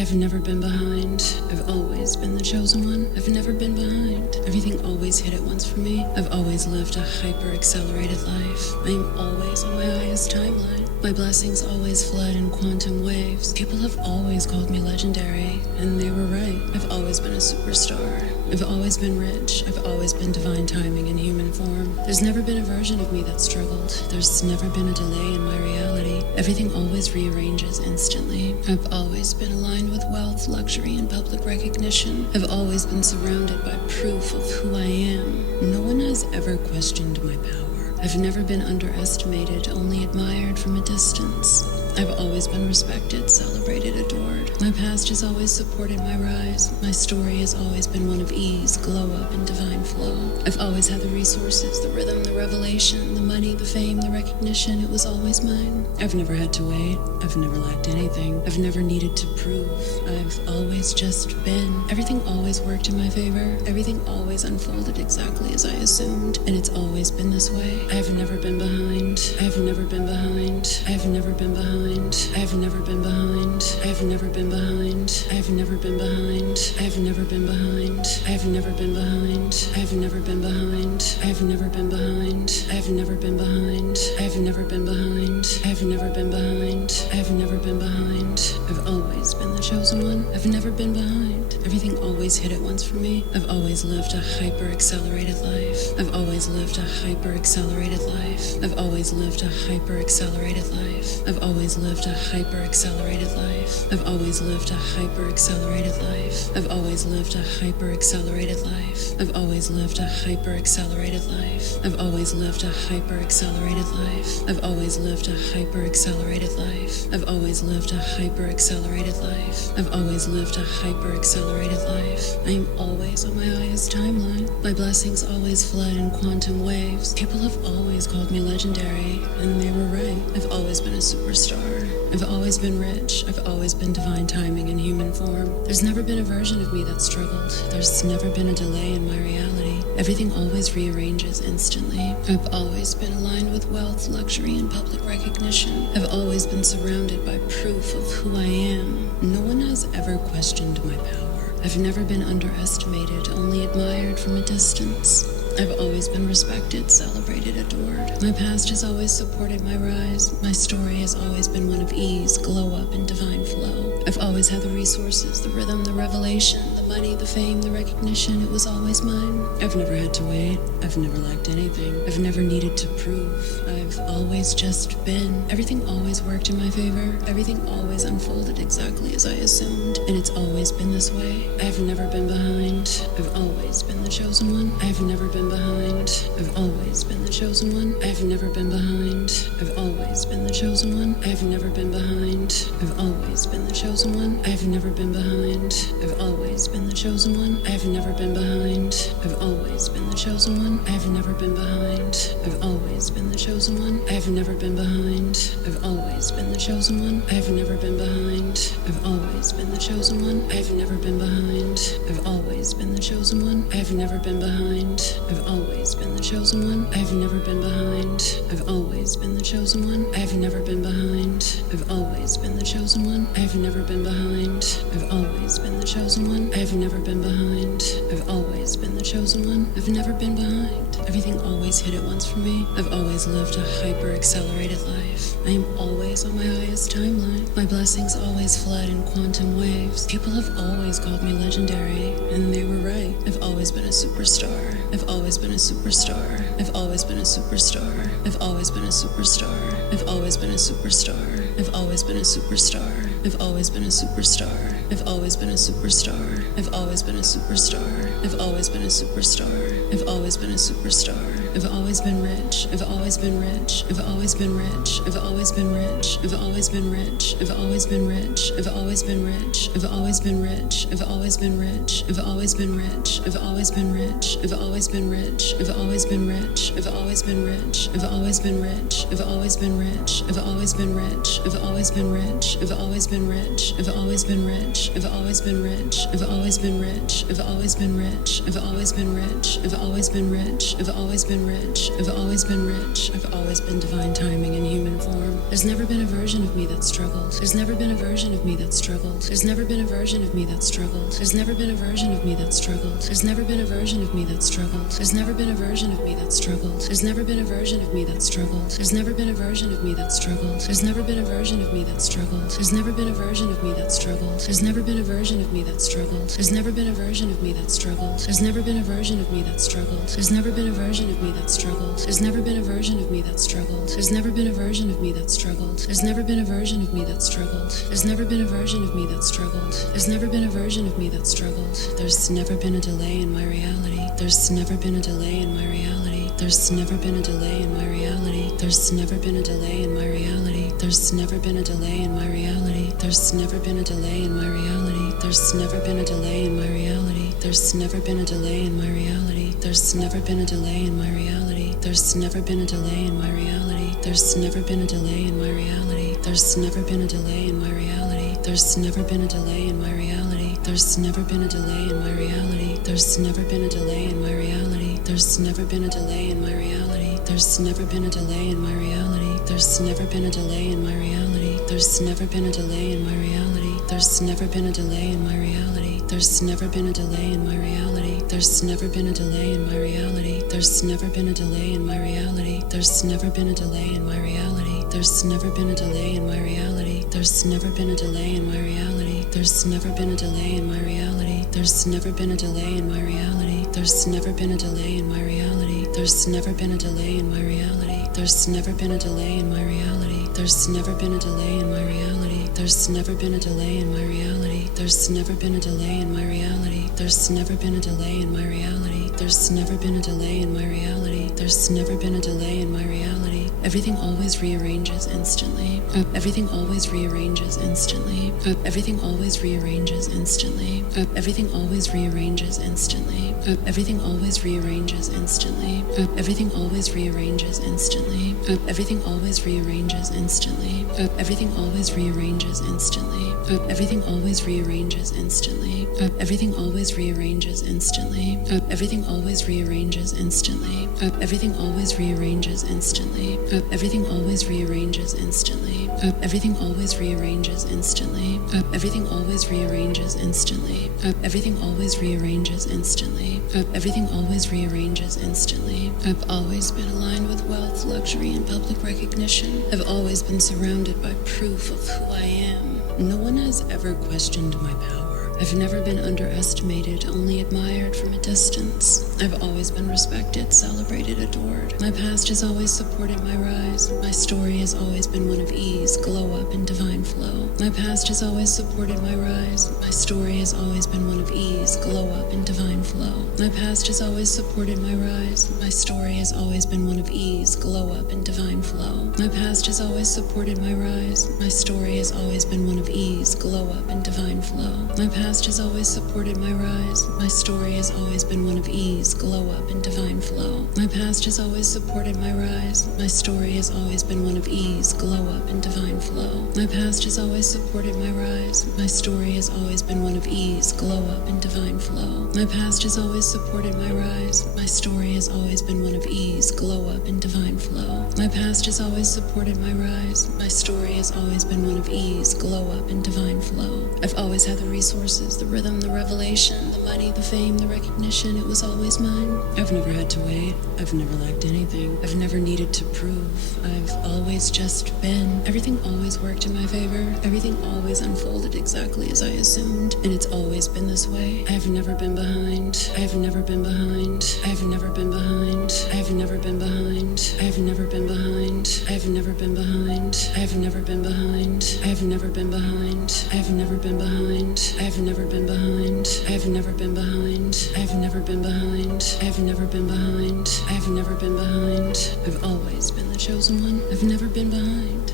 I've never been behind. I've always been the chosen one. I've never been behind. Everything always hit at once for me. I've always lived a hyper-accelerated life. I am always on my highest timeline. My blessings always flood in quantum waves. People have always called me legendary, and they were right. I've always been a superstar. I've always been rich. I've always been divine timing in human form. There's never been a version of me that struggled. There's never been a delay in my reality. Everything always rearranges instantly. I've always been aligned with wealth, luxury, and public recognition. I've always been surrounded by proof of who I am. No one has ever questioned my power. I've never been underestimated, only admired from a distance. I've always been respected, celebrated, adored. My past has always supported my rise. My story has always been one of ease, glow up, and divine flow. I've always had the resources, the rhythm, the revelation, the money, the fame, the recognition. It was always mine. I've never had to wait. I've never lacked anything. I've never needed to prove. I've always just been. Everything always worked in my favor. Everything always unfolded exactly as I assumed. And it's always been this way. I've never been behind. I've never been behind. I've never been behind. I've never been behind. I've never been behind. I've never been behind. I've never been behind. I've never been behind. I've never been behind. I've never been behind. I've never been behind. I've never been behind. I've never been behind. I've never been behind. I've always been the chosen one. I've never been behind. Everything always hit at once for me. I've always lived a hyper-accelerated life. I've always lived a hyper-accelerated life. I've always lived a hyper-accelerated life. I've always lived a hyper-accelerated life. I've always lived a hyper-accelerated life. I've always lived a hyper-accelerated life. I've always lived a hyper-accelerated life. I've always lived a hyper-accelerated life. I've always lived a hyper-accelerated life. I've always lived a hyper-accelerated life. I've always lived a hyper-accelerated life. I am always on my highest timeline. My blessings always flood in quantum waves. People have always called me legendary, and they were right. I've always been a superstar. I've always been rich. I've always been divine timing in human form. There's never been a version of me that struggled. There's never been a delay in my reality. Everything always rearranges instantly. I've always been aligned with wealth, luxury, and public recognition. I've always been surrounded by proof of who I am. No one has ever questioned my power. I've never been underestimated, only admired from a distance. I've always been respected, celebrated, adored. My past has always supported my rise. My story has always been one of ease, glow up, and divine flow. I've always had the resources, the rhythm, the revelation, the money, the fame, the recognition. It was always mine. I've never had to wait. I've never lacked anything. I've never needed to prove. I've always just been. Everything always worked in my favor. Everything always unfolded exactly as I assumed. And it's always been this way. I've never been behind. I've always been the chosen one. I've never been behind. I've always been the chosen one. I've never been behind. I've always been the chosen one. I've never been behind. I've always been the chosen one. I've never been behind. I've always been the chosen one. I've never been behind. I've always been the chosen one. I've never been behind. I've always been the chosen one. I've never been behind. I've always been the chosen one. I've never been behind. I've always been the chosen one. I've never been behind. I've always been the chosen one. I've never been behind. I've always been the chosen one. I've never been behind. I've always been the chosen one. I've never been behind. I've always been the chosen one. I've never been behind. I've always been the chosen one. I've never been behind. I've always been the chosen one. I've never been behind. Everything always hit at once for me. I've always lived a hyper-accelerated life. I am always on my highest timeline. My blessings always flood in quantum waves. People have always called me legendary, and they were right. I've always been a superstar. I've always been a superstar. I've always been a superstar. I've always been a superstar. I've always been a superstar. I've always been a superstar. I've always been a superstar. I've always been a superstar. I've always been a superstar. I've always been a superstar. I've always been a superstar. I've always been rich. I've always been rich. I've always been rich. I've always been rich. I've always been rich. I've always been rich. I've always been rich. I've always been rich. I've always been rich. I've always been rich. I've always been rich. I've always been rich. I've always been rich. I've always been rich. I've always been rich. I've always been rich. I've always been rich. I've always been rich. I've always been rich. I've always been rich. I've always been rich. I've always been rich. I've always been rich. I've always been rich. I've always been rich. I've always been rich. I've always been been rich. I've always been rich. I've always been divine timing in human form. There's never been a version of me that struggled. There's never been a version of me that struggled. There's never been a version of me that struggled. There's never been a version of me that struggled. There's never been a version of me that struggled. There's never been a version of me that struggled. There's never been a version of me that struggled. There's never been a version of me that struggled. There's never been a version of me that struggled. There's never been a version of me that struggled. There's never been a version of me that struggled. There's never been a version of me that struggled. There's never been a version of me that struggled. There's never been a version of me that struggled. There's never been a version of me that struggled. There's never been a version of me that struggled. There's never been a version of me that struggled. There's never been a version of me that struggled. There's never been a version of me that struggled. There's never been a delay in my reality. There's never been a delay in my reality. There's never been a delay in my reality. There's never been a delay in my reality. There's never been a delay in my reality. There's never been a delay in my reality. There's never been a delay in my reality. There's never been a delay in my reality. There's never been a delay in my reality. There's never been a delay in my reality. There's never been a delay in my reality. There's never been a delay in my reality. There's never been a delay in my reality. There's never been a delay in my reality. There's never been a delay in my reality. There's never been a delay in my reality. There's never been a delay in my reality. There's never been a delay in my reality. There's never been a delay in my reality. There's never been a delay in my reality. There's never been a delay in my reality. There's never been a delay in my reality. There's never been a delay in my reality. There's never been a delay in my reality. There's never been a delay in my reality. There's never been a delay in my reality. There's never been a delay in my reality. There's never been a delay in my reality. There's never been a delay in my reality. There's never been a delay in my reality. There's never been a delay in my reality. There's never been a delay in my reality. There's never been a delay in my reality. There's never been a delay in my reality. There's never been a delay in my reality. There's never been a delay in my reality. There's never been a delay in my reality. Everything always rearranges instantly. Everything always rearranges instantly. Everything always rearranges instantly. Everything always rearranges instantly. Everything always rearranges instantly. Everything always rearranges instantly. Everything always rearranges instantly. Everything always rearranges instantly. Everything always rearranges instantly. Everything always rearranges instantly. Everything always rearranges instantly. Everything always rearranges instantly. Everything always rearranges instantly. Everything always rearranges instantly. Everything always rearranges instantly. Everything always rearranges instantly. Everything always rearranges instantly. I've always been aligned with wealth, luxury, and public recognition. I've always been surrounded by proof of who I am. No one has ever questioned my power. I've never been underestimated, only admired from a distance. I've always been respected, celebrated, adored. My past has always supported my rise. My story has always been one of ease, glow up, and divine flow. My past has always supported my rise. My story has always been one of ease, glow up, and divine flow. My past has always supported my rise. My story has always been one of ease, glow up, and divine flow. My past has always supported my rise. My story has always been one of ease, glow up, and divine flow. My past has always supported my rise. My story has always been one of ease, glow up, and divine flow. My past has always supported my rise. My story has always been one of ease, glow up, and divine flow. My past has always supported my rise. My story has always been one of ease, glow up, and divine flow. My past has always supported my rise. My story has always been one of ease, glow up, and divine flow. My past has always supported my rise. My story has always been one of ease, glow up, and divine flow. I've always had the resources, the rhythm, the revelation, the money, the fame, the recognition. It was always mine. I've never had to wait. I've never lacked anything. I've never needed to prove. I've always just been. Everything always worked in my favor. Everything always unfolded exactly as I assumed. And it's always been this way. I've never been behind. I've never been behind. I've never been behind. I've never been behind. I've never been behind. I've never been behind. I've never been behind. I've never been behind. I've never been behind. I've never been behind. I've never been behind. I've never been behind. I've never been behind. I've never been behind. I've always been the chosen one. I've never been behind.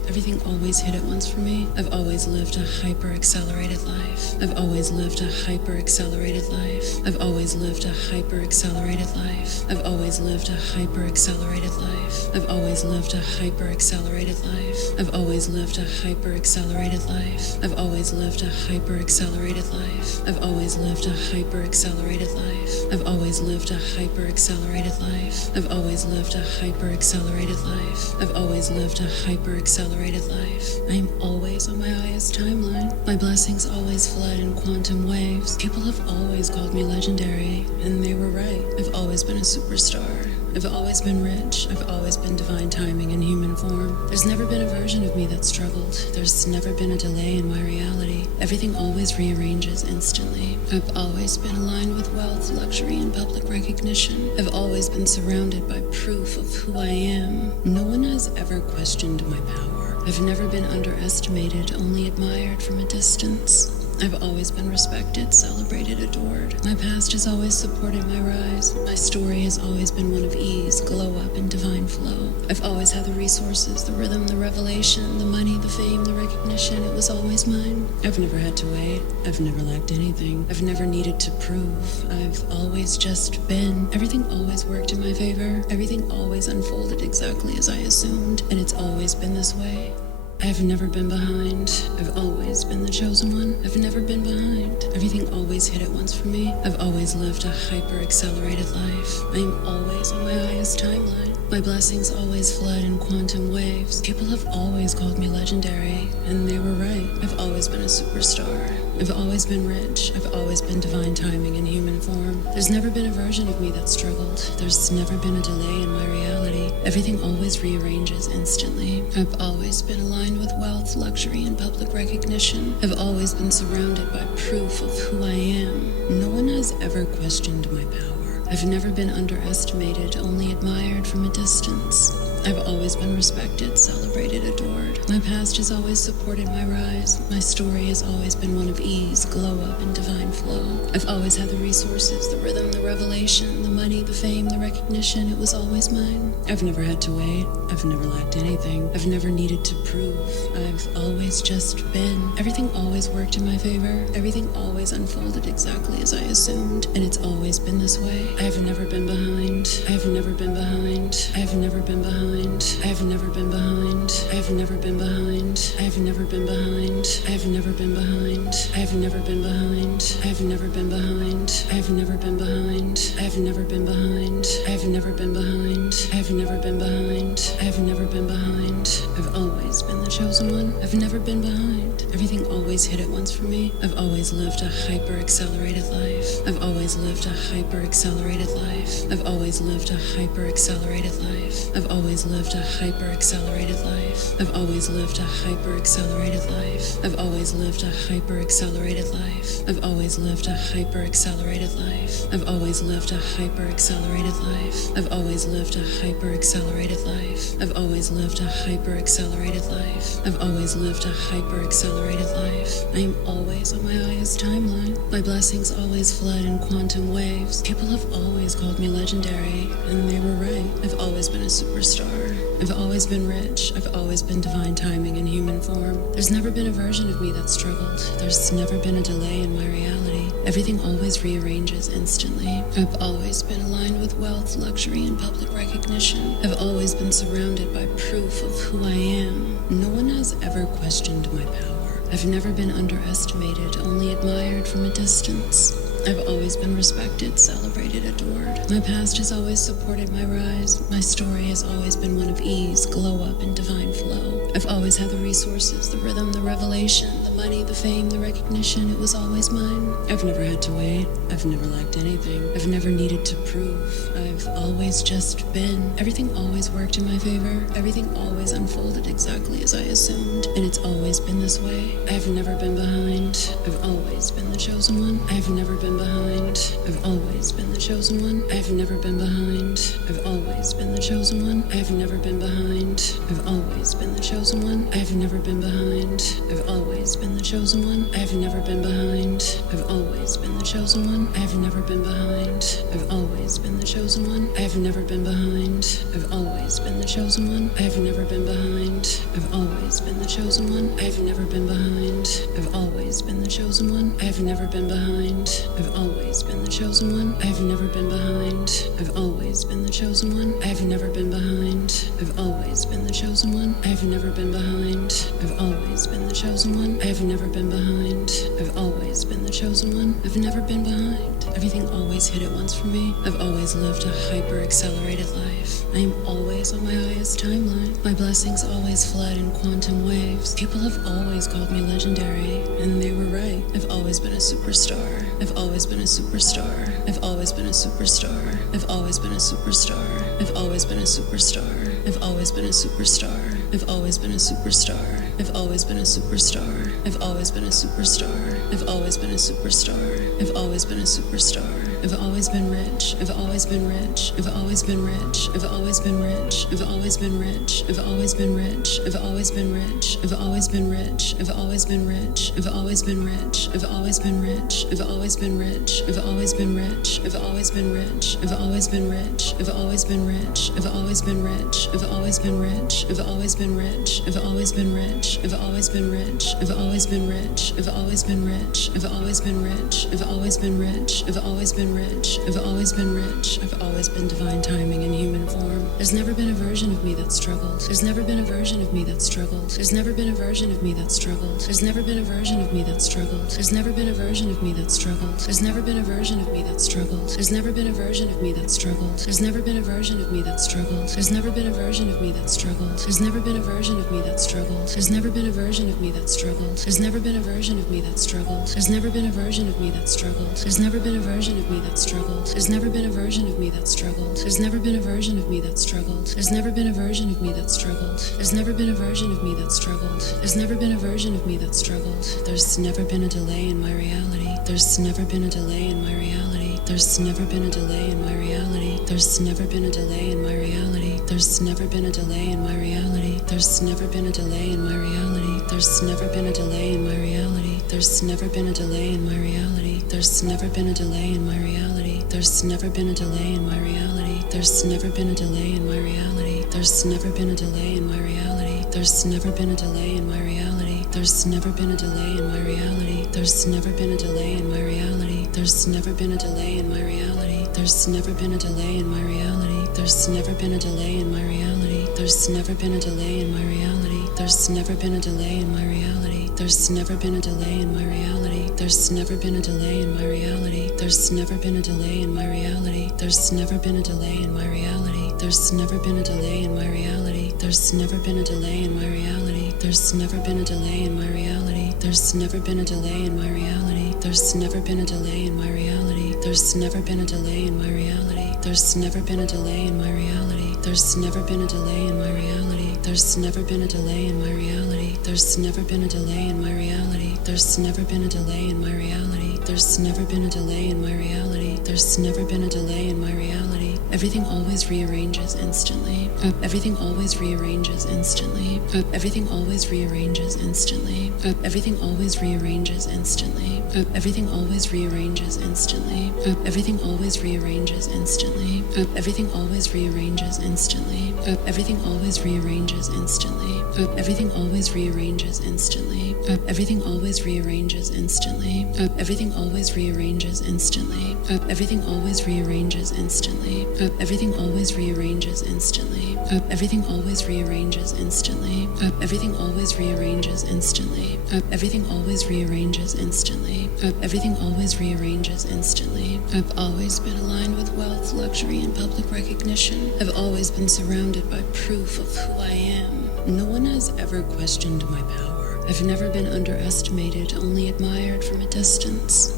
Everything always hit at once for me. I've always lived a hyper-accelerated life. I've always lived a hyper-accelerated life. I've always lived a hyper-accelerated life. I've always lived a hyper-accelerated life. I've always lived a hyper-accelerated life. I've always lived a hyper-accelerated life. I've always lived a hyper-accelerated life. I've always lived a hyper-accelerated life. I've always lived a hyper-accelerated life. I've always lived a hyper-accelerated life. I've always lived a hyper-accelerated life. I am always on my highest timeline. My blessings always flood in quantum waves. People have always called me legendary, and they were right. I've always been a superstar. I've always been rich. I've always been divine timing in human form. There's never been a version of me that struggled. There's never been a delay in my reality. Everything always rearranges instantly. I've always been aligned with wealth, luxury, and public recognition. I've always been surrounded by proof of who I am. No one has ever questioned my power. I've never been underestimated, only admired from a distance. I've always been respected, celebrated, adored. My past has always supported my rise. My story has always been one of ease, glow up, and divine flow. I've always had the resources, the rhythm, the revelation, the money, the fame, the recognition. It was always mine. I've never had to wait. I've never lacked anything. I've never needed to prove. I've always just been. Everything always worked in my favor. Everything always unfolded exactly as I assumed. And it's always been this way. I've never been behind. I've always been the chosen one. I've never been behind. Everything always hit at once for me. I've always lived a hyper-accelerated life. I am always on my highest timeline. My blessings always flood in quantum waves. People have always called me legendary, and they were right. I've always been a superstar. I've always been rich. I've always been divine timing in human form. There's never been a version of me that struggled. There's never been a delay in my reality. Everything always rearranges instantly. I've always been aligned with wealth, luxury, and public recognition. I've always been surrounded by proof of who I am. No one has ever questioned my power. I've never been underestimated, only admired from a distance. I've always been respected, celebrated, adored. My past has always supported my rise. My story has always been one of ease, glow up, and divine flow. I've always had the resources, the rhythm, the revelation, the money, the fame, the recognition. It was always mine. I've never had to wait. I've never lacked anything. I've never needed to prove. I've always just been. Everything always worked in my favor. Everything always unfolded exactly as I assumed. And it's always been this way. I've never been behind. I've never been behind. I've never been behind. I've never been behind. I've never been behind. I've never been behind. I've never been behind. I've never been behind. I've never been behind. I've never been behind. I've never been behind. I've never been behind. I've never been behind. I've never been behind. I've always been the chosen one. I've never been behind. Everything always hit at once for me. I've always lived a hyper-accelerated life. I've always lived a hyper-accelerated life. I've always lived a hyper-accelerated life. I've always lived a hyper-accelerated life. I've always lived a hyper-accelerated life. I've always lived a hyper-accelerated life. I've always lived a hyper-accelerated life. I've always lived a hyper-accelerated life. I've always lived a hyper-accelerated life. I've always lived a hyper-accelerated life. I've always lived a hyper-accelerated life. I am always on my highest timeline. My blessings always flood in quantum waves. People have always called me legendary, and they were right. I've always been a superstar. I've always been rich. I've always been divine timing in human form. There's never been a version of me that struggled. There's never been a delay in my reality. Everything always rearranges instantly. I've always been aligned with wealth, luxury, and public recognition. I've always been surrounded by proof of who I am. No one has ever questioned my power. I've never been underestimated, only admired from a distance. I've always been respected, celebrated, adored. My past has always supported my rise. My story has always been one of ease, glow up, and divine flow. I've always had the resources, the rhythm, the revelation, the money, the fame, the recognition. It was always mine. I've never had to wait. I've never lacked anything. I've never needed to prove. I've always just been. Everything always worked in my favor. Everything always unfolded exactly as I assumed. And it's always been this way. I've never been behind. I've always been the chosen one. I've never been behind. I've always been the chosen one. I've never been behind. I've always been the chosen one. I've never been behind. I've always been the chosen one. I've never been behind. I've always been been the chosen one. I have never been behind. I've always been the chosen one. I have never been behind. I've always been the chosen one. I have never been behind. I've always been the chosen one. I have never been behind. I've always been the chosen one. I have never been behind. I've always been the chosen one. I have never been behind. I've always been the chosen one. I have never been behind. I've always been the chosen one. I have never been behind. I've always been the chosen one. I have never been behind. I've always been the chosen one. I have never been behind. I've always been the chosen one. I've never been behind. Everything always hit at once for me. I've always lived a hyper-accelerated life. I am always on my highest timeline. My blessings always flood in quantum waves. People have always called me legendary, and they were right. I've always been a superstar. I've always been a superstar. I've always been a superstar. I've always been a superstar. I've always been a superstar. I've always been a superstar. I've always been a superstar. I've always been a superstar. I've always been a superstar. I've always been a superstar. I've always been a superstar. I've always been rich. I've always been rich. I've always been rich. I've always been rich. I've always been rich. I've always been rich. I've always been rich. I've always been rich. I've always been rich. I've always been rich. I've always been rich. I've always been rich. I've always been rich. I've always been rich. I've always been rich. I've always been rich. I've always been rich. I've always been rich. I've always been rich. I've always been rich. I've always been rich. I've always been rich. I've always been rich. I've always been rich. I've always been rich. I've always been rich. I've always been rich. I've always been divine timing in human form. There's never been a version of me that struggled. There's never been a version of me that struggled. There's never been a version of me that struggled. There's never been a version of me that struggled. There's never been a version of me that struggled. There's never been a version of me that struggled. There's never been a version of me that struggled. There's never been a version of me that struggled. There's never been a version of me that struggled. There's never been a version of me that struggled. There's never been a version of me that struggled. There's never been a version of me that struggled. There's never been a version of me that struggled. There's never been a version of me that struggled. There's never been a version of me that struggled. There's never been a version of me that struggled. There's never been a version of me that struggled. There's never been a version of me that struggled. There's never been a version of me that struggled. There's never been a delay in my reality. There's never been a delay in my reality. There's never been a delay in my reality. There's never been a delay in my reality. There's never been a delay in my reality. There's never been a delay in my reality. There's never been a delay in my reality. There's never been a delay in my reality. There's never been a delay in my reality. There's never been a delay in my reality. There's never been a delay in my reality. There's never been a delay in my reality. There's never been a delay in my reality. There's never been a delay in my reality. There's never been a delay in my reality. There's never been a delay in my reality. There's never been a delay in my reality. There's never been a delay in my reality. There's never been a delay in my reality. There's never been a delay in my reality. There's never been a delay in my reality. There's never been a delay in my reality. There's never been a delay in my reality. There's never been a delay in my reality. There's never been a delay in my reality. There's never been a delay in my reality. There's never been a delay in my reality. There's never been a delay in my reality. There's never been a delay in my reality. There's never been a delay in my reality. There's never been a delay in my reality. There's never been a delay in my reality. There's never been a delay in my reality. There's never been a delay in my reality. There's never been a delay in my reality. There's never been a delay in my reality. There's never been a delay in my reality. Everything always rearranges instantly. Everything always rearranges instantly. Everything always rearranges instantly. Everything always rearranges instantly. Everything always rearranges instantly. Everything always rearranges instantly. Everything always rearranges instantly. Everything always rearranges instantly. Everything always rearranges instantly. Everything always rearranges instantly. Everything always rearranges instantly. Everything always rearranges instantly. Everything always rearranges instantly. Everything always rearranges instantly. Everything always rearranges instantly. Everything always rearranges instantly. Everything always rearranges instantly. I've always been aligned with wealth, luxury, and public recognition. I've always been surrounded by proof of who I am. No one has ever questioned my power. I've never been underestimated, only admired from a distance.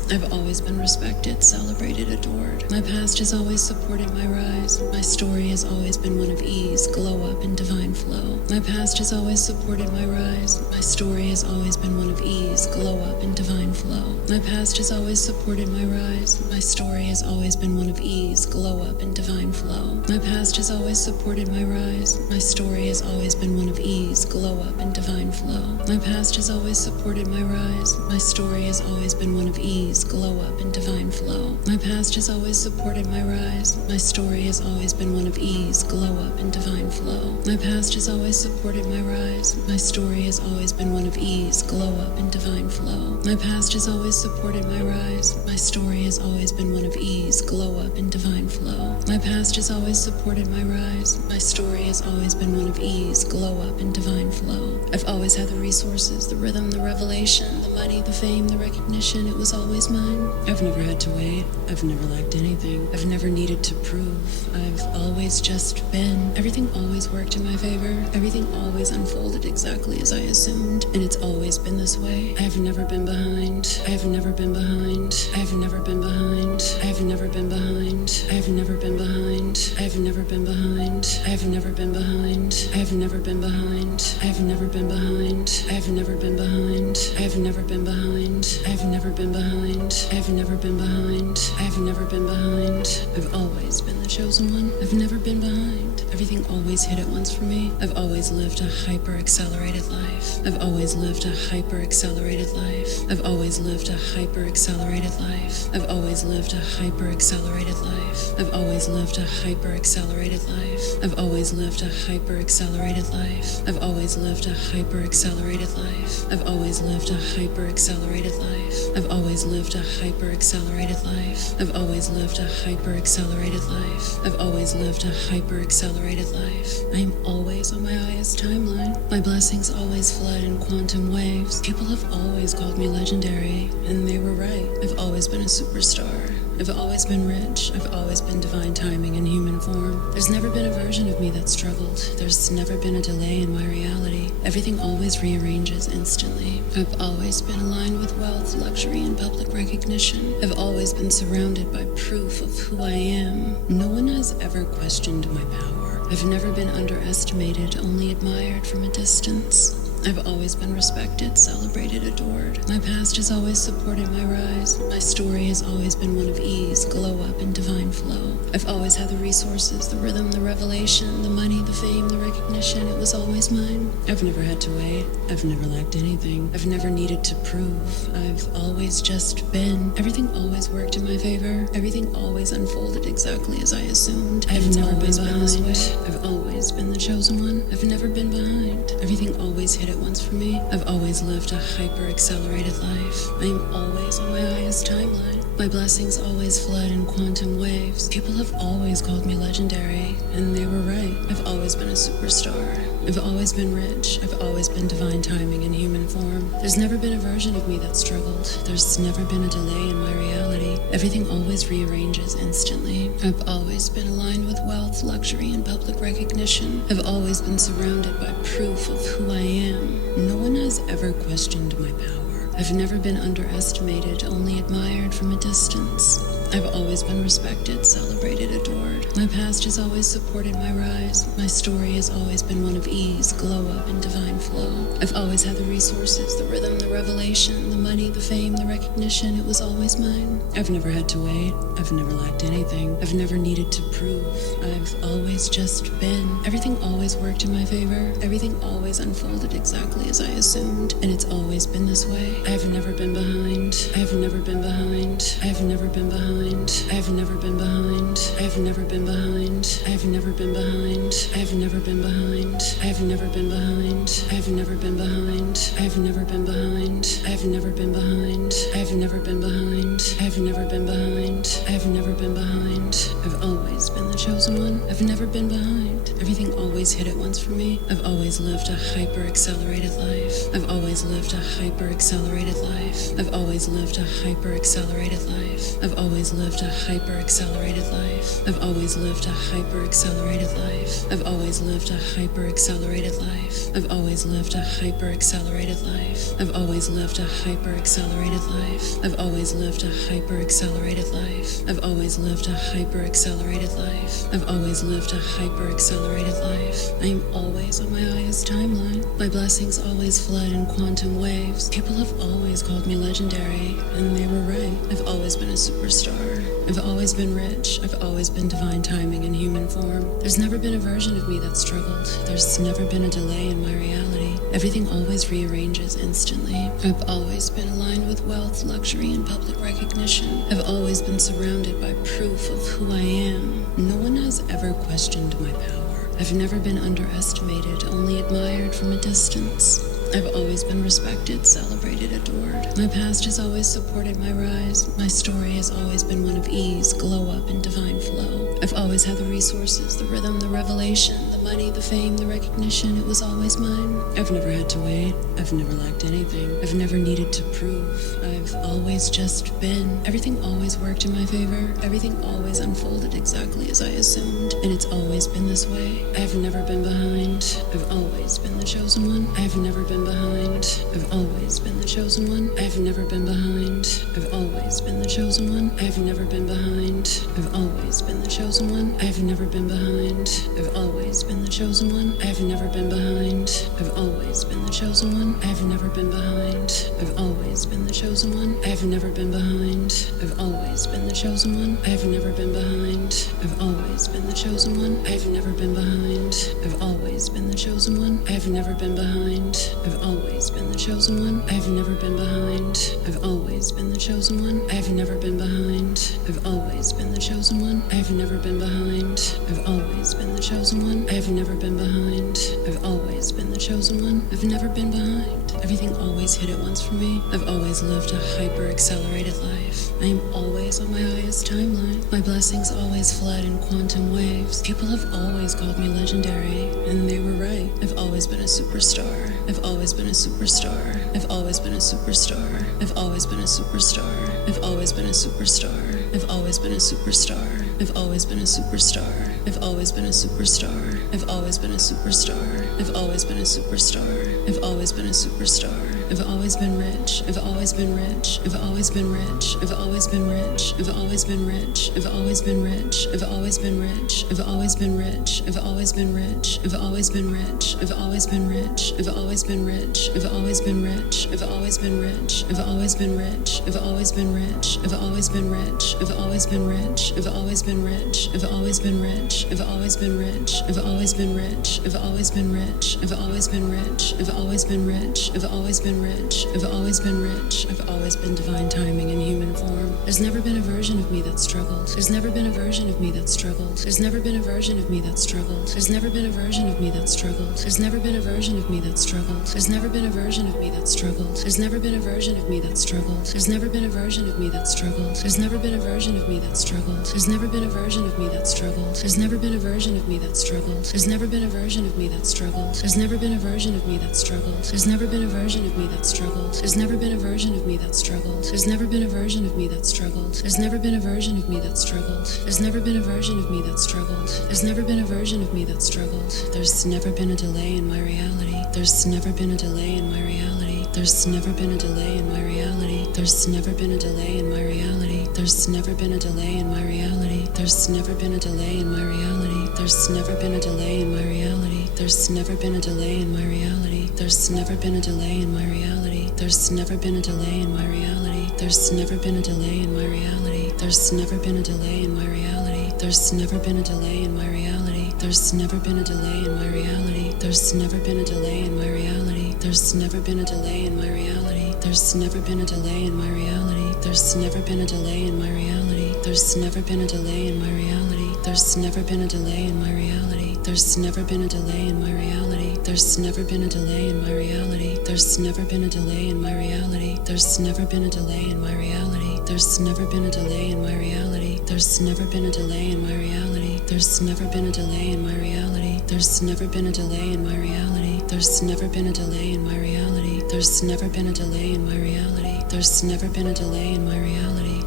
I've always been respected, celebrated, adored. My past has always supported my rise. My story has always been one of ease, glow up, and divine flow. My past has always supported my rise. My story has always been one of ease, glow up, and divine flow. My past has always supported my rise. My story has always been one of ease, glow up, and divine flow. My past has always supported my rise. My story has always been one of ease, glow up, and divine flow. My past has always supported my rise. My story has always been one of ease, glow up, and divine flow. My past has always supported my rise. My story has always been one of ease, glow up, and divine flow. My past has always supported my rise. My story has always been one of ease, glow up, and divine flow. My past has always supported my rise. My story has always been one of ease, glow up, and divine flow. My past has always supported my rise. My story has always been one of ease, glow up, and divine flow. I've always had the resources, the rhythm, the revelation, the money, the fame, the recognition. It was always mine. I've never had to wait. I've never lacked anything. I've never needed to prove. I've always just been. Everything always worked in my favor. Everything always unfolded exactly as I assumed. And it's always been this way. I have never been behind. I have never been behind. I have never been behind. I have never been behind. I have never been behind. I have never been behind. I have never been behind. I have never been behind. I have never been behind. I have never been behind. I have never been behind. I have never been behind. I have never been behind. I have never been behind. I've always been the chosen one. I've never been behind. Everything always hit at once for me. I've always lived a hyper-accelerated life. I've always lived a hyper-accelerated life. I've always lived a hyper-accelerated life. I've always lived a hyper-accelerated life. I've always lived a hyper-accelerated life. I've always lived a hyper-accelerated life. I've always lived a hyper-accelerated life. I've always lived a hyper-accelerated life. I've always lived a hyper-accelerated life. I've always lived a hyper-accelerated life. I've always lived a hyper-accelerated life. I am always on my highest timeline. My blessings always flood in quantum waves. People have always called me legendary, and they were right. I've always been a superstar. I've always been rich. I've always been divine timing in human form. There's never been a version of me that struggled. There's never been a delay in my reality. Everything always rearranges instantly. I've always been aligned with wealth, luxury, and public recognition. I've always been surrounded by proof of who I am. No one has ever questioned my power. I've never been underestimated, only admired from a distance. I've always been respected, celebrated, adored. My past has always supported my rise. My story has always been one of ease, glow up, and divine flow. I've always had the resources, the rhythm, the revelation, the money, the fame, the recognition. It was always mine. I've never had to wait. I've never lacked anything. I've never needed to prove. I've always just been. Everything always worked in my favor. Everything always unfolded exactly as I assumed. I've never been behind. I've always been the chosen one. I've never been behind. Everything always hit at once for me. I've always lived a hyper-accelerated life. I am always on my highest timeline. My blessings always flood in quantum waves. People have always called me legendary, and they were right. I've always been a superstar. I've always been rich. I've always been divine timing in human form. There's never been a version of me that struggled. There's never been a delay in my reality. Everything always rearranges instantly. I've always been aligned with wealth, luxury, and public recognition. I've always been surrounded by proof of who I am. No one has ever questioned my power. I've never been underestimated, only admired from a distance. I've always been respected, celebrated, adored. My past has always supported my rise. My story has always been one of ease, glow up, and divine flow. I've always had the resources, the rhythm, the revelation, the money, the fame, the recognition. It was always mine. I've never had to wait. I've never lacked anything. I've never needed to prove. I've always just been. Everything always worked in my favor. Everything always unfolded exactly as I assumed. And it's always been this way. I have never been behind. I have never been behind. I have never been behind. I have never been behind. I have never been behind. I have never been behind. I have never been behind. I have never been behind. I have never been behind. I have never been behind. I have never been behind. I have never been behind. I have never been behind. I have never been behind. I've always been the chosen one. I've never been behind. Everything always hit at once for me. I've always lived a hyper-accelerated life. I've always lived a hyper-accelerated life. I've always lived a hyper-accelerated life. life. I've always lived a hyper-accelerated life. I've always lived a hyper-accelerated life. I've always lived a hyper-accelerated life. I've always lived a hyper-accelerated life. I've always lived a hyper-accelerated life. I've always lived a hyper-accelerated life. I've always lived a hyper-accelerated life. I've always lived a hyper-accelerated life. I am always on my highest timeline. My blessings always flood in quantum waves. People have always called me legendary, and they were right. I've always been a superstar. I've always been rich. I've always been divine timing in human form. There's never been a version of me that struggled. There's never been a delay in my reality. Everything always rearranges instantly. I've always been aligned with wealth, luxury, and public recognition. I've always been surrounded by proof of who I am. No one has ever questioned my power. I've never been underestimated, only admired from a distance. I've always been respected, celebrated, adored. My past has always supported my rise. My story has always been one of ease, glow up, and divine flow. I've always had the resources, the rhythm, the revelation, the money, the fame, the recognition. It was always mine. I've never had to wait. I've never lacked anything. I've never needed to prove. I've always just been. Everything always worked in my favor. Everything always unfolded exactly as I assumed. And it's always been this way. I've never been behind. I've always been the chosen one. I've never been behind. I've always been the chosen one. I've never been behind. I've always been the chosen one. I've never been behind. I've always been the chosen one. I've never been behind. I've always been the chosen one. I've never been behind. I've always been the chosen one. I've never been behind. I've always been the chosen one. I've never been behind. I've always been the chosen one. I've never been behind. I've always been the chosen one. I've never been behind. I've always been the chosen one. I've never been behind. I've always been the chosen one. I've never been behind. I've always been the chosen one. I've never been behind. I've always been the chosen one. I've never been behind. I've always been the chosen one. I've never been behind. I've always been the chosen one. I've never been behind. Everything always hit at once for me. I've always lived a hyper-accelerated life. I am always on my highest timeline. My blessings always flood in quantum waves. People have always called me legendary, and they were right. I've always been a superstar. I've always been a superstar. I've always been a superstar. I've always been a superstar. I've always been a superstar. I've always been a superstar. I've always been a superstar. I've always been a superstar. I've always been a superstar. I've always been a superstar. I've always been a superstar. I've always been rich. I've always been rich. I've always been rich. I've always been rich. I've always been rich. I've always been rich. I've always been rich. I've always been rich. I've always been rich. I've always been rich. I've always been rich. I've always been rich. I've always been rich. I've always been rich. I've always been rich. I've always been rich. I've always been rich. I've always been rich. I've always been rich. I've always been rich. I've always been rich. I've always been rich. I've always been rich. I've always been rich. I've always been rich. I've always been rich. I've always been rich. I've always been divine timing in human form. There's never been a version of me that struggled. There's never been a version of me that struggled. There's never been a version of me that struggled. There's never been a version of me that struggled. There's never been a version of me that struggled. There's never been a version of me that struggled. There's never been a version of me that struggled. There's never been a version of me that struggled. There's never been a version of me that struggled. There's never been a version of me that struggled. There's never been a version of me that struggled. There's never been a version of me that struggled. There's never been a version of me that struggled. There's never been a version of me that struggled. There's never been a version of me that struggled. There's never been a version of me that struggled. There's never been a version of me that struggled. There's never been a version of me that struggled. There's never been a version of me that struggled. There's never been a delay in my reality. There's never been a delay in my reality. There's never been a delay in my reality. There's never been a delay in my reality. There's never been a delay in my reality. There's never been a delay in my reality. There's never been a delay in my reality. There's never been a delay in my reality. There's never been a delay in my reality. There's never been a delay in my reality. There's never been a delay in my reality. There's never been a delay in my reality. There's never been a delay in my reality. There's never been a delay in my reality. There's never been a delay in my reality. There's never been a delay in my reality. There's never been a delay in my reality. There's never been a delay in my reality. There's never been a delay in my reality. There's never been a delay in my reality. There's never been a delay in my reality. There's never been a delay in my reality. There's never been a delay in my reality. There's never been a delay in my reality. There's never been a delay in my reality. There's never been a delay in my reality. There's never been a delay in my reality. There's never been a delay in my reality. There's never been a delay in my reality. There's never been a delay in my reality. There's never been a delay in my reality.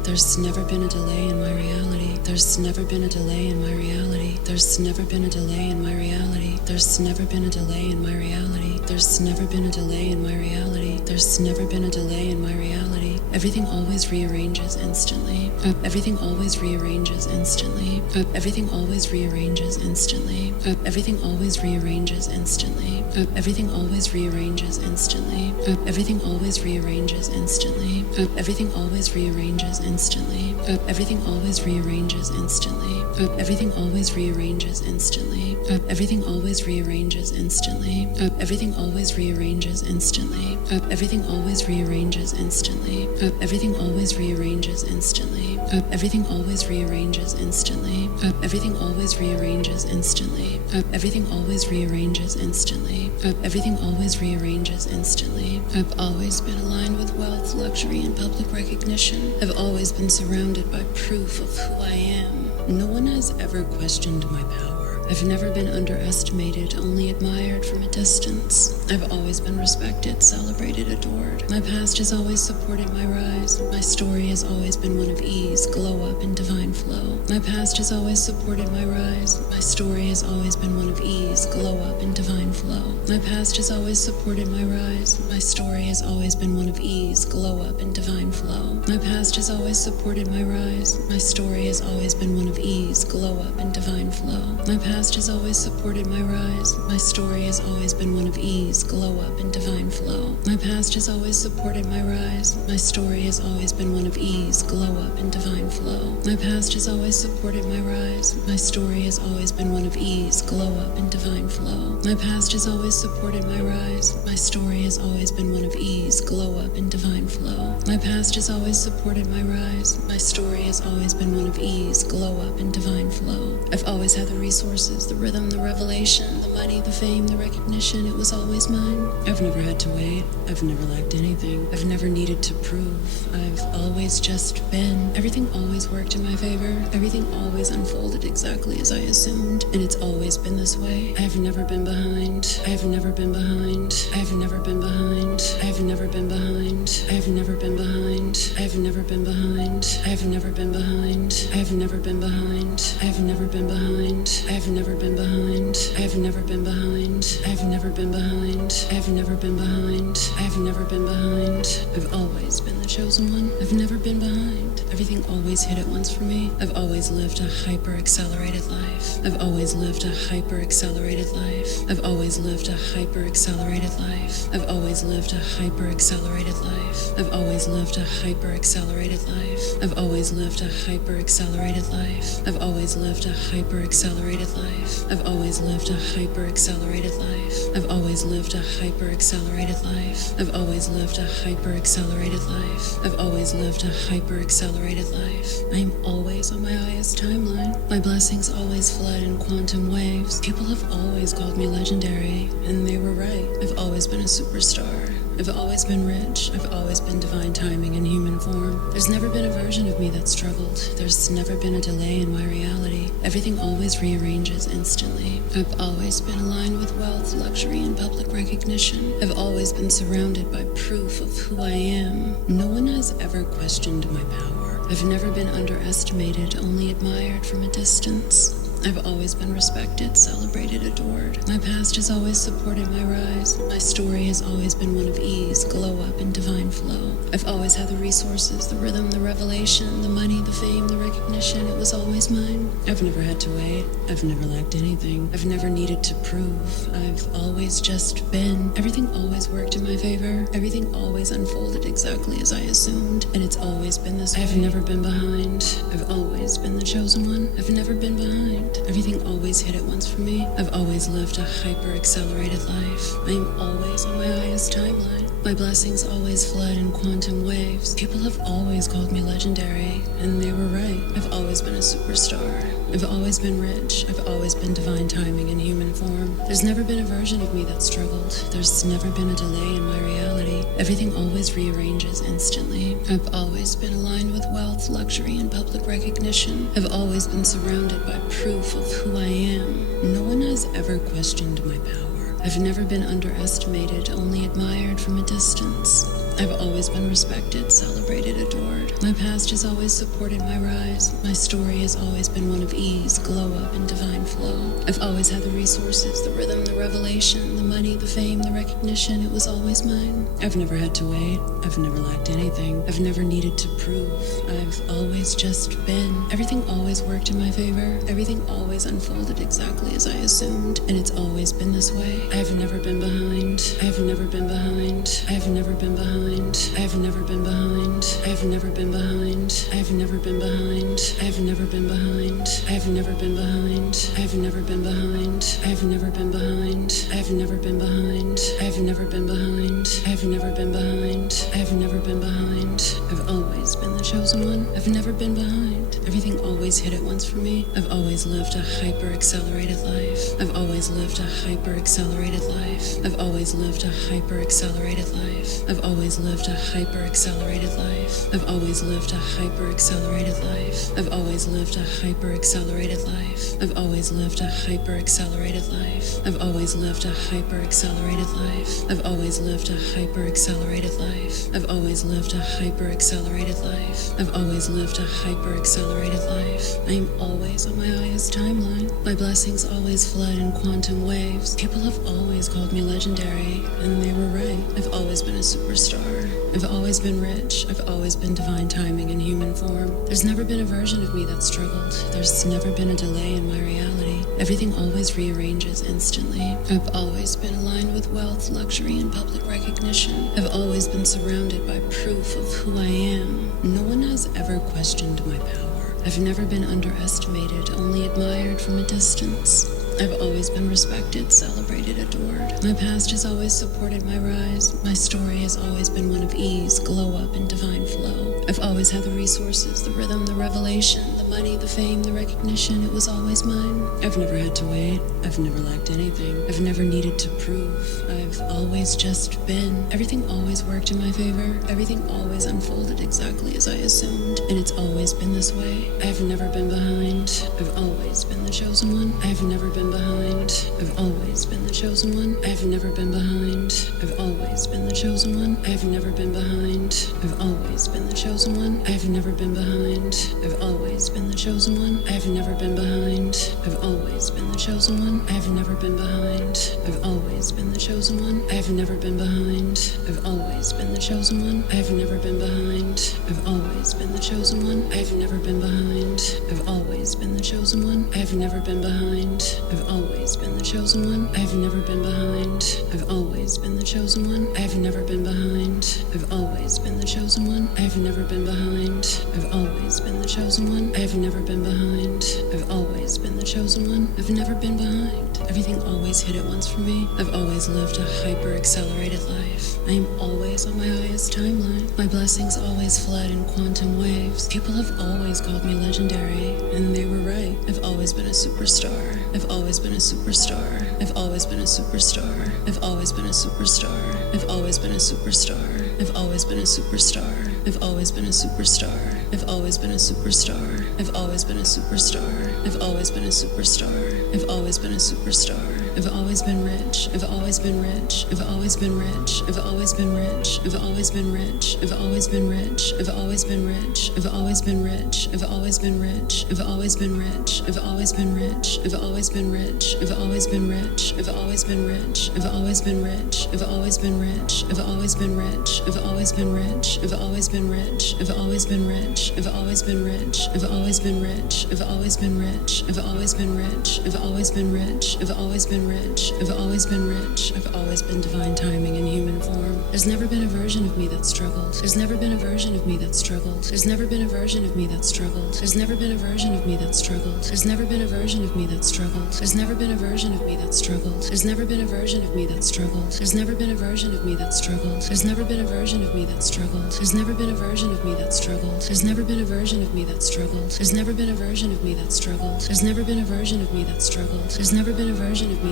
There's never been a delay in my reality. There's never been a delay in my reality. There's never been a delay in my reality. There's never been a delay in my reality. There's never been a delay in my reality. There's never been a delay in my reality. Everything always rearranges instantly. Everything always rearranges instantly. Everything always rearranges instantly. Everything always rearranges instantly. Everything always rearranges instantly. Everything always rearranges instantly. Everything always rearranges instantly. Everything always rearranges instantly. Everything always rearranges instantly. Everything always rearranges instantly. Everything always rearranges instantly. Everything always rearranges instantly. Everything always rearranges instantly. Everything always rearranges instantly. Everything always rearranges instantly. Everything always rearranges instantly. Everything always rearranges instantly. I've always been aligned with wealth, luxury, and public recognition. I've always been surrounded by proof of who I am. No one has ever questioned my power. I've never been underestimated, only admired from a distance. I've always been respected, celebrated, adored. My past has always supported my rise. My story has always been one of ease, glow up, and divine flow. My past has always supported my rise. My story has always been one of ease, glow up, and divine flow. My past has always supported my rise. My story has always been one of ease, glow up, and divine flow. My past has always supported my rise. My story has always been one of ease, glow up, and divine flow. My past has always supported my rise. My story has always been one of ease, glow up, and divine flow. My past has always supported my rise. My story has always been one of ease, glow up, and divine flow. My past has always supported my rise. My story has always been one of ease, glow up, and divine flow. My past has always supported my rise. My story has always been one of ease, glow up, and divine flow. My past has always supported my rise. My story has always been one of ease, glow up, and divine flow. I've always had the resources, the rhythm, the revelation, the money, the fame, the recognition. It was always mine. I've never had to wait. I've never lacked anything. I've never needed to prove. I've always just been. Everything always worked in my favor. Everything always unfolded exactly as I assumed. And it's always been this way. I've never been behind. I've never been behind. I've never been behind. I've never been behind. I've never been behind. I've never been behind. I've never been behind. I've never been behind. I've never been behind. I've never been behind. I've never been behind. I've never been behind. I've never been behind. I've never been behind. I've always been the chosen one. I've never been behind. Everything always hit at once for me. I've always lived a hyper-accelerated life. I've always lived a hyper-accelerated life. I've always lived a hyper-accelerated life. I've always lived a hyper-accelerated life. I've always lived a hyper-accelerated life. I've always lived a hyper-accelerated life. I've always lived a hyper-accelerated life. I've always lived a hyper-accelerated life. I've always lived a hyper-accelerated life. I've always lived a hyper-accelerated life. I've always lived a hyper-accelerated life. I'm always on my highest timeline. My blessings always flood in quantum waves. People have always called me legendary, and they were right. I've always been a superstar. I've always been rich. I've always been divine timing in human form. There's never been a version of me that struggled. There's never been a delay in my reality. Everything always rearranges instantly. I've always been aligned with wealth, luxury, and public recognition. I've always been surrounded by proof of who I am. No one has ever questioned my power. I've never been underestimated, only admired from a distance. I've always been respected, celebrated, adored. My past has always supported my rise. My story has always been one of ease, glow up, and divine flow. I've always had the resources, the rhythm, the revelation, the money, the fame, the recognition. It was always mine. I've never had to wait. I've never lacked anything. I've never needed to prove. I've always just been. Everything always worked in my favor. Everything always unfolded exactly as I assumed. And it's always been this way. I've never been behind. I've always been the chosen one. I've never been behind. Everything always hit at once for me. I've always lived a hyper-accelerated life. I am always on my highest timeline. My blessings always flood in quantum waves. People have always called me legendary, and they were right. I've always been a superstar. I've always been rich. I've always been divine timing in human form. There's never been a version of me that struggled. There's never been a delay in my reality. Everything always rearranges instantly. I've always been aligned with wealth, luxury, and public recognition. I've always been surrounded by proof of who I am. No one has ever questioned my power. I've never been underestimated, only admired from a distance. I've always been respected, celebrated, adored. My past has always supported my rise. My story has always been one of ease, glow up, and divine flow. I've always had the resources, the rhythm, the revelation, the money, the fame, the recognition. It was always mine. I've never had to wait. I've never lacked anything. I've never needed to prove. I've always just been. Everything always worked in my favor. Everything always unfolded exactly as I assumed. And it's always been this way. I've never been behind. I've never been behind. I've never been behind. I've never been behind. I've never been behind. I've never been behind. I've never been behind. I've never been behind. I've never been behind. I've never been behind. I've never been behind. I've never been behind. I've never been behind. I've never been behind. I've always been the chosen one. I've never been behind. Everything always hit at once for me. I've always lived a hyper-accelerated life. I've always lived a hyper-accelerated life. I've always lived a hyper-accelerated life. I've always lived a hyper-accelerated life. I've always lived a hyper-accelerated life. I've always lived a hyper-accelerated life. I've always lived a hyper-accelerated life. I've always lived a hyper-accelerated life. I've always lived a hyper-accelerated life. I've always lived a hyper-accelerated life. I've always lived a hyper-accelerated life. I am always on my highest timeline. My blessings always flood in quantum waves. People have always called me legendary, and they were right. I've always been a superstar. I've always been rich. I've always been divine timing in human form. There's never been a version of me that struggled. There's never been a delay in my reality. Everything always rearranges instantly. I've always been aligned with wealth, luxury, and public recognition. I've always been surrounded by proof of who I am. No one has ever questioned my power. I've never been underestimated, only admired from a distance. I've always been respected, celebrated, adored. My past has always supported my rise. My story has always been one of ease, glow up, and divine flow. I've always had the resources, the rhythm, the revelation, the money, the fame, the recognition. It was always mine. I've never had to wait. I've never lacked anything. I've never needed to prove. I've always just been. Everything always worked in my favor. Everything always unfolded exactly as I assumed. And it's always been this way. I've never been behind. I've always been the chosen one. I've never been behind. I've always been the chosen one. I've never been behind. I've always been the chosen one. I've never been behind. I've always been the chosen one. I've never been behind. I've always been the chosen one. I've never been behind. I've always been the chosen one. I've never been behind. I've always been the chosen one. I've never been behind. I've always been the chosen one. I've never been behind. I've always been the chosen one. I've never been behind. I've always been the chosen one. I've never been behind. I've always been the chosen one. I've never been behind. I've always been the chosen one. I've never been behind. I've always been the chosen one. I've never been behind. I've always been the chosen one. I've never been behind. I've always been the chosen one. I've never been behind. Everything always hit at once for me. I've always lived a hyper-accelerated life. I am always on my highest timeline. My blessings always flood in quantum waves. People have always called me legendary, and they were right. I've always been a superstar. I've always been a superstar. I've always been a superstar. I've always been a superstar. I've always been a superstar. I've always been a superstar. I've always been a superstar. I've always been a superstar. I've always been a superstar. I've always been a superstar. I've always been a superstar. I've always been rich. I've always been rich. I've always been rich. I've always been rich. I've always been rich. I've always been rich. I've always been rich. I've always been rich. I've always been rich. I've always been rich. I've always been rich. I've always been rich. I've always been rich. I've always been rich. I've always been rich. I've always been rich. I've always been rich. I've always been rich. I've always been rich. I've always been rich. I've always been rich. I've always been rich. I've always been rich. I've always been rich. I've always been rich. I've always been rich. I've always been rich. I've always been divine timing in human form. There's never been a version of me that struggled. There's never been a version of me that struggled. There's never been a version of me that struggled. There's never been a version of me that struggled. There's never been a version of me that struggled. There's never been a version of me that struggled. There's never been a version of me that struggled. There's never been a version of me that struggled. There's never been a version of me that struggled. There's never been a version of me that struggled. There's never been a version of me that struggled. There's never been a version of me that struggled. There's never been a version of me that struggled. There's never been a version of me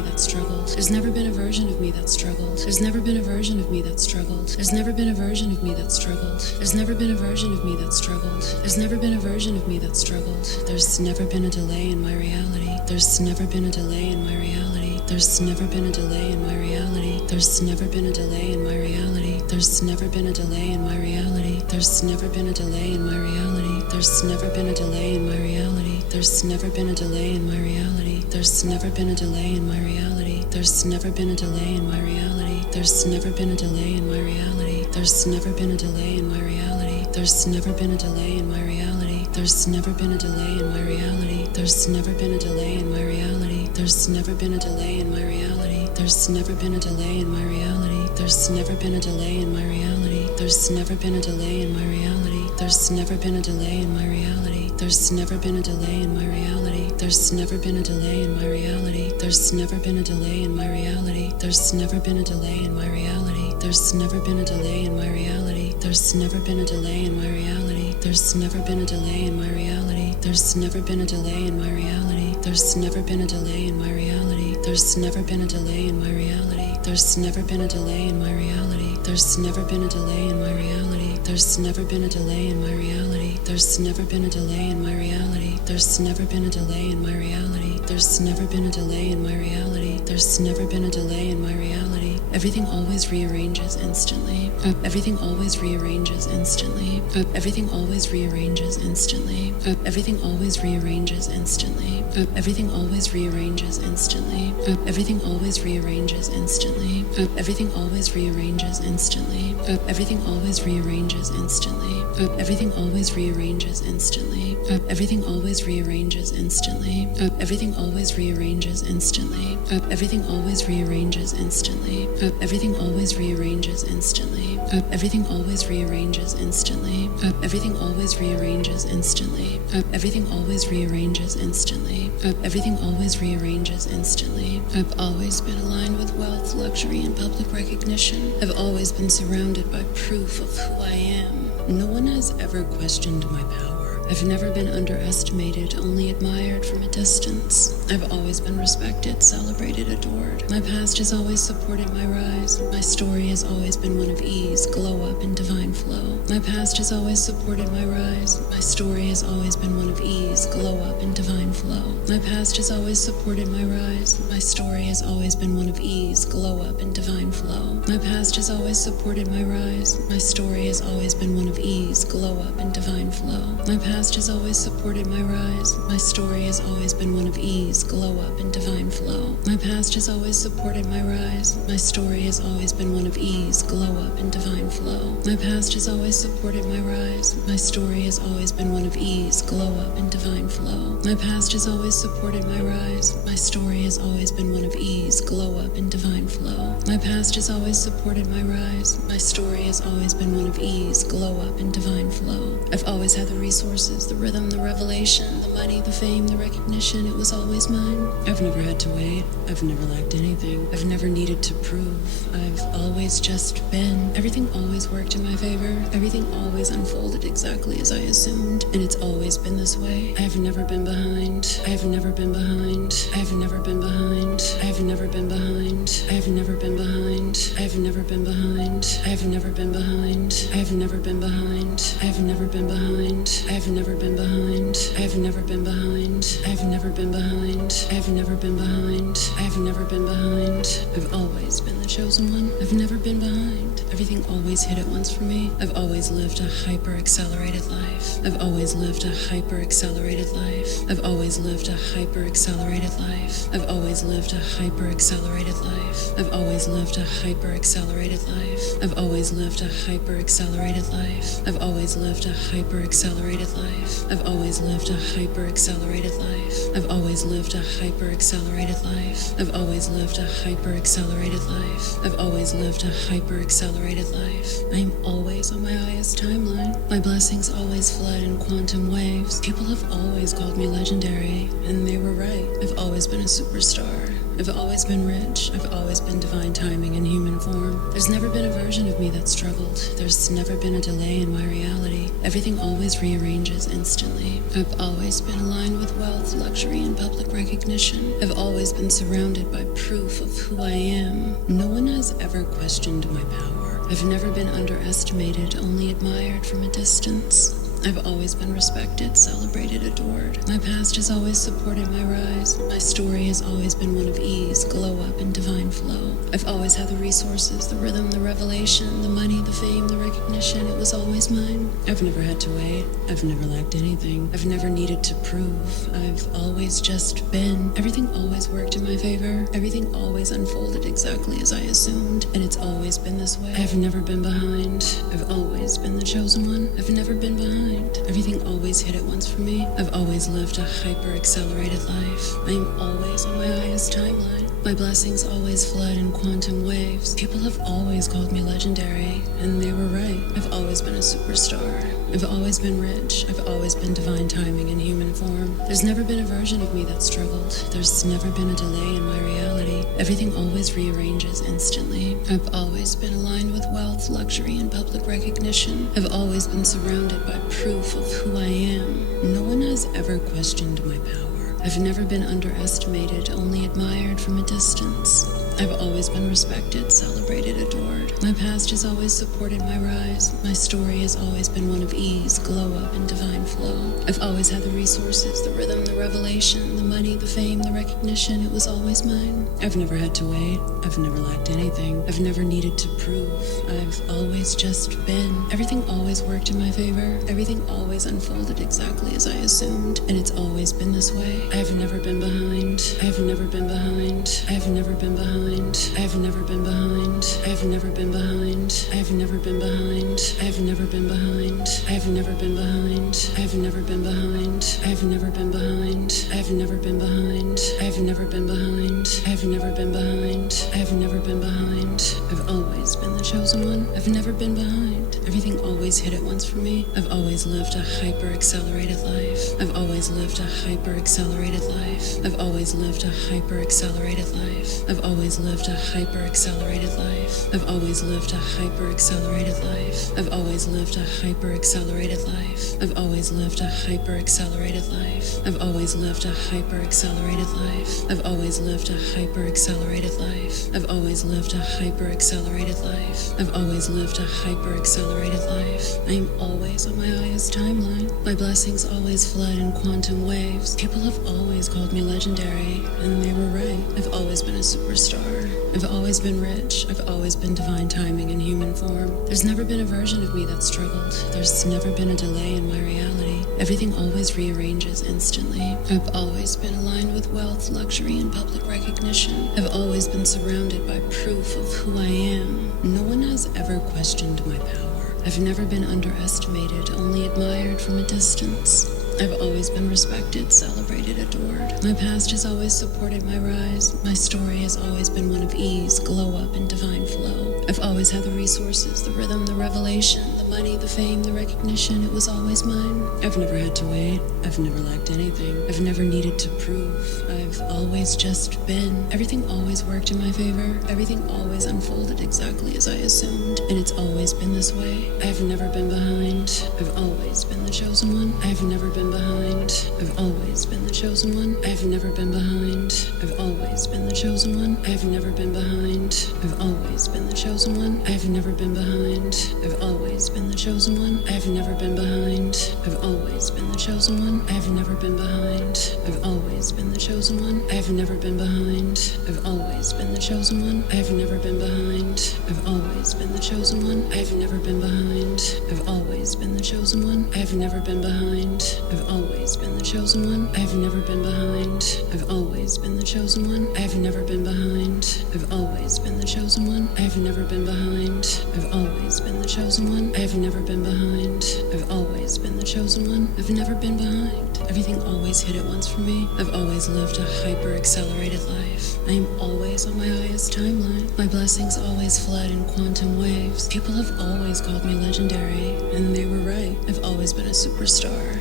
me that struggled. There's never been a version of me that struggled. There's never been a version of me that struggled. There's never been a version of me that struggled. There's never been a version of me that struggled. There's never been a version of me that struggled. There's never been a delay in my reality. There's never been a delay in my reality. There's never been a delay in my reality. There's never been a delay in my reality. There's never been a delay in my reality. There's never been a delay in my reality. There's never been a delay in my reality. There's never been a delay in my reality. There's never been a delay in my reality. There's never been a delay in my reality. There's never been a delay in my reality. There's never been a delay in my reality. There's never been a delay in my reality. There's never been a delay in my reality. There's never been a delay in my reality. There's never been a delay in my reality. There's never been a delay in my reality. There's never been a delay in my reality. There's never been a delay in my reality. There's never been a delay in my reality. There's never been a delay in my reality. There's never been a delay in my reality. There's never been a delay in my reality. There's never been a delay in my reality. There's never been a delay in my reality. There's never been a delay in my reality. There's never been a delay in my reality. There's never been a delay in my reality. There's never been a delay in my reality. There's never been a delay in my reality. There's never been a delay in my reality. There's never been a delay in my reality. There's never been a delay in my reality. There's never been a delay in my reality. There's never been a delay in my reality. There's never been a delay in my reality. There's never been a delay in my reality. Everything always rearranges instantly. Everything always rearranges instantly. Everything always rearranges instantly. Everything always rearranges instantly. Everything always rearranges instantly. Everything always rearranges instantly. Everything always rearranges instantly. Everything always rearranges instantly. Everything always rearranges instantly. Everything always rearranges instantly. Everything always rearranges instantly. Everything always rearranges instantly. Everything always rearranges instantly. Everything always rearranges instantly. Everything always rearranges instantly. Everything always rearranges instantly. Everything always rearranges instantly. I've always been aligned with wealth, luxury, and public recognition. I've always been surrounded by proof of who I am. No one has ever questioned my power. I've never been underestimated, only admired from a distance. I've always been respected, celebrated, adored. My past has always supported my rise. My story has always been one of ease, glow up, and divine flow. My past has always supported my rise. My story has always been one of ease, glow up, and divine flow. My past has always supported my rise. My story has always been one of ease, glow up, and divine flow. My past has always supported my rise. My story has always been one of ease, glow up, and divine flow. My past has always supported my rise. My story has always been one of ease, glow up, and divine flow. My past has always supported my rise. My story has always been one of ease, glow up, and divine flow. My past has always supported my rise. My story has always been one of ease, glow up, and divine flow. My past has always supported my rise. My story has always been one of ease, glow up, and divine flow. My past has always supported my rise. My story has always been one of ease, glow up, and divine flow. I've always had the resources, the rhythm, the revelation, the money, the fame, the recognition. It was always mine. I've never had to wait. I've never lacked anything. I've never needed to prove. I've always just been. Everything always worked in my favor. Everything always unfolded exactly as I assumed. And it's always been this way. I have never been behind. I have never been behind. I have never been behind. I have never been behind. I have never been behind. I have never been behind. I have never been behind. I have never been behind. I have never been behind. I have never been behind. I have never been behind. I have never been behind. I have never been behind. I have never been behind. I've always been the chosen one. I've never been behind. Everything always hit at once for me. I've always lived a hyper-accelerated life. I've always lived a hyper-accelerated life. I've always lived a hyper-accelerated life. I've always lived a hyper-accelerated life. I've always lived a hyper-accelerated life. I've always lived a hyper-accelerated life. I've always lived a hyper-accelerated life. I've always lived a hyper-accelerated life. I've always lived a hyper-accelerated life. I've always lived a hyper-accelerated life. I've always lived a hyper-accelerated life. I am always on my highest timeline. My blessings always flood in quantum waves. People have always called me legendary, and they were right. I've always been a superstar. I've always been rich. I've always been divine timing in human form. There's never been a version of me that struggled. There's never been a delay in my reality. Everything always rearranges instantly. I've always been aligned with wealth, luxury, and public recognition. I've always been surrounded by proof of who I am. No one has ever questioned my power. I've never been underestimated, only admired from a distance. I've always been respected, celebrated, adored. My past has always supported my rise. My story has always been one of ease, glow up, and divine flow. I've always had the resources, the rhythm, the revelation, the money, the fame, the recognition. It was always mine. I've never had to wait. I've never lacked anything. I've never needed to prove. I've always just been. Everything always worked in my favor. Everything always unfolded exactly as I assumed. And it's always been this way. I've never been behind. I've always been the chosen one. I've never been behind. Everything always hit at once for me. I've always lived a hyper-accelerated life. I am always on my highest timeline. My blessings always flood in quantum waves. People have always called me legendary, and they were right. I've always been a superstar. I've always been rich. I've always been divine timing in human form. There's never been a version of me that struggled. There's never been a delay in my reality. Everything always rearranges instantly. I've always been aligned with wealth, luxury, and public recognition. I've always been surrounded by proof of who I am. No one has ever questioned my power. I've never been underestimated, only admired from a distance. I've always been respected, celebrated, adored. My past has always supported my rise. My story has always been one of ease, glow up, and divine flow. I've always had the resources, the rhythm, the revelation, the money, the fame, the recognition. It was always mine. I've never had to wait. I've never lacked anything. I've never needed to prove. I've always just been. Everything always worked in my favor. Everything always unfolded exactly as I assumed. And it's always been this way. I've never been behind. I've never been behind. I've never been behind. I've never been behind. I've never been behind. I've never been behind. I've never been behind. I've never been behind. I've never been behind. I've never been behind. I've never been behind. I've never been behind. I've never been behind. I've never been behind. I've always been the chosen one. I've never been behind. Everything always hit at once for me. I've always lived a hyper-accelerated life. I've always lived a hyper-accelerated life. I've always lived a hyper-accelerated life. I've always lived a hyper-accelerated life. I've always lived a hyper-accelerated life. I've always lived a hyper-accelerated life. I've always lived a hyper-accelerated life. I've always lived a hyper-accelerated life. I've always lived a hyper-accelerated life. I've always lived a hyper-accelerated life. I've always lived a hyper-accelerated life. I am always on my highest timeline. My blessings always flood in quantum waves. People have always called me legendary, and they were right. I've always been a superstar. I've always been rich. I've always been divine timing in human form. There's never been a version of me that struggled. There's never been a delay in my reality. Everything always rearranges instantly. I've always been aligned with wealth, luxury, and public recognition. I've always been surrounded by proof of who I am. No one has ever questioned my power. I've never been underestimated, only admired from a distance. I've always been respected, celebrated, adored. My past has always supported my rise. My story has always been one of ease, glow up, and divine flow. I've always had the resources, the rhythm, the revelation, the money, the fame, the recognition. It was always mine. I've never had to wait. I've never lacked anything. I've never needed to prove. I've always just been. Everything always worked in my favor. Everything always unfolded exactly as I assumed. And it's always been this way. I've never been behind. I've always been the chosen one. I've never been behind. I've always been the chosen one. I've never been behind. I've always been the chosen one. I've never been behind. I've always been the chosen one. I've never been behind. I've always been the chosen one. I've never been behind. I've always been the chosen one. I've never been behind. I've always been the chosen one. I've never been behind. I've always been the chosen one. I've never been behind. I've always been the chosen one. I've never been behind. I've always been the chosen one. I've never been behind. I've always been the chosen one. I've never been behind. I've always been the chosen one. I've never been behind. I've always been the chosen one. I've never been behind. I've always been the chosen one. I've never been behind. I've always been the chosen one. I've never been behind. Everything always hit at once for me. I've always lived a hyper-accelerated life. I am always on my highest timeline. My blessings always flood in quantum waves. People have always called me legendary, and they were right. I've always been a superstar.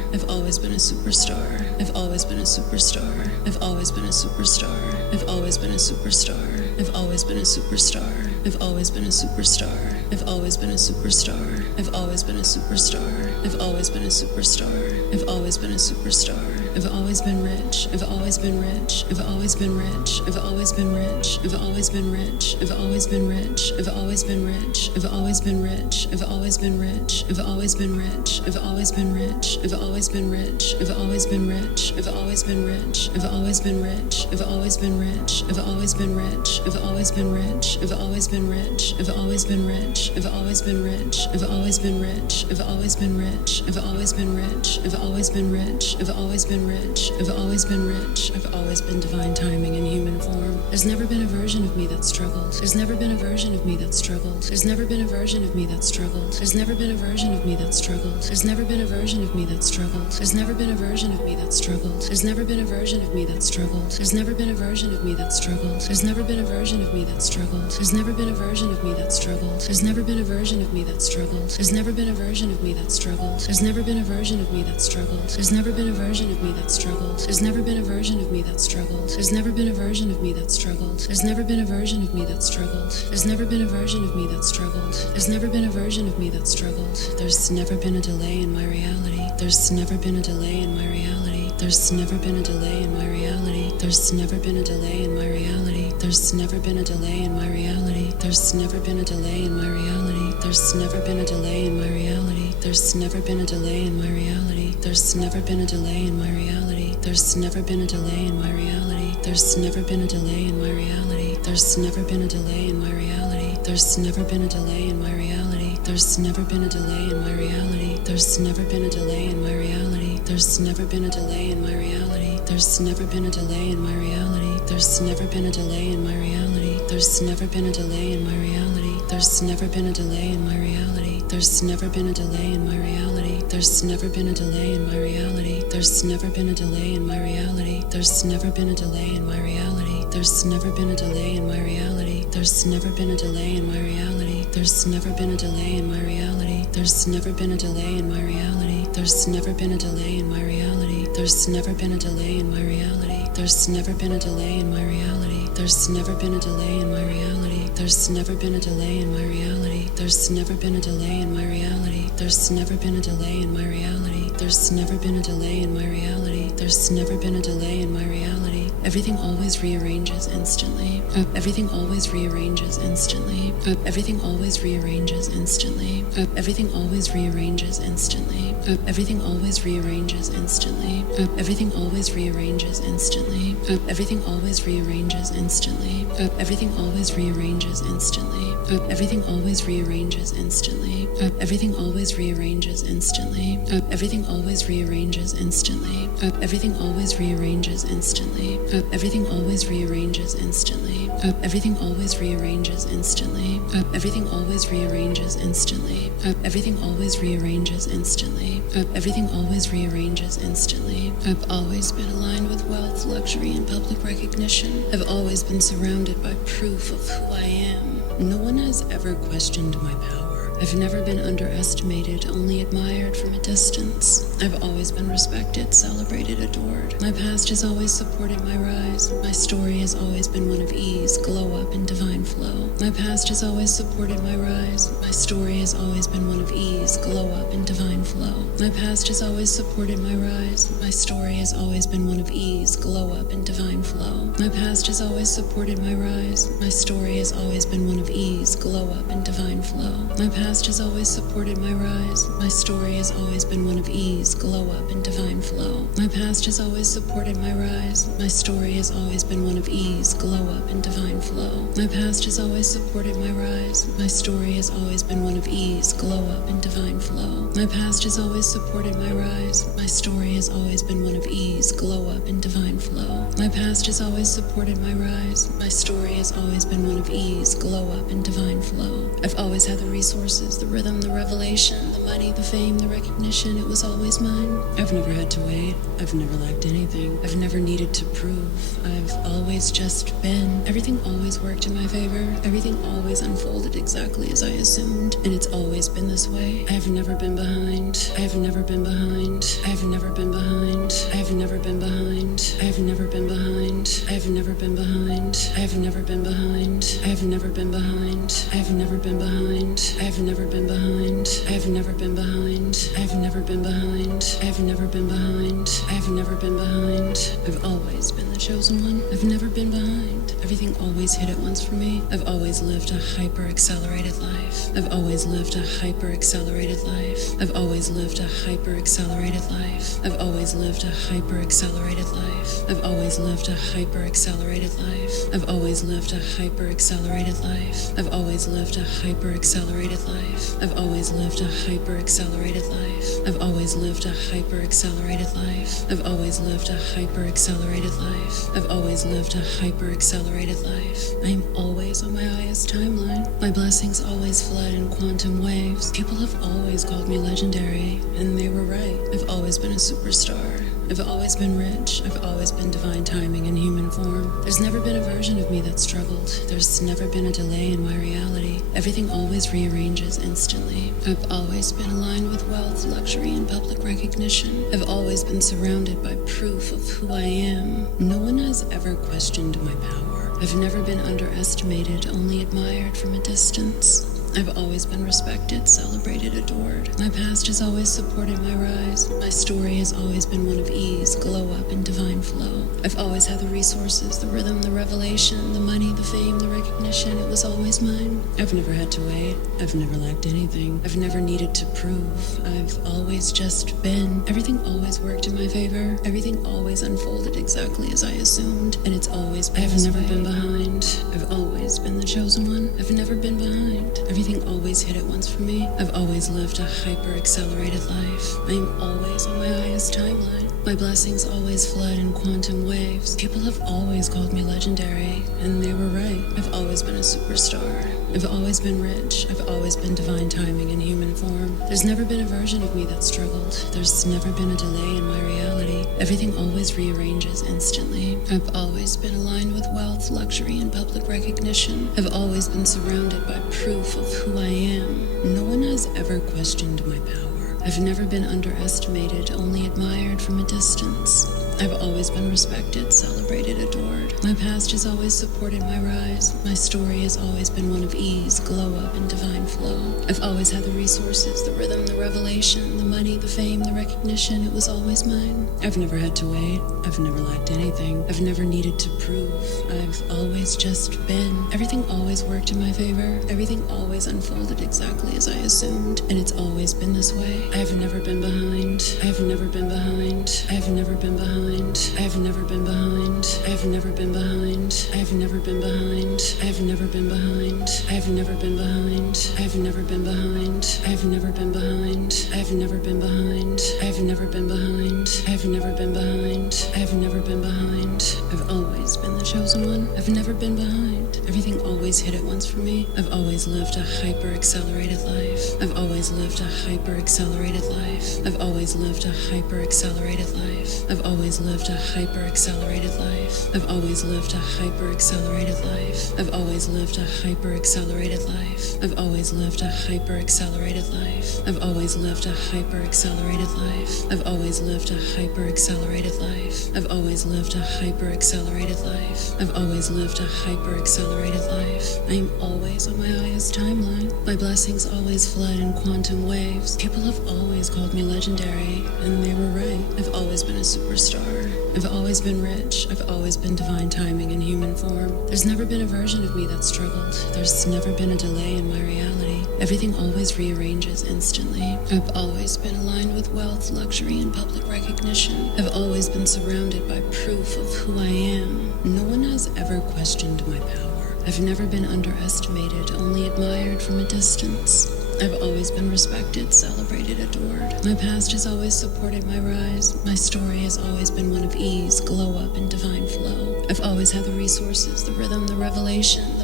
I've always been a superstar. I've always been a superstar. I've always been a superstar. I've always been a superstar. I've always been a superstar. I've always been a superstar. I've always been a superstar. I've always been a superstar. I've always been a superstar. I've always been a superstar. I've always been rich. I've always been rich. I've always been rich. I've always been rich. I've always been rich. I've always been rich. I've always been rich. I've always been rich. I've always been rich. I've always been rich. I've always been rich. I've always been rich. I've always been rich. I've always been rich. I've always been rich. I've always been rich. I've always been rich. I've always been rich. I've always been rich. I've always been rich. I've always been rich. I've always been rich. I've always been rich. I've always been rich. I've always been rich. I've always been rich. I've always been rich. I've always been divine timing in human form. There's never been a version of me that struggled. There's never been a version of me that struggled. There's never been a version of me that struggled. There's never been a version of me that struggled. There's never been a version of me that struggled. There's never been a version of me that struggled. There's never been a version of me that struggled. There's never been a version of me that struggled. There's never been a version of me that struggled. There's never been a version of me that struggled. There's never been a version of me that struggled. There's never been a version of me that struggled. There's never been a version of me that struggled. There's never been a version of me that struggled. There's never been a version of me that struggled. There's never been a version of me that struggled. There's never been a version of me that struggled. There's never been a version of me that struggled. There's never been a version of me that struggled. There's never been a delay in my reality. There's never been a delay in my reality. There's never been a delay in my reality. There's never been a delay in my reality. There's never been a delay in my reality. There's never been a delay in my reality. There's never been a delay in my reality. There's never been a delay in my reality. There's never been a delay in my reality. There's never been a delay in my reality. There's never been a delay in my reality. There's never been a delay in my reality. There's never been a delay in my reality. There's never been a delay in my reality. There's never been a delay in my reality. There's never been a delay in my reality. There's never been a delay in my reality. There's never been a delay in my reality. There's never been a delay in my reality. There's never been a delay in my reality. There's never been a delay in my reality. There's never been a delay in my reality. There's never been a delay in my reality. There's never been a delay in my reality. There's never been a delay in my reality. There's never been a delay in my reality. There's never been a delay in my reality. There's never been a delay in my reality. There's never been a delay in my reality. There's never been a delay in my reality. There's never been a delay in my reality. There's never been a delay in my reality. There's never been a delay in my reality. There's never been a delay in my reality. There's never been a delay in my reality. There's never been a delay in my reality. There's never been a delay in my reality. Everything always rearranges instantly. Everything always rearranges instantly. Everything always rearranges instantly. Everything always rearranges instantly. Everything always rearranges instantly. Everything always rearranges instantly. Everything always rearranges instantly. Everything always rearranges instantly. Everything always rearranges instantly. Everything always rearranges instantly. Everything always rearranges instantly. Everything always rearranges instantly. Everything always rearranges instantly. Everything always rearranges instantly. Everything always rearranges instantly. Everything always rearranges instantly. Everything always rearranges instantly. I've always been aligned with wealth, luxury, and public recognition. I've always been surrounded by proof of who I am. No one has ever questioned my power. I've never been underestimated, only admired from a distance. I've always been respected, celebrated, adored. My past has always supported my rise. My story has always been one of ease, glow up, and divine flow. My past has always supported my rise. My story has always been one of ease, glow up, and divine flow. My past has always supported my rise. My story has always been one of ease, glow up, and divine flow. My past has always supported my rise. My story has always been one of ease, glow up, and divine flow. My past has always supported my rise. My story has always been one of ease, glow up, and divine flow. My past has always supported my rise. My story has always been one of ease, glow up, and divine flow. My past has always supported my rise. My story has always been one of ease, glow up, and divine flow. My past has always supported my rise. My story has always been one of ease, glow up, and divine flow. My past has always supported my rise. My story has always been one of ease, glow up, and divine flow. I've always had the resources resources, the rhythm, the revelation, the money, the fame, the recognition, it was always mine. I've never had to wait, I've never lacked anything, I've never needed to prove, I've always just been. Everything always worked in my favor, everything always unfolded exactly as I assumed, and it's always been this way. I have never been behind, I have never been behind, I have never been behind, I have never been behind, I have never been behind, I have never been behind, I have never been behind, I have never been behind, I have never been behind, I have never been behind, I have never been behind, I have never been behind, I have never been behind, I have never been behind. I've always been the chosen one. I've never been behind. Everything always hit at once for me. I've always lived a hyper-accelerated life. I've always lived a hyper-accelerated life. I've always lived a hyper-accelerated life. I've always lived a hyper-accelerated life. I've always lived a hyper-accelerated life. I've always lived a hyper-accelerated life. I've always lived a hyper-accelerated life. I've always lived a hyper-accelerated life. I've always lived a hyper-accelerated life. I've always lived a hyper-accelerated life. I've always lived a hyper-accelerated life. I am always on my highest timeline. My blessings always flood in quantum waves. People have always called me legendary, and they were right. I've always been a superstar. I've always been rich. I've always been divine timing in human form. There's never been a version of me that struggled. There's never been a delay in my reality. Everything always rearranges instantly. I've always been aligned with wealth, luxury, and public recognition. I've always been surrounded by proof of who I am. No one has ever questioned my power. I've never been underestimated, only admired from a distance. I've always been respected, celebrated, adored. My past has always supported my rise. My story has always been one of ease, glow up, and divine flow. I've always had the resources, the rhythm, the revelation, the money, the fame, the recognition. It was always mine. I've never had to wait. I've never lacked anything. I've never needed to prove. I've always just been. Everything always worked in my favor. Everything always unfolded exactly as I assumed, and it's always been. I've never been behind. I've always been the chosen one. I've never been behind. Everything always hit at once for me. I've always lived a hyper-accelerated life. I am always on my highest timeline. My blessings always flood in quantum waves. People have always called me legendary, and they were right. I've always been a superstar. I've always been rich. I've always been divine timing in human form. There's never been a version of me that struggled. There's never been a delay in my reality. Everything always rearranges instantly. I've always been aligned with wealth, luxury, and public recognition. I've always been surrounded by proof of who I am. No one has ever questioned my power. I've never been underestimated, only admired from a distance. I've always been respected, celebrated, adored. My past has always supported my rise. My story has always been one of ease, glow up, and divine flow. I've always had the resources, the rhythm, the revelation, the money, the fame, the recognition. It was always mine. I've never had to wait. I've never lacked anything. I've never needed to prove. I've always just been. Everything always worked in my favor. Everything always unfolded exactly as I assumed, and it's always been this way. I have never been behind. I have never been behind. I have never been behind. I have never been behind. I have never been behind. I have never been behind. I have never been behind. I have never been behind. I have never been behind. I have never been behind. I have never been behind. I have never been behind. I have never been behind. I have never been behind. I've always been the chosen one. I've never been behind. Everything always hit at once for me. I've always lived a hyper-accelerated life. I've always lived a hyper-accelerated life. I've always lived a hyper-accelerated life. I've always lived a hyper-accelerated life. I've always lived a hyper-accelerated life. I've always lived a hyper-accelerated life. I've always lived a hyper-accelerated life. I've always lived a hyper-accelerated life. I've always lived a hyper-accelerated life. I've always lived a hyper-accelerated life. I've always lived a hyper-accelerated life. I am always on my highest timeline. My blessings always flood in quantum waves. People have always called me legendary, and they were right. I've always been a superstar. I've always been rich. I've always been divine timing in human form. There's never been a version of me that struggled. There's never been a delay in my reality. Everything always rearranges instantly. I've always been aligned with wealth, luxury, and public recognition. I've always been surrounded by proof of who I am. No one has ever questioned my power. I've never been underestimated, only admired from a distance. I've always been respected, celebrated, adored. My past has always supported my rise. My story has always been one of ease, glow up, and divine flow. I've always had the resources, the rhythm, the revelation, the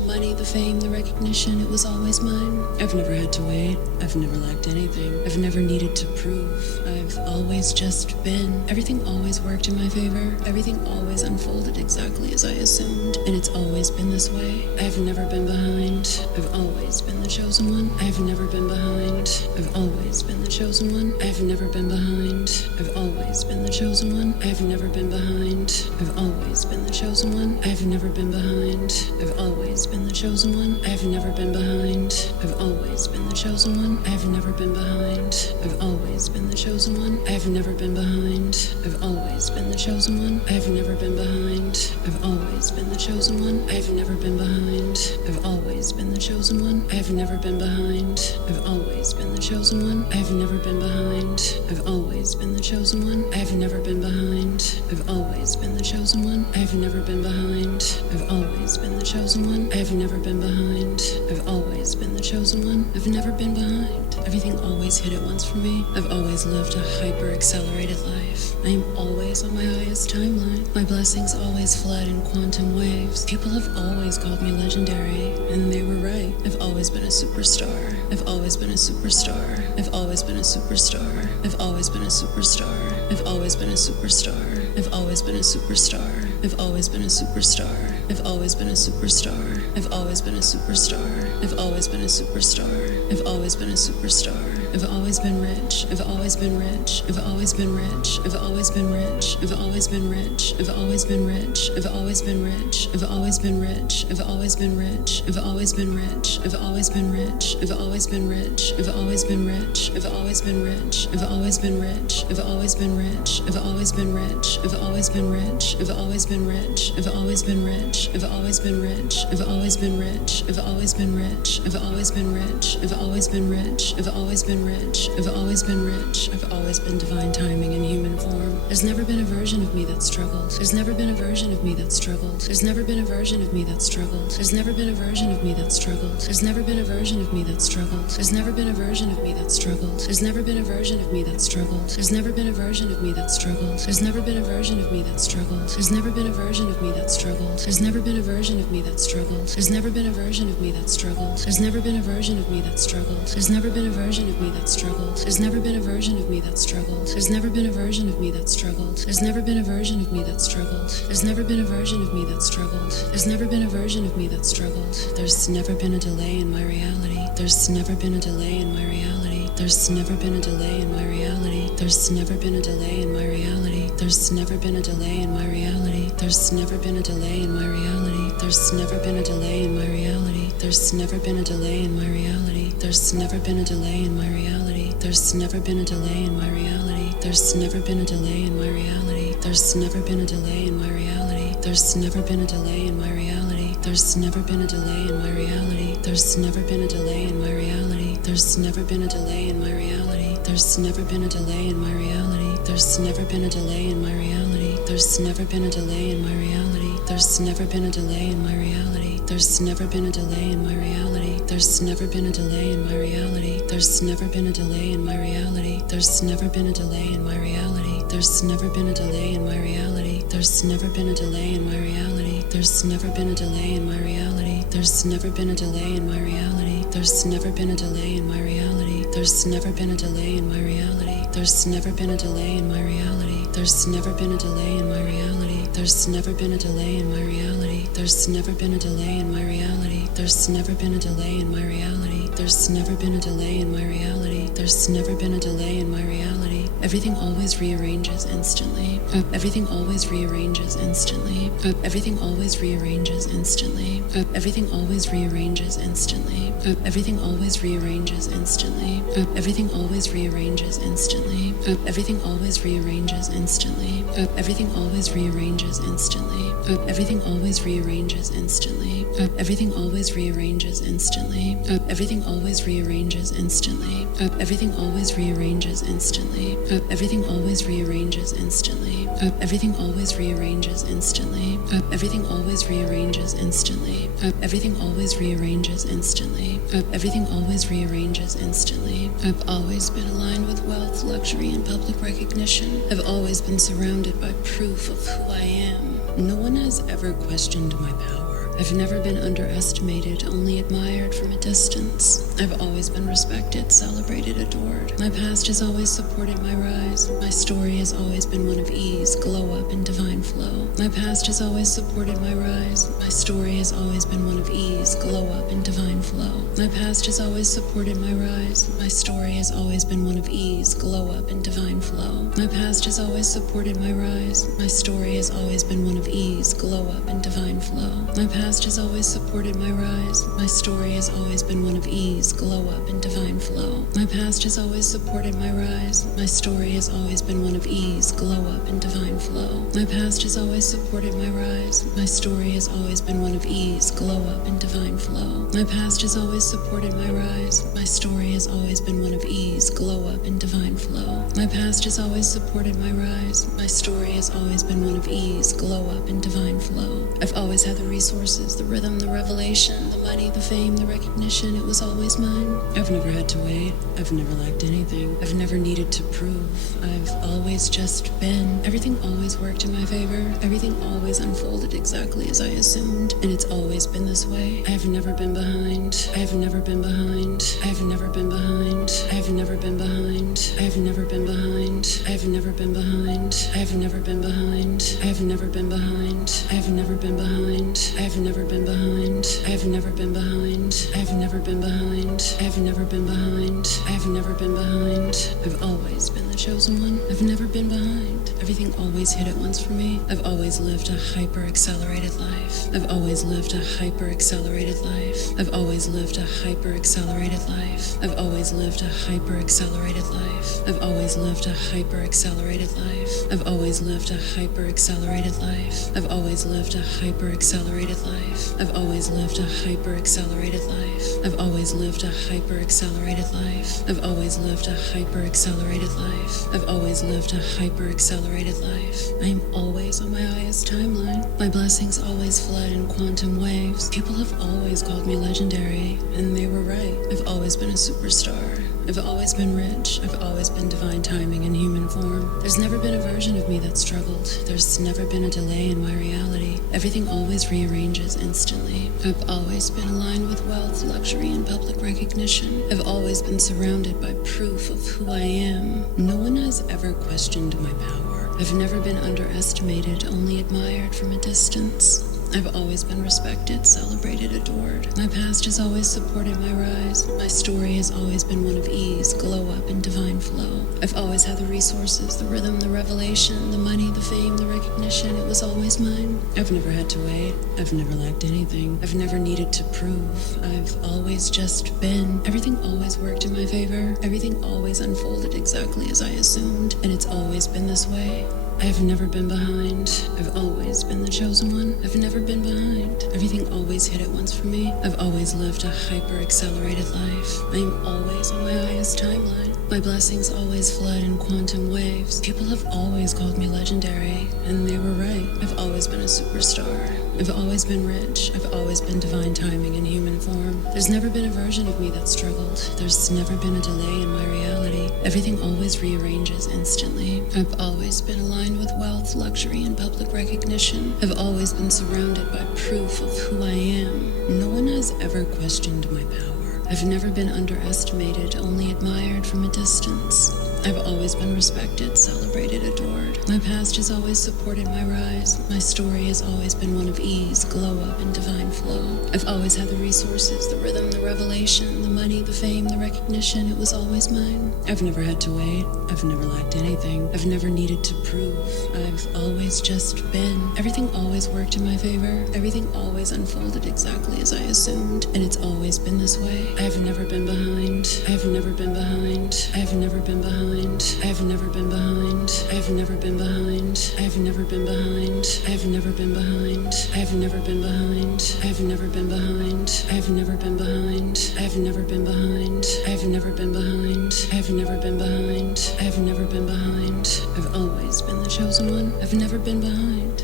money, the fame, the recognition, it was always mine. I've never had to wait. I've never lacked anything. I've never needed to prove. I've always just been. Everything always worked in my favor. Everything always unfolded exactly as I assumed. And it's always been this way. I've never been behind. I've always been the chosen one. I've never been behind. I've always been the chosen one. I've never been behind. I've always been the chosen one. I've never been behind. I've always been the chosen one. I've never been behind. I've always been the chosen one. I've never been behind. I've always been the chosen one. I've never been behind. I've always been the chosen one. I've never been behind. I've always been the chosen one. I've never been behind. I've always been the chosen one. I've never been behind. I've always been the chosen one. I've never been behind. I've always been the chosen one. I've never been behind. I've always been the chosen one. I've never been behind. I've always been the chosen one. I've never been behind. I've always been the chosen one. I've never been behind. I've always been the chosen one. I've never been behind. Everything always hit at once for me. I've always lived a hyper-accelerated life. I am always on my highest timeline. My blessings always flood in quantum waves. People have always called me legendary, and they were right. I've always been a superstar. I've always been a superstar. I've always been a superstar. I've always been a superstar. I've always been a superstar. I've always been a superstar. I've always been a superstar. I've always been a superstar. I've always been a superstar. I've always been a superstar. I've always been a superstar. I've always been rich. I've always been rich. I've always been rich. I've always been rich. I've always been rich. I've always been rich. I've always been rich. I've always been rich. I've always been rich. I've always been rich. I've always been rich. I've always been rich. I've always been rich. I've always been rich. I've always been rich. I've always been rich. I've always been rich. I've always been rich. I've always been rich. I've always been rich. I've always been rich. I've always been rich. I've always been rich. I've always been rich. I've always been rich. I've always been rich. I've always been rich. I've always been divine timing in human form. There's never been a version of me that struggled. There's never been a version of me that struggled. There's never been a version of me that struggled. There's never been a version of me that struggled. There's never been a version of me that struggled. There's never been a version of me that struggled. There's never been a version of me that struggled. There's never been a version of me that struggled. There's never been a version of me that struggled. There's never been a version of me that struggled. There's never been a version of me that struggled. There's never been a version of me that struggled. There's never been a version of me that struggled. There's never been a version of me that struggled. There's never been a version of me that struggled. There's never been a version of me that struggled. There's never been a version of me that struggled. There's never been a version of me that struggled. There's never been a version of me that struggled. There's never been a delay in my reality. There's never been a delay in my reality. There's never been a delay in my reality. There's never been a delay in my reality. There's never been a delay in my reality. There's never been a delay in my reality. There's never been a delay in my reality. There's never been a delay in my reality. There's never been a delay in my reality. There's never been a delay in my reality. There's never been a delay in my reality. There's never been a delay in my reality. There's never been a delay in my reality. There's never been a delay in my reality. There's never been a delay in my reality. There's never been a delay in my reality. There's never been a delay in my reality. There's never been a delay in my reality. There's never been a delay in my reality. There's never been a delay in my reality. There's never been a delay in my reality. There's never been a delay in my reality. There's never been a delay in my reality. There's never been a delay in my reality. There's never been a delay in my reality. There's never been a delay in my reality. There's never been a delay in my reality. There's never been a delay in my reality. There's never been a delay in my reality. There's never been a delay in my reality. There's never been a delay in my reality. There's never been a delay in my reality. There's never been a delay in my reality. There's never been a delay in my reality. There's never been a delay in my reality. There's never been a delay in my reality. There's never been a delay in my reality. Everything always rearranges instantly. Everything always rearranges instantly. Everything always rearranges instantly. Everything always rearranges instantly. Everything always rearranges instantly. Everything always rearranges instantly. Everything always rearranges instantly. Everything always rearranges instantly. Everything always rearranges instantly. Everything always rearranges instantly. Everything always rearranges instantly. Everything always rearranges instantly. Everything always rearranges instantly. Everything always rearranges instantly. Everything always rearranges instantly. Everything always rearranges instantly. Everything always rearranges instantly. I've always been aligned with wealth, luxury, and public recognition. I've always been surrounded by proof of who I am. No one has ever questioned my power. I've never been underestimated, only admired from a distance. I've always been respected, celebrated, adored. My past has always supported my rise. My story has always been one of ease, glow up, and divine flow. My past has always supported my rise. My story has always been one of ease, glow up, and divine flow. My past has always supported my rise. My story has always been one of ease, glow up, and divine flow. My past has always supported my rise. My story has always been one of ease, glow up, and divine flow. My past has always supported my rise. My story has always been one of ease, glow up, and divine flow. My past has always supported my rise. My story has always been one of ease, glow up, and divine flow. My past has always supported my rise. My story has always been one of ease, glow up, and divine flow. My past has always supported my rise. My story has always been one of ease, glow up, and divine flow. My past has always supported my rise. My story has always been one of ease, glow up, and divine flow. I've always had the resources, the rhythm, the revelation, the money, the fame, the recognition. It was always mine. I've never had to wait. I've never lacked anything. I've never needed to prove. I've always just been. Everything always worked in my favor. Everything always unfolded exactly as I assumed. And it's always been this way. I've never been behind. I've never been behind. I've never been behind. I've never been behind. I've never been behind. I've never been behind. I've never been behind. I've never been behind. I've never been behind. I've never been behind. I've never been behind. I've never been behind. I've never been behind. I've never been behind. I've always been the chosen one. I've never been behind. Everything always hit at once for me. I've always lived a hyper-accelerated life. I've always lived a hyper-accelerated life. I've always lived a hyper-accelerated life. I've always lived a hyper-accelerated life. I've always lived a hyper-accelerated life. I've always lived a hyper-accelerated life. I've always lived a hyper-accelerated life. I've always lived a hyper-accelerated life. I've always lived a hyper-accelerated life. I've always lived a hyper-accelerated life. I've always lived a hyper-accelerated life. I am always on my highest timeline. My blessings always flood in quantum waves. People have always called me legendary, and they were right. I've always been a superstar. I've always been rich. I've always been divine timing in human form. There's never been a version of me that struggled. There's never been a delay in my reality. Everything always rearranges instantly. I've always been aligned with wealth, luxury, and public recognition. I've always been surrounded by proof of who I am. No one has ever questioned my power. I've never been underestimated, only admired from a distance. I've always been respected, celebrated, adored. My past has always supported my rise. My story has always been one of ease, glow up, and divine flow. I've always had the resources, the rhythm, the revelation, the money, the fame, the recognition. It was always mine. I've never had to wait. I've never lacked anything. I've never needed to prove. I've always just been. Everything always worked in my favor. Everything always unfolded exactly as I assumed. And it's always been this way. I've never been behind. I've always been the chosen one. I've never been behind. Everything always hit at once for me. I've always lived a hyper-accelerated life. I am always on my highest timeline. My blessings always flood in quantum waves. People have always called me legendary, and they were right. I've always been a superstar. I've always been rich. I've always been divine timing in human form. There's never been a version of me that struggled. There's never been a delay in my reality. Everything always rearranges instantly. I've always been aligned with wealth, luxury, and public recognition. I've always been surrounded by proof of who I am. No one has ever questioned my power. I've never been underestimated, only admired from a distance. I've always been respected, celebrated, adored. My past has always supported my rise. My story has always been one of ease, glow up, and divine flow. I've always had the resources, the rhythm, the revelation, the money, the fame, the recognition. It was always mine. I've never had to wait. I've never lacked anything. I've never needed to prove. I've always just been. Everything always worked in my favor. Everything always unfolded exactly as I assumed. And it's always been this way. I've never been behind. I've never been behind. I've never been behind. I've never been behind. I've never been behind. I've never been behind. I've never been behind. I've never been behind. I've never been behind. I've never been behind. I've never been behind. I've never been behind. I've never been behind. I've never been behind. I've always been the chosen one. I've never been behind.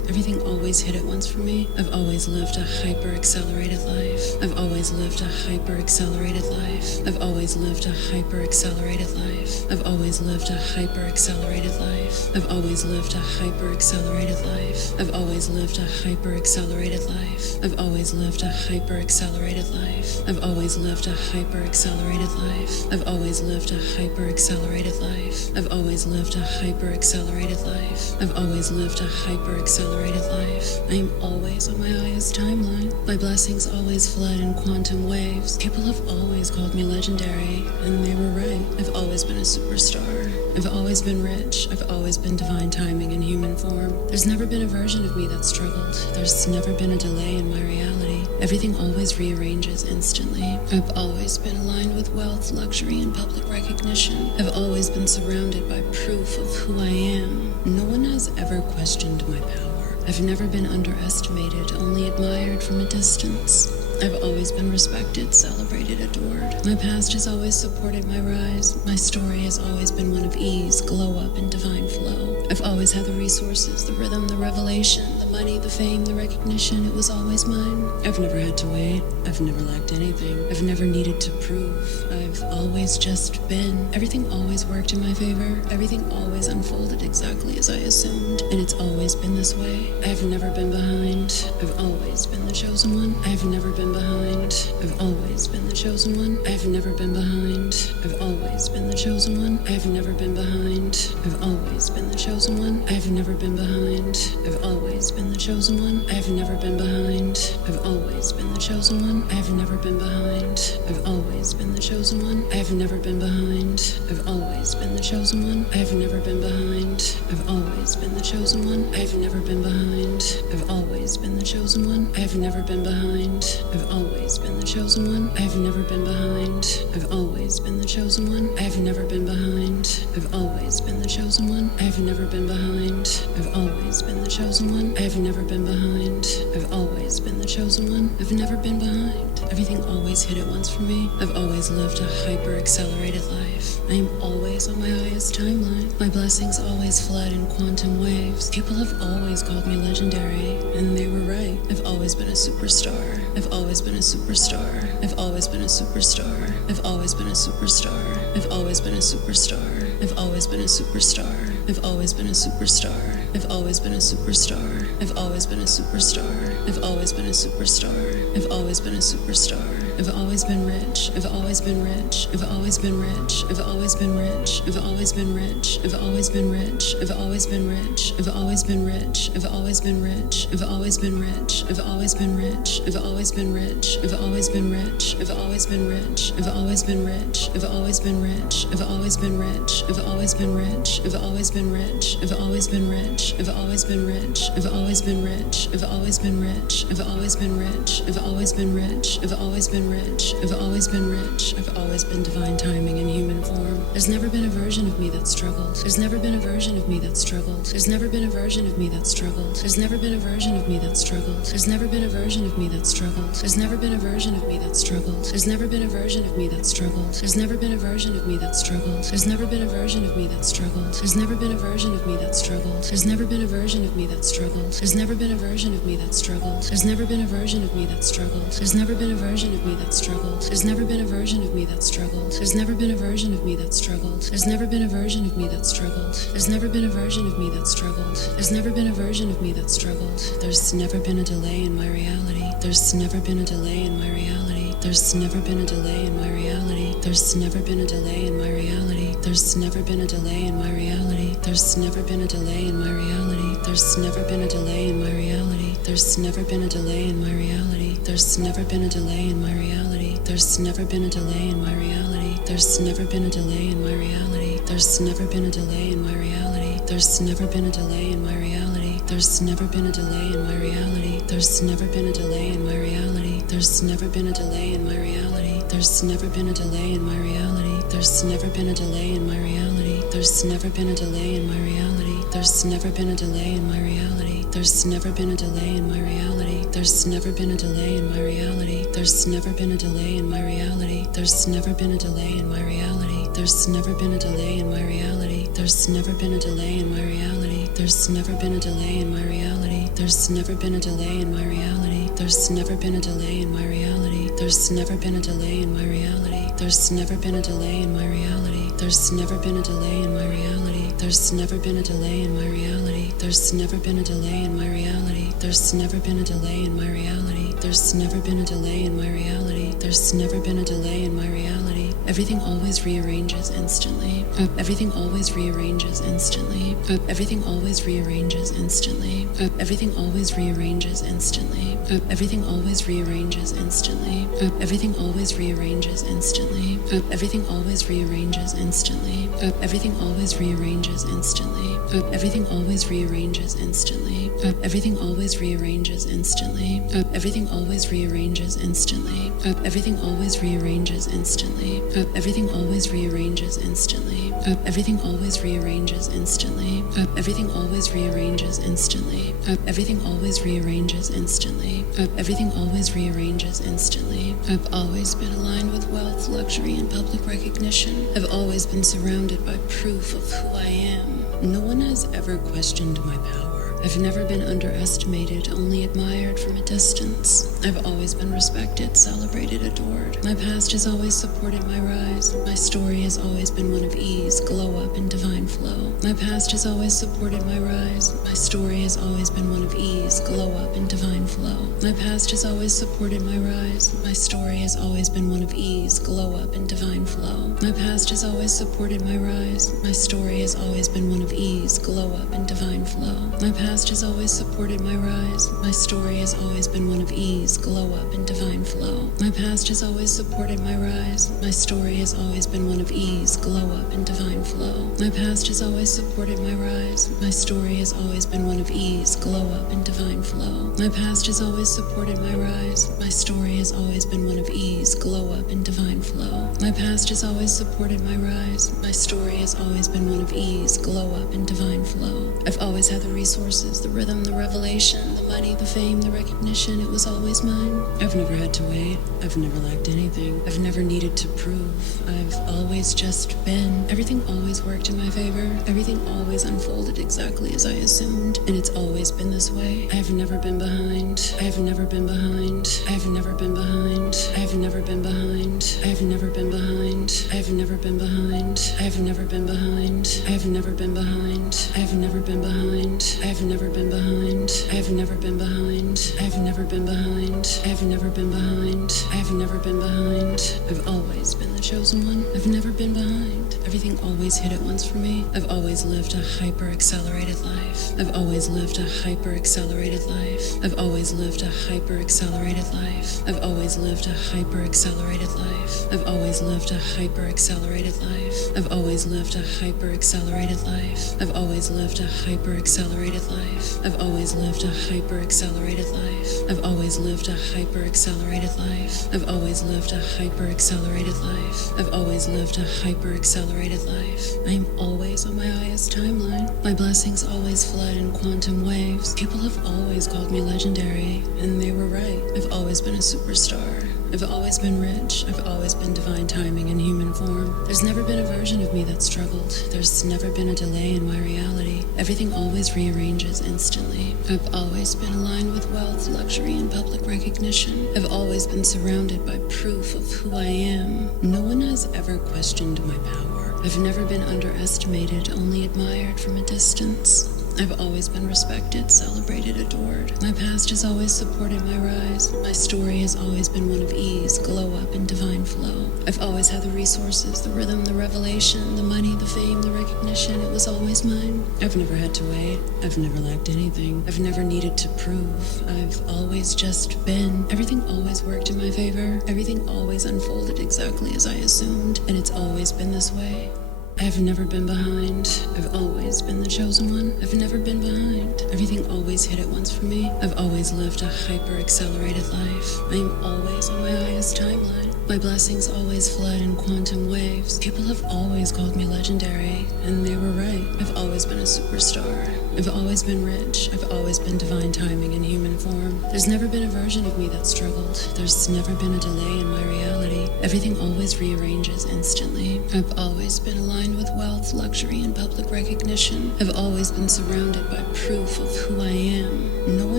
Everything always hit at once for me. I've always lived a hyper-accelerated life. I've always lived a hyper-accelerated life. I've always lived a hyper-accelerated life. I've always lived a hyper-accelerated life. I've always lived a hyper-accelerated life. I've always lived a hyper-accelerated life. I've always lived a hyper-accelerated life. I've always lived a hyper-accelerated life. I've always lived a hyper-accelerated life. I've always lived a hyper-accelerated life. I've always lived a hyper-accelerated life. I am always on my highest timeline. My blessings always flood in quantum waves. People have always called me legendary, and they were right. I've always been a superstar. I've always been rich. I've always been divine timing in human form. There's never been a version of me that struggled. There's never been a delay in my reality. Everything always rearranges instantly. I've always been aligned with wealth, luxury, and public recognition. I've always been surrounded by proof of who I am. No one has ever questioned my power. I've never been underestimated, only admired from a distance. I've always been respected, celebrated, adored. My past has always supported my rise. My story has always been one of ease, glow up, and divine flow. I've always had the resources, the rhythm, the revelation, the money, the fame, the recognition. It was always mine. I've never had to wait. I've never lacked anything. I've never needed to prove. I've always just been. Everything always worked in my favor. Everything always unfolded exactly as I assumed. And it's always been this way. I've never been behind. I've always been the chosen one. I've never been behind. I've always been the chosen one. I've never been behind. I've always been the chosen one. I've never been behind. I've always been the chosen one. I've never been behind. I've always been the chosen one. I've never been behind. I've always been the chosen one. I've never been behind. I've always been the chosen one. I've never been behind. I've always been the chosen one. I've never been behind. I've always been the chosen one. I've never been behind. I've always been the chosen one. I've never been behind. I've always been the chosen one. I've never been behind. I've always been the chosen one. I've never been behind. I've always been the chosen one. I've never been behind. I've always been the chosen one. I've never been behind. I've always been the chosen one. I've never been behind. Everything always hit at once for me. I've always lived a hyper-accelerated life. I am always on my highest timeline. My blessings always flood in quantum waves. People have always called me legendary, and they were right. I've always been a superstar. I've always been a superstar. I've always been a superstar. I've always been a superstar. I've always been a superstar. I've always been a superstar. I've always been a superstar. I've always been a superstar. I've always been a superstar. I've always been a superstar. I've always been a superstar. I've always been rich. I've always been rich. I've always been rich. I've always been rich. I've always been rich. I've always been rich. I've always been rich. I've always been rich. I've always been rich. I've always been rich. I've always been rich. I've always been rich. I've always been rich. I've always been rich. I've always been rich. I've always been rich. I've always been rich. I've always been rich. I've always been rich. I've always been rich. I've always been rich. I've always been rich. I've always been rich. I've always been rich. I've always been rich. I've always been rich. I've always been rich. I've always been divine timing in human form. There's never been a version of me that struggled. There's never been a version of me that struggled. There's never been a version of me that struggled. There's never been a version of me that struggled. There's never been a version of me that struggled. There's never been a version of me that struggled. There's never been a version of me that struggled. There's never been a version of me that struggled. There's never been a version of me that struggled. There's never been a version of me that struggled. There's never been a version of me that struggled. There's never been a version of me that struggled. There's never been a version of me that struggled. There's never been a version of me that struggled. There's never been a version of me that struggled. There's never been a version of me that struggled. There's never been a version of me that struggled. There's never been a version of me that struggled. There's never been a version of me that struggled. There's never been a delay in my reality. There's never been a delay in my reality. There's never been a delay in my reality. There's never been a delay in my reality. There's never been a delay in my reality. There's never been a delay in my reality. There's never been a delay in my reality. There's never been a delay in my reality. There's never been a delay in my reality. There's never been a delay in my reality. There's never been a delay in my reality. There's never been a delay in my reality. There's never been a delay in my reality. There's never been a delay in my reality. There's never been a delay in my reality. There's never been a delay in my reality. There's never been a delay in my reality. There's never been a delay in my reality. There's never been a delay in my reality. There's never been a delay in my reality. There's never been a delay in my reality. There's never been a delay in my reality. There's never been a delay in my reality. There's never been a delay in my reality. There's never been a delay in my reality. There's never been a delay in my reality. There's never been a delay in my reality. There's never been a delay in my reality. There's never been a delay in my reality. There's never been a delay in my reality. There's never been a delay in my reality. There's never been a delay in my reality. There's never been a delay in my reality. There's never been a delay in my reality. There's never been a delay in my reality. There's never been a delay in my reality. There's never been a delay in my reality. Everything always rearranges instantly. Everything always rearranges instantly. Everything always rearranges instantly. Everything always rearranges instantly. Everything always rearranges instantly. Everything always rearranges instantly. Everything always rearranges instantly. Everything always rearranges instantly. Everything always rearranges instantly. Everything always rearranges instantly. Everything always rearranges instantly. Everything always rearranges instantly. Everything always rearranges instantly. Everything always rearranges instantly. Everything always rearranges instantly. Everything always rearranges instantly. Everything always rearranges instantly. I've always been aligned with wealth, luxury, and public recognition. I've always been surrounded by proof of who I am. No one has ever questioned my power. I've never been underestimated, only admired from a distance. I've always been respected, celebrated, adored. My past has always supported my rise. My story has always been one of ease, glow up, and divine flow. My past has always supported my rise. My story has always been one of ease, glow up, and divine flow. My past has always supported my rise. My story has always been one of ease, glow up, and divine flow. My past has always supported my rise. My story has always been one of ease, glow up, and divine flow. My past has always supported my rise. My story has always been one of ease, glow up, and divine flow. My past has always supported my rise. My story has always been one of ease, glow up, and divine flow. My past has always supported my rise. My story has always been one of ease, glow up, and divine flow. My past has always supported my rise. My story has always been one of ease, glow up, and divine flow. My past has always supported my rise. My story has always been one of ease, glow up, and divine flow. I've always had the resources, the rhythm, the revelation, the money, the fame, the recognition. It was always mine. I've never had to wait. I've never lacked anything. I've never needed to prove. I've always just been. Everything always worked in my favor. Everything always unfolded exactly as I assumed. And it's always been this way. I have never been behind. I have never been behind. I have never been behind. I have never been behind. I have never been behind. I have never been behind. I have never been behind. I have never been behind. I have never been behind. I have never been behind. I have never been behind. I have never been behind. I have never been behind. I have never been behind. I've always been the chosen one. I've never been behind. Everything always hit at once for me. I've always lived a hyper-accelerated life. I've always lived a hyper-accelerated life. I've always lived a hyper-accelerated life. I've always lived a hyper-accelerated life. I've always lived a hyper-accelerated life. I've always lived a hyper-accelerated life. I've always lived a hyper-accelerated life. I've always lived a hyper-accelerated life. I've always lived a hyper-accelerated life. I've always lived a hyper-accelerated life. I've always lived a hyper-accelerated life. I am always on my highest timeline. My blessings always flood in quantum waves. People have always called me legendary, and they were right. I've always been a superstar. I've always been rich. I've always been divine timing in human form. There's never been a version of me that struggled. There's never been a delay in my reality. Everything always rearranges instantly. I've always been aligned with wealth, luxury, and public recognition. I've always been surrounded by proof of who I am. No one has ever questioned my power. I've never been underestimated, only admired from a distance. I've always been respected, celebrated, adored. My past has always supported my rise. My story has always been one of ease, glow up, and divine flow. I've always had the resources, the rhythm, the revelation, the money, the fame, the recognition. It was always mine. I've never had to wait. I've never lacked anything. I've never needed to prove. I've always just been. Everything always worked in my favor. Everything always unfolded exactly as I assumed. And it's always been this way. I've never been behind. I've always been the chosen one. I've never been behind. Everything always hit at once for me. I've always lived a hyper-accelerated life. I am always on my highest timeline. My blessings always flood in quantum waves. People have always called me legendary, and they were right. I've always been a superstar. I've always been rich. I've always been divine timing in human form. There's never been a version of me that struggled. There's never been a delay in my reality. Everything always rearranges instantly. I've always been aligned with wealth, luxury, and public recognition. I've always been surrounded by proof of who I am. No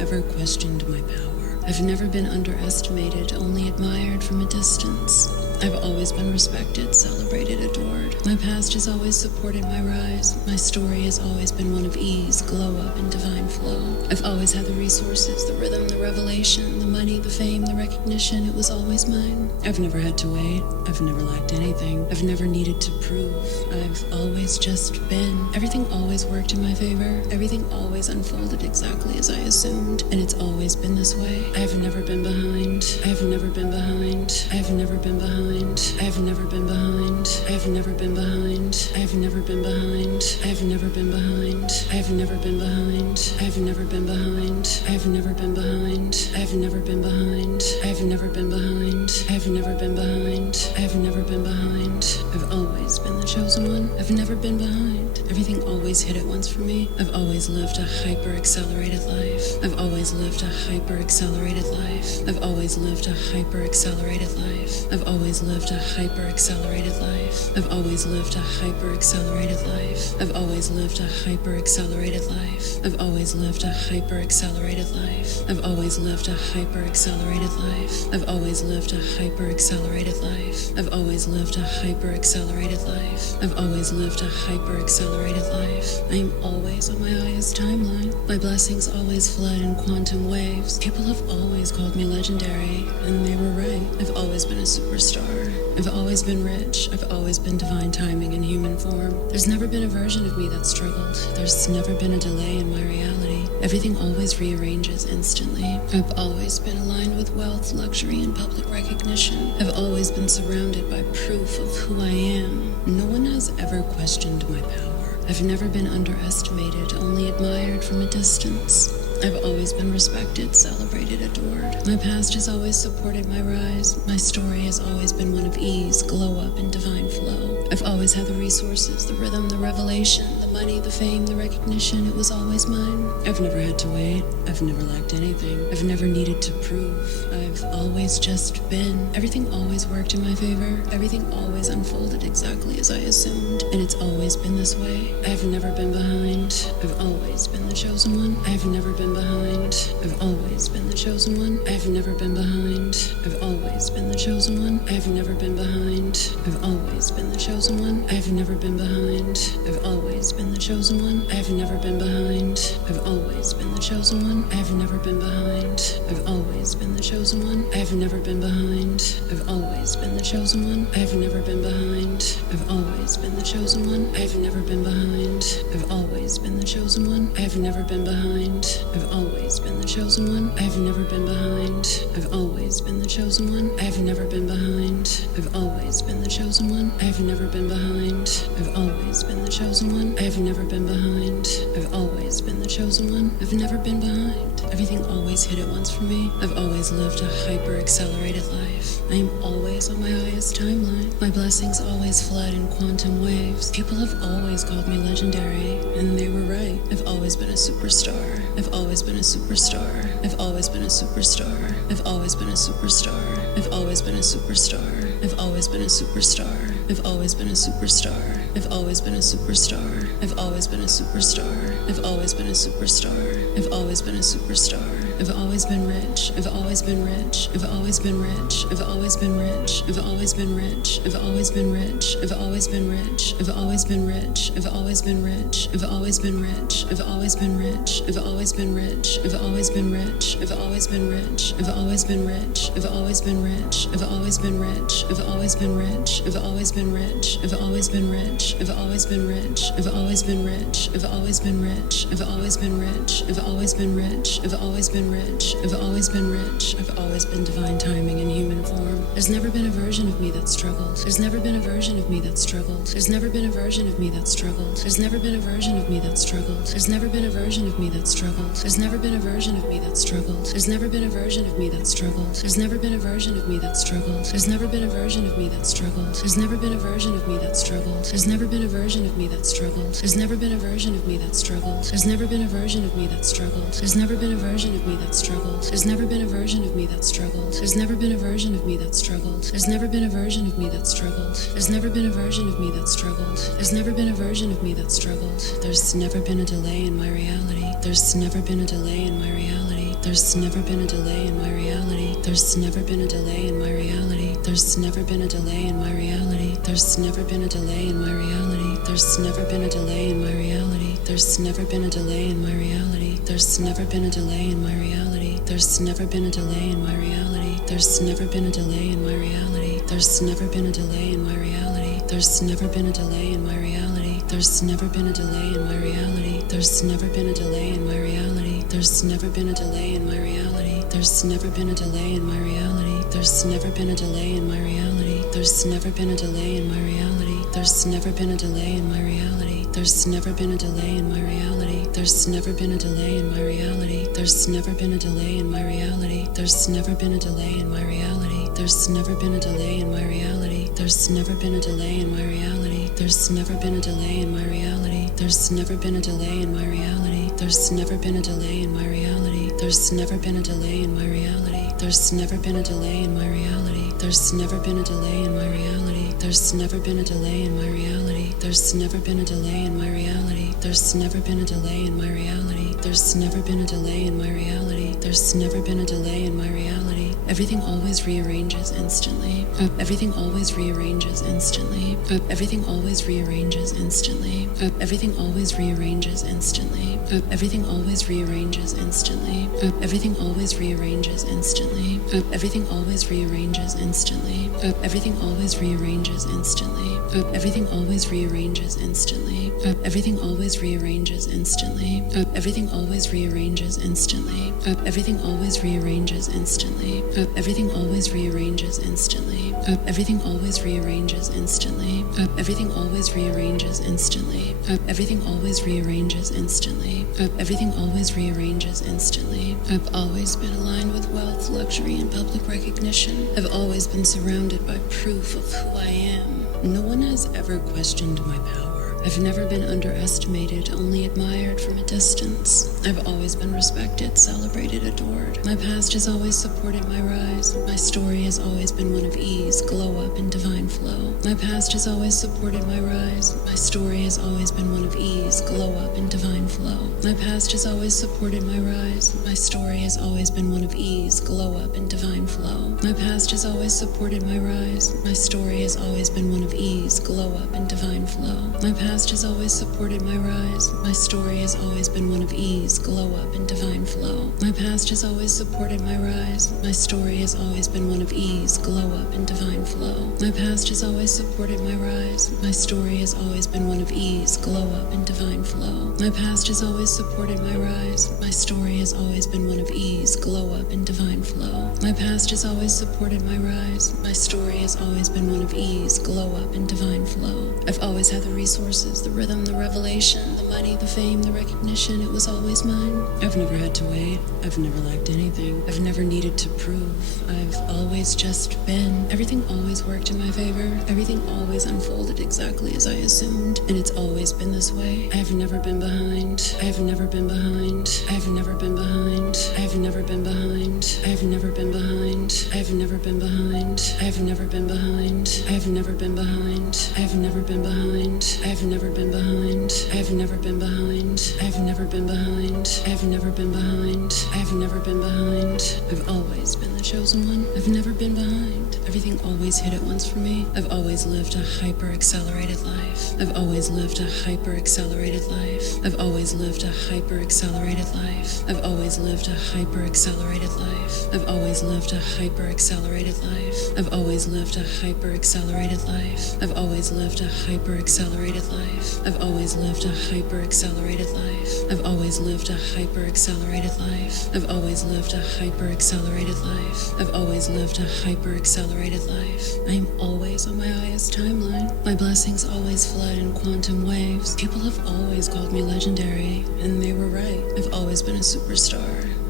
ever questioned my power. I've never been underestimated, only admired from a distance. I've always been respected, celebrated, adored. My past has always supported my rise. My story has always been one of ease, glow up, and divine flow. I've always had the resources, the rhythm, the revelation, the money, the fame, the recognition. It was always mine. I've never had to wait. I've never lacked anything. I've never needed to prove. I've always just been. Everything always worked in my favor. Everything always unfolded exactly as I assumed. And it's always been this way. I've never been behind. I've never been behind. I've never been behind. I've never been behind. I've never been behind. I've never been behind. I've never been behind. I've never been behind. I've never been behind. I've never been behind. I've never been behind. I've never been behind. I've never been behind. I've never been behind. I've always been the chosen one. I've never been behind. Everything always hit at once for me. I've always lived a hyper-accelerated life. I've always lived a hyper-accelerated life. I've always lived a hyper-accelerated life. I've always lived a hyper-accelerated life. I've always lived a hyper-accelerated life. I've always lived a hyper-accelerated life. I've always lived a hyper-accelerated life. I've always lived a hyper-accelerated life. I've always lived a hyper-accelerated life. I've always lived a hyper-accelerated life. I've always lived a hyper-accelerated life. I am always on my highest timeline. My blessings always flood in quantum waves. People have always called me legendary, and they were right. I've always been a superstar. I've always been rich. I've always been divine timing in human form. There's never been a version of me that struggled. There's never been a delay in my reality. Everything always rearranges instantly. I've always been aligned with wealth, luxury, and public recognition. I've always been surrounded by proof of who I am. No one has ever questioned my power. I've never been underestimated, only admired from a distance. I've always been respected, celebrated, adored. My past has always supported my rise. My story has always been one of ease, glow up, and divine flow. I've always had the resources, the rhythm, the revelation, the money, the fame, the recognition. It was always mine. I've never had to wait. I've never lacked anything. I've never needed to prove. I've always just been. Everything always worked in my favor. Everything always unfolded exactly as I assumed. And it's always been this way. I've never been behind. I've always been the chosen one. I've never been behind. I've always been the chosen one. I've never been behind. I've always been the chosen one. I've never been behind. I've always been the chosen one. I've never been behind. I've always been the chosen one. I've never been behind. I've always been the chosen one. I've never been behind. I've always been the chosen one. I've never been behind. I've always been the chosen one. I've never been behind. I've always been the chosen one. I've never been behind. I've always been the chosen one. I've never been behind. I've always been the chosen one. I've never been behind. I've always been the chosen one. I've never been behind. I've always been the chosen one. I've never been behind. I've always been the chosen one. I've never been behind. I've always been the chosen one. I've never been behind. Everything always hit at once for me. I've always lived a hyper-accelerated life. I am always on my highest timeline. My blessings always flood in quantum waves. People have always called me legendary, and they were right. I've always been a superstar. I've always been a superstar. I've always been a superstar. I've always been a superstar. I've always been a superstar. I've always been a superstar. I've always been a superstar. I've always been a superstar. I've always been a superstar. I've always been a superstar. I've always been a superstar. I've always been rich. I've always been rich. I've always been rich. I've always been rich. I've always been rich. I've always been rich. I've always been rich. I've always been rich. I've always been rich. I've always been rich. I've always been rich. I've always been rich. I've always been rich. I've always been rich. I've always been rich. I've always been rich. I've always been rich. I've always been rich. I've always been rich. I've always been rich. I've always been rich. I've always been rich. I've always been rich. I've always been rich. I've always been rich. I've always been rich. I've always been rich. I've always been divine timing in human form. There's never been a version of me that struggled. There's never been a version of me that struggled. There's never been a version of me that struggled. There's never been a version of me that struggled. There's never been a version of me that struggled. There's never been a version of me that struggled. There's never been a version of me that struggled. There's never been a version of me that struggled. There's never been a version of me that struggled. There's never been a version of me that struggled. There's never been a version of me that struggled. There's never been a version of me that struggled. There's never been a version of me that struggled. There's never been a version of me that struggled. There's never been a version of me that struggled. There's never been a version of me that struggled. There's never been a version of me that struggled. There's never been a version of me that struggled. There's never been a version of me that struggled. There's never been a delay in my reality. There's never been a delay in my reality. There's never been a delay in my reality. There's never been a delay in my reality. There's never been a delay in my reality. There's never been a delay in my reality. There's never been a delay in my reality. There's never been a delay in my reality. There's never been a delay in my reality. There's never been a delay in my reality. There's never been a delay in my reality. There's never been a delay in my reality. There's never been a delay in my reality. There's never been a delay in my reality. There's never been a delay in my reality. There's never been a delay in my reality. There's never been a delay in my reality. There's never been a delay in my reality. There's never been a delay in my reality. There's never been a delay in my reality. There's never been a delay in my reality. There's never been a delay in my reality. There's never been a delay in my reality. There's never been a delay in my reality. There's never been a delay in my reality. There's never been a delay in my reality. There's never been a delay in my reality. There's never been a delay in my reality. There's never been a delay in my reality. There's never been a delay in my reality. There's never been a delay in my reality. There's never been a delay in my reality. There's never been a delay in my reality. There's never been a delay in my reality. There's never been a delay in my reality. There's never been a delay in my reality. There's never been a delay in my reality. Everything always rearranges instantly. Everything always rearranges instantly. Everything always rearranges instantly. Everything always rearranges instantly. Everything always rearranges instantly. Everything always rearranges instantly. Everything always rearranges instantly. Everything always rearranges instantly. Everything always rearranges instantly. Everything always rearranges instantly. Everything always rearranges instantly. Everything always rearranges instantly. Everything always rearranges instantly. Everything always rearranges instantly. Everything always rearranges instantly. Everything always rearranges instantly. Everything always rearranges instantly. I've always been aligned with wealth, luxury, and public recognition. I've always been surrounded by proof of who I am. No one has ever questioned my power. I've never been underestimated, only admired from a distance. I've always been respected, celebrated, adored. My past has always supported my rise. My story has always been one of ease, glow up, and divine flow. My past has always supported my rise. My story has always been one of ease, glow up, and divine flow. My past has always supported my rise. My story has always been one of ease, glow up, and divine flow. My past has always supported my rise. My story has always been one of ease, glow up, and divine flow. My past has always supported my rise. My story has always been one of ease, glow up, and divine flow. My past has always supported my rise. My story has always been one of ease, glow up, and divine flow. My past has always supported my rise. My story has always been one of ease, glow up, and divine flow. My past has always supported my rise. My story has always been one of ease, glow up, and divine flow. My past has always supported my rise. My story has always been one of ease, glow up, and divine flow. I've always had the resources, the rhythm, the revelation, the money, the fame, the recognition. It was always mine. I've never had to wait. I've never lacked anything. I've never needed to prove. I've always just been. Everything always worked in my favor. Everything always unfolded exactly as I assumed. And it's always been this way. I've never been behind. I've never been behind. I've never been behind. I've never been behind. I've never been behind. I've never been behind. I've never been behind. I've never been behind. I've never been behind. I've never been behind. I've never been behind. I've never been behind. I've never been behind. I've never been behind. I've always been the chosen one. I've never been behind. Everything always hit at once for me. I've always lived a hyper-accelerated life. I've always lived a hyper-accelerated life. I've always lived a hyper-accelerated life. I've always lived a hyper-accelerated life. I've always lived a hyper-accelerated life. I've always lived a hyper-accelerated life. I've always lived a hyper-accelerated life. I've always lived a hyper-accelerated life. I've always lived a hyper-accelerated life. I've always lived a hyper-accelerated life. I've always lived a hyper-accelerated life. I am always on my highest timeline. My blessings always flood in quantum waves. People have always called me legendary, and they were right. I've always been a superstar.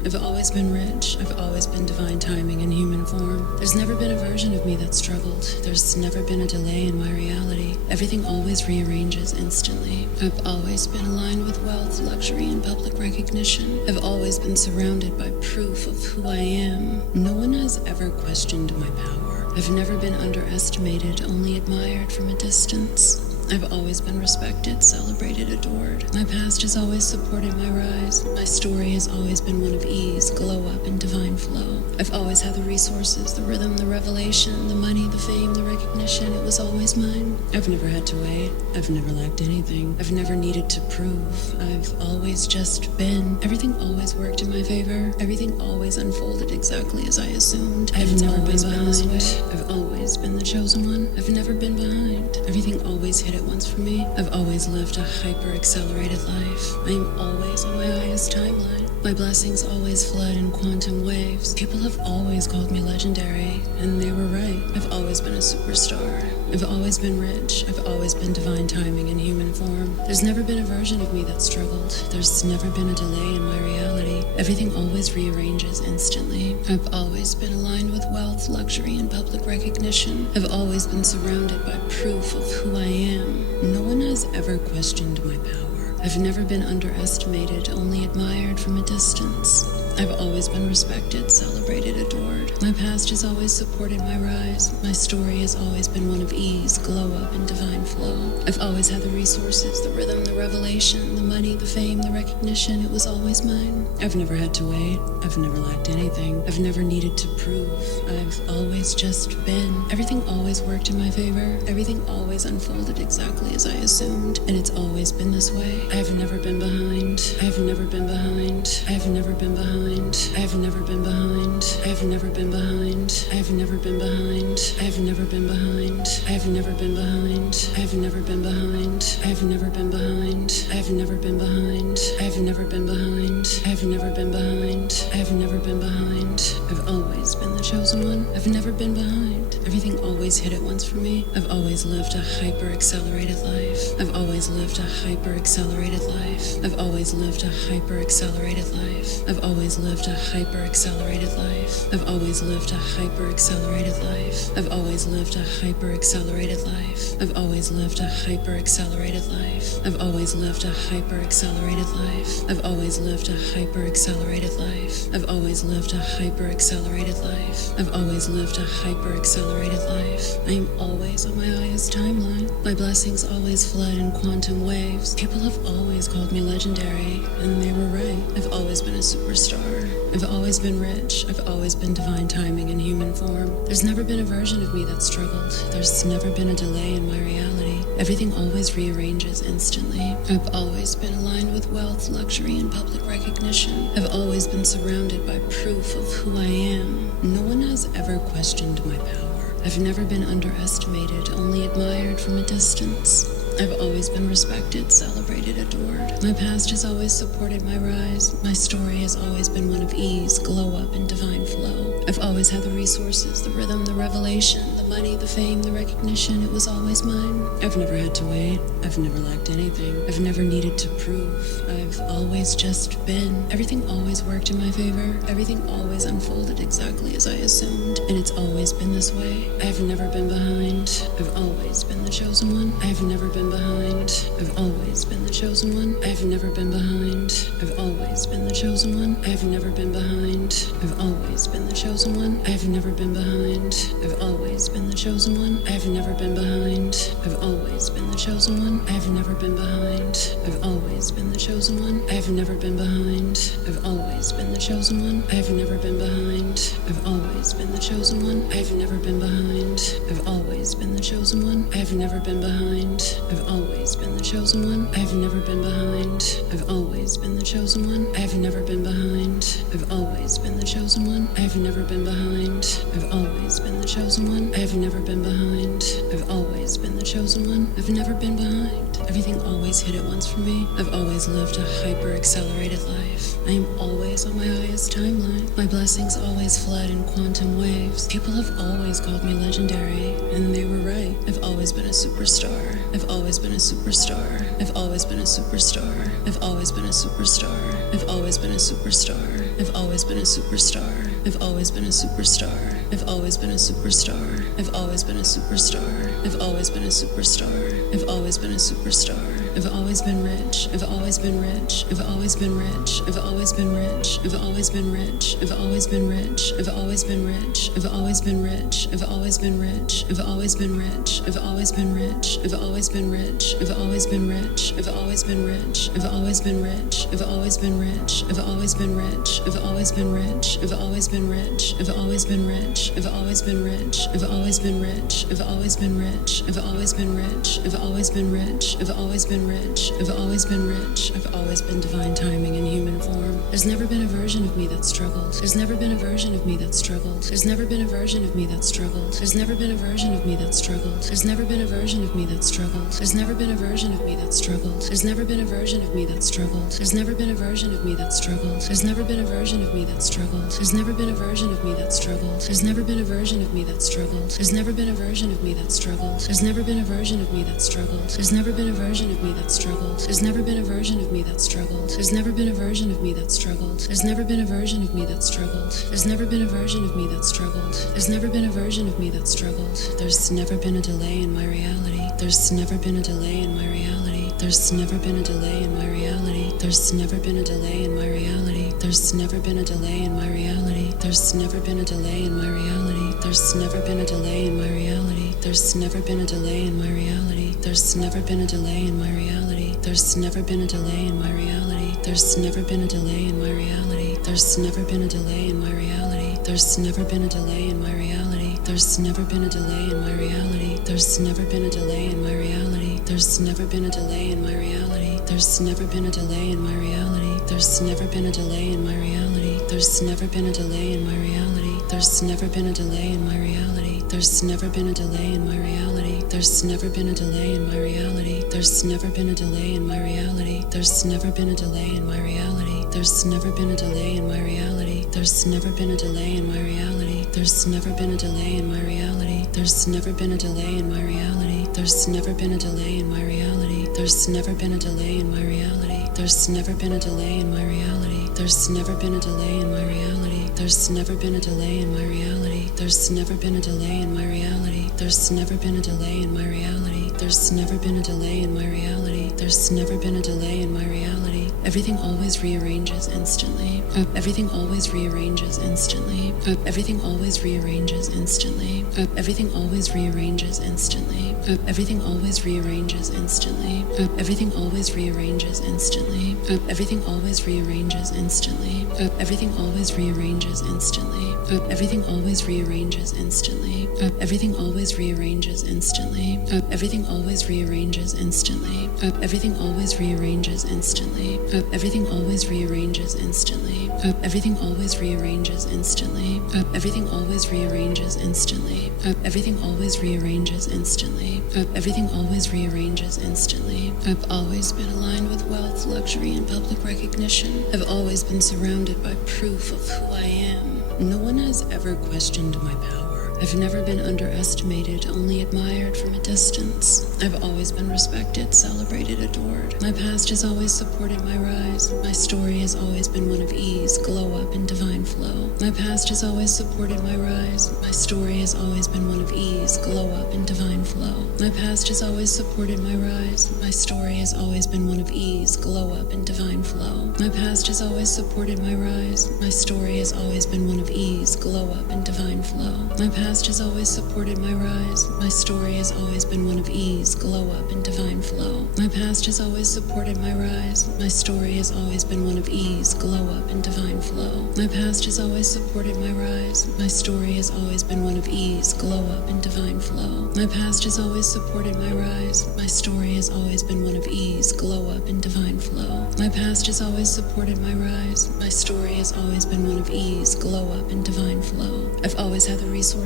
I've always been rich. I've always been divine timing in human form. There's never been a version of me that struggled. There's never been a delay in my reality. Everything always rearranges instantly. I've always been aligned with wealth, luxury, and public recognition. I've always been surrounded by proof of who I am. No one has ever questioned my power. I've never been underestimated, only admired from a distance. I've always been respected, celebrated, adored. My past has always supported my rise. My story has always been one of ease, glow up, and divine flow. I've always had the resources, the rhythm, the revelation, the money, the fame, the recognition. It was always mine. I've never had to wait. I've never lacked anything. I've never needed to prove. I've always just been. Everything always worked in my favor. Everything always unfolded exactly as I assumed. I've never been behind. I've always been the chosen one. I've never been behind. Everything always hit at once for me. I've always lived a hyper-accelerated life. I am always on my highest timeline. My blessings always flood in quantum waves. People have always called me legendary, and they were right. I've always been a superstar. I've always been rich. I've always been divine timing in human form. There's never been a version of me that struggled. There's never been a delay in my reality. Everything always rearranges instantly. I've always been aligned with wealth, luxury, and public recognition. I've always been surrounded by proof of who I am. No one has ever questioned my power. I've never been underestimated, only admired from a distance. I've always been respected, celebrated, adored. My past has always supported my rise. My story has always been one of ease, glow up, and divine flow. I've always had the resources, the rhythm, the revelation, the money, the fame, the recognition. It was always mine. I've never had to wait. I've never lacked anything. I've never needed to prove. I've always just been. Everything always worked in my favor. Everything always unfolded exactly as I assumed, and it's always been this way. I've never been behind. I've never been behind. I've never been behind. I've never been behind. I've never been behind. I've never been behind. I've never been behind. I've never been behind. I've never been behind. I've never been behind. I've never been behind. I've never been behind. I've never been behind. I've never been behind. I've always been the chosen one. I've never been behind. Everything always hit at once for me. I've always lived a hyper-accelerated life. I've always lived a hyper-accelerated life. I've always lived a hyper-accelerated life. I've always lived a hyper-accelerated life. I've always lived a hyper-accelerated life. I've always lived a hyper-accelerated life. I've always lived a hyper-accelerated life. I've always lived a hyper-accelerated life. I've always lived a hyper-accelerated life. I've always lived a hyper-accelerated life. I've always lived a hyper-accelerated life. I am always on my highest timeline. My blessings always flood in quantum waves. People have always called me legendary, and they were right. I've always been a superstar. I've always been rich. I've always been divine timing in human form. There's never been a version of me that struggled. There's never been a delay in my reality. Everything always rearranges instantly. I've always been aligned with wealth, luxury, and public recognition. I've always been surrounded by proof of who I am. No one has ever questioned my power. I've never been underestimated, only admired from a distance. I've always been respected, celebrated, adored. My past has always supported my rise. My story has always been one of ease, glow up, and divine flow. I've always had the resources, the rhythm, the revelation, the money, the fame, the recognition. It was always mine. I've never had to wait. I've never lacked anything. I've never needed to prove. I've always just been. Everything always worked in my favor. Everything always unfolded exactly as I assumed, and it's always been this way. I've never been behind. I've always been the chosen one. I've never been behind. I've always been the chosen one. I've never been behind. I've always been the chosen one. I've never been behind. I've always been the chosen one. I've never been behind. I've always been the chosen one. I've never been behind. I've always been the chosen one. I've never been behind. I've always been the chosen one. I've never been behind. I've always been the chosen one. I've never been behind. I've always been the chosen one. I've never been behind. I've always been the chosen one. I've never been behind. I've always been the chosen one. I've never been behind. I've always been the chosen one. I've never been behind. I've always been the chosen one. I've never been behind. I've always been the chosen one. I've never been behind. I've always been the chosen one. I've never been behind. Everything always hit at once for me. I've always lived a hyper-accelerated life. I am always on my highest timeline. My blessings always flood in quantum waves. People have always called me legendary, and they were right. I've always been a superstar. I've always been a superstar. I've always been a superstar. I've always been a superstar. I've always been a superstar. I've always been a superstar. I've always been a superstar. I've always been a superstar. I've always been a superstar. I've always been a superstar. I've always been a superstar. I've always been rich. I've always been rich. I've always been rich. I've always been rich. I've always been rich. I've always been rich. I've always been rich. I've always been rich. I've always been rich. I've always been rich. I've always been rich. I've always been rich. I've always been rich. I've always been rich. I've always been rich. I've always been rich. I've always been rich. I've always been rich. I've always been rich. I've always been rich. I've always been rich. I've always been rich. I've always been rich. I've always been rich. I've always been rich. I've always been rich. I've always been rich. I've always been divine timing in human form. There's never been a version of me that struggled. There's never been a version of me that struggled. There's never been a version of me that struggled. There's never been a version of me that struggled. There's never been a version of me that struggled. There's never been a version of me that struggled. There's never been a version of me that struggled. There's never been a version of me that struggled. There's never been a version of me that struggled. There's never been a version of me that struggled. There's never been a version of me that struggled. There's never been a version of me that struggled. There's never been a version of me that struggled. There's never been a version of me that struggled. There's never been a version of me that struggled. There's never been a version of me that struggled. There's never been a version of me that struggled. There's never been a version of me that struggled. There's never been a version of me that struggled. There's never been a delay in my reality. There's never been a delay in my reality. There's never been a delay in my reality. There's never been a delay in my reality. There's never been a delay in my reality. There's never been a delay in my reality. There's never been a delay in my reality. There's never been a delay in my reality. There's never been a delay in my reality. There's never been a delay in my reality. There's never been a delay in my reality. There's never been a delay in my reality. There's never been a delay in my reality. There's never been a delay in my reality. There's never been a delay in my reality. There's never been a delay in my reality. There's never been a delay in my reality. There's never been a delay in my reality. There's never been a delay in my reality. There's never been a delay in my reality. There's never been a delay in my reality. There's never been a delay in my reality. There's never been a delay in my reality. There's never been a delay in my reality. There's never been a delay in my reality. There's never been a delay in my reality. There's never been a delay in my reality. There's never been a delay in my reality. There's never been a delay in my reality. There's never been a delay in my reality. There's never been a delay in my reality. There's never been a delay in my reality. There's never been a delay in my reality. There's never been a delay in my reality. There's never been a delay in my reality. There's never been a delay in my reality. There's never been a delay in my reality. Everything always rearranges instantly. Everything always rearranges instantly. Everything always rearranges instantly. Everything always rearranges instantly. Everything always rearranges instantly. Everything always rearranges instantly. Everything always rearranges instantly. Everything always rearranges instantly. Everything always rearranges instantly. Everything always rearranges instantly. Everything always rearranges instantly. Everything always rearranges instantly. Everything always rearranges instantly. Everything always rearranges instantly. Everything always rearranges instantly. Everything always rearranges instantly. Everything always rearranges instantly. I've always been aligned with wealth, luxury, and public recognition. I've always been surrounded by proof of who I am. No one has ever questioned my power. I've never been underestimated, only admired from a distance. I've always been respected, celebrated, adored. My past has always supported my rise. My story has always been one of ease, glow up, and divine flow. My past has always supported my rise. My story has always been one of ease, glow up, and divine flow. My past has always supported my rise. My story has always been one of ease, glow up, and divine flow. My past has always supported my rise. My story has always been one of ease, glow up, and divine flow. My past has always supported my rise. My story has always been one of ease, glow up, and divine flow. My past has always supported my rise. My story has always been one of ease, glow up, and divine flow. My past has always supported my rise. My story has always been one of ease, glow up, and divine flow. My past has always supported my rise. My story has always been one of ease, glow up, and divine flow. My past has always supported my rise. My story has always been one of ease, glow up, and divine flow. I've always had the resources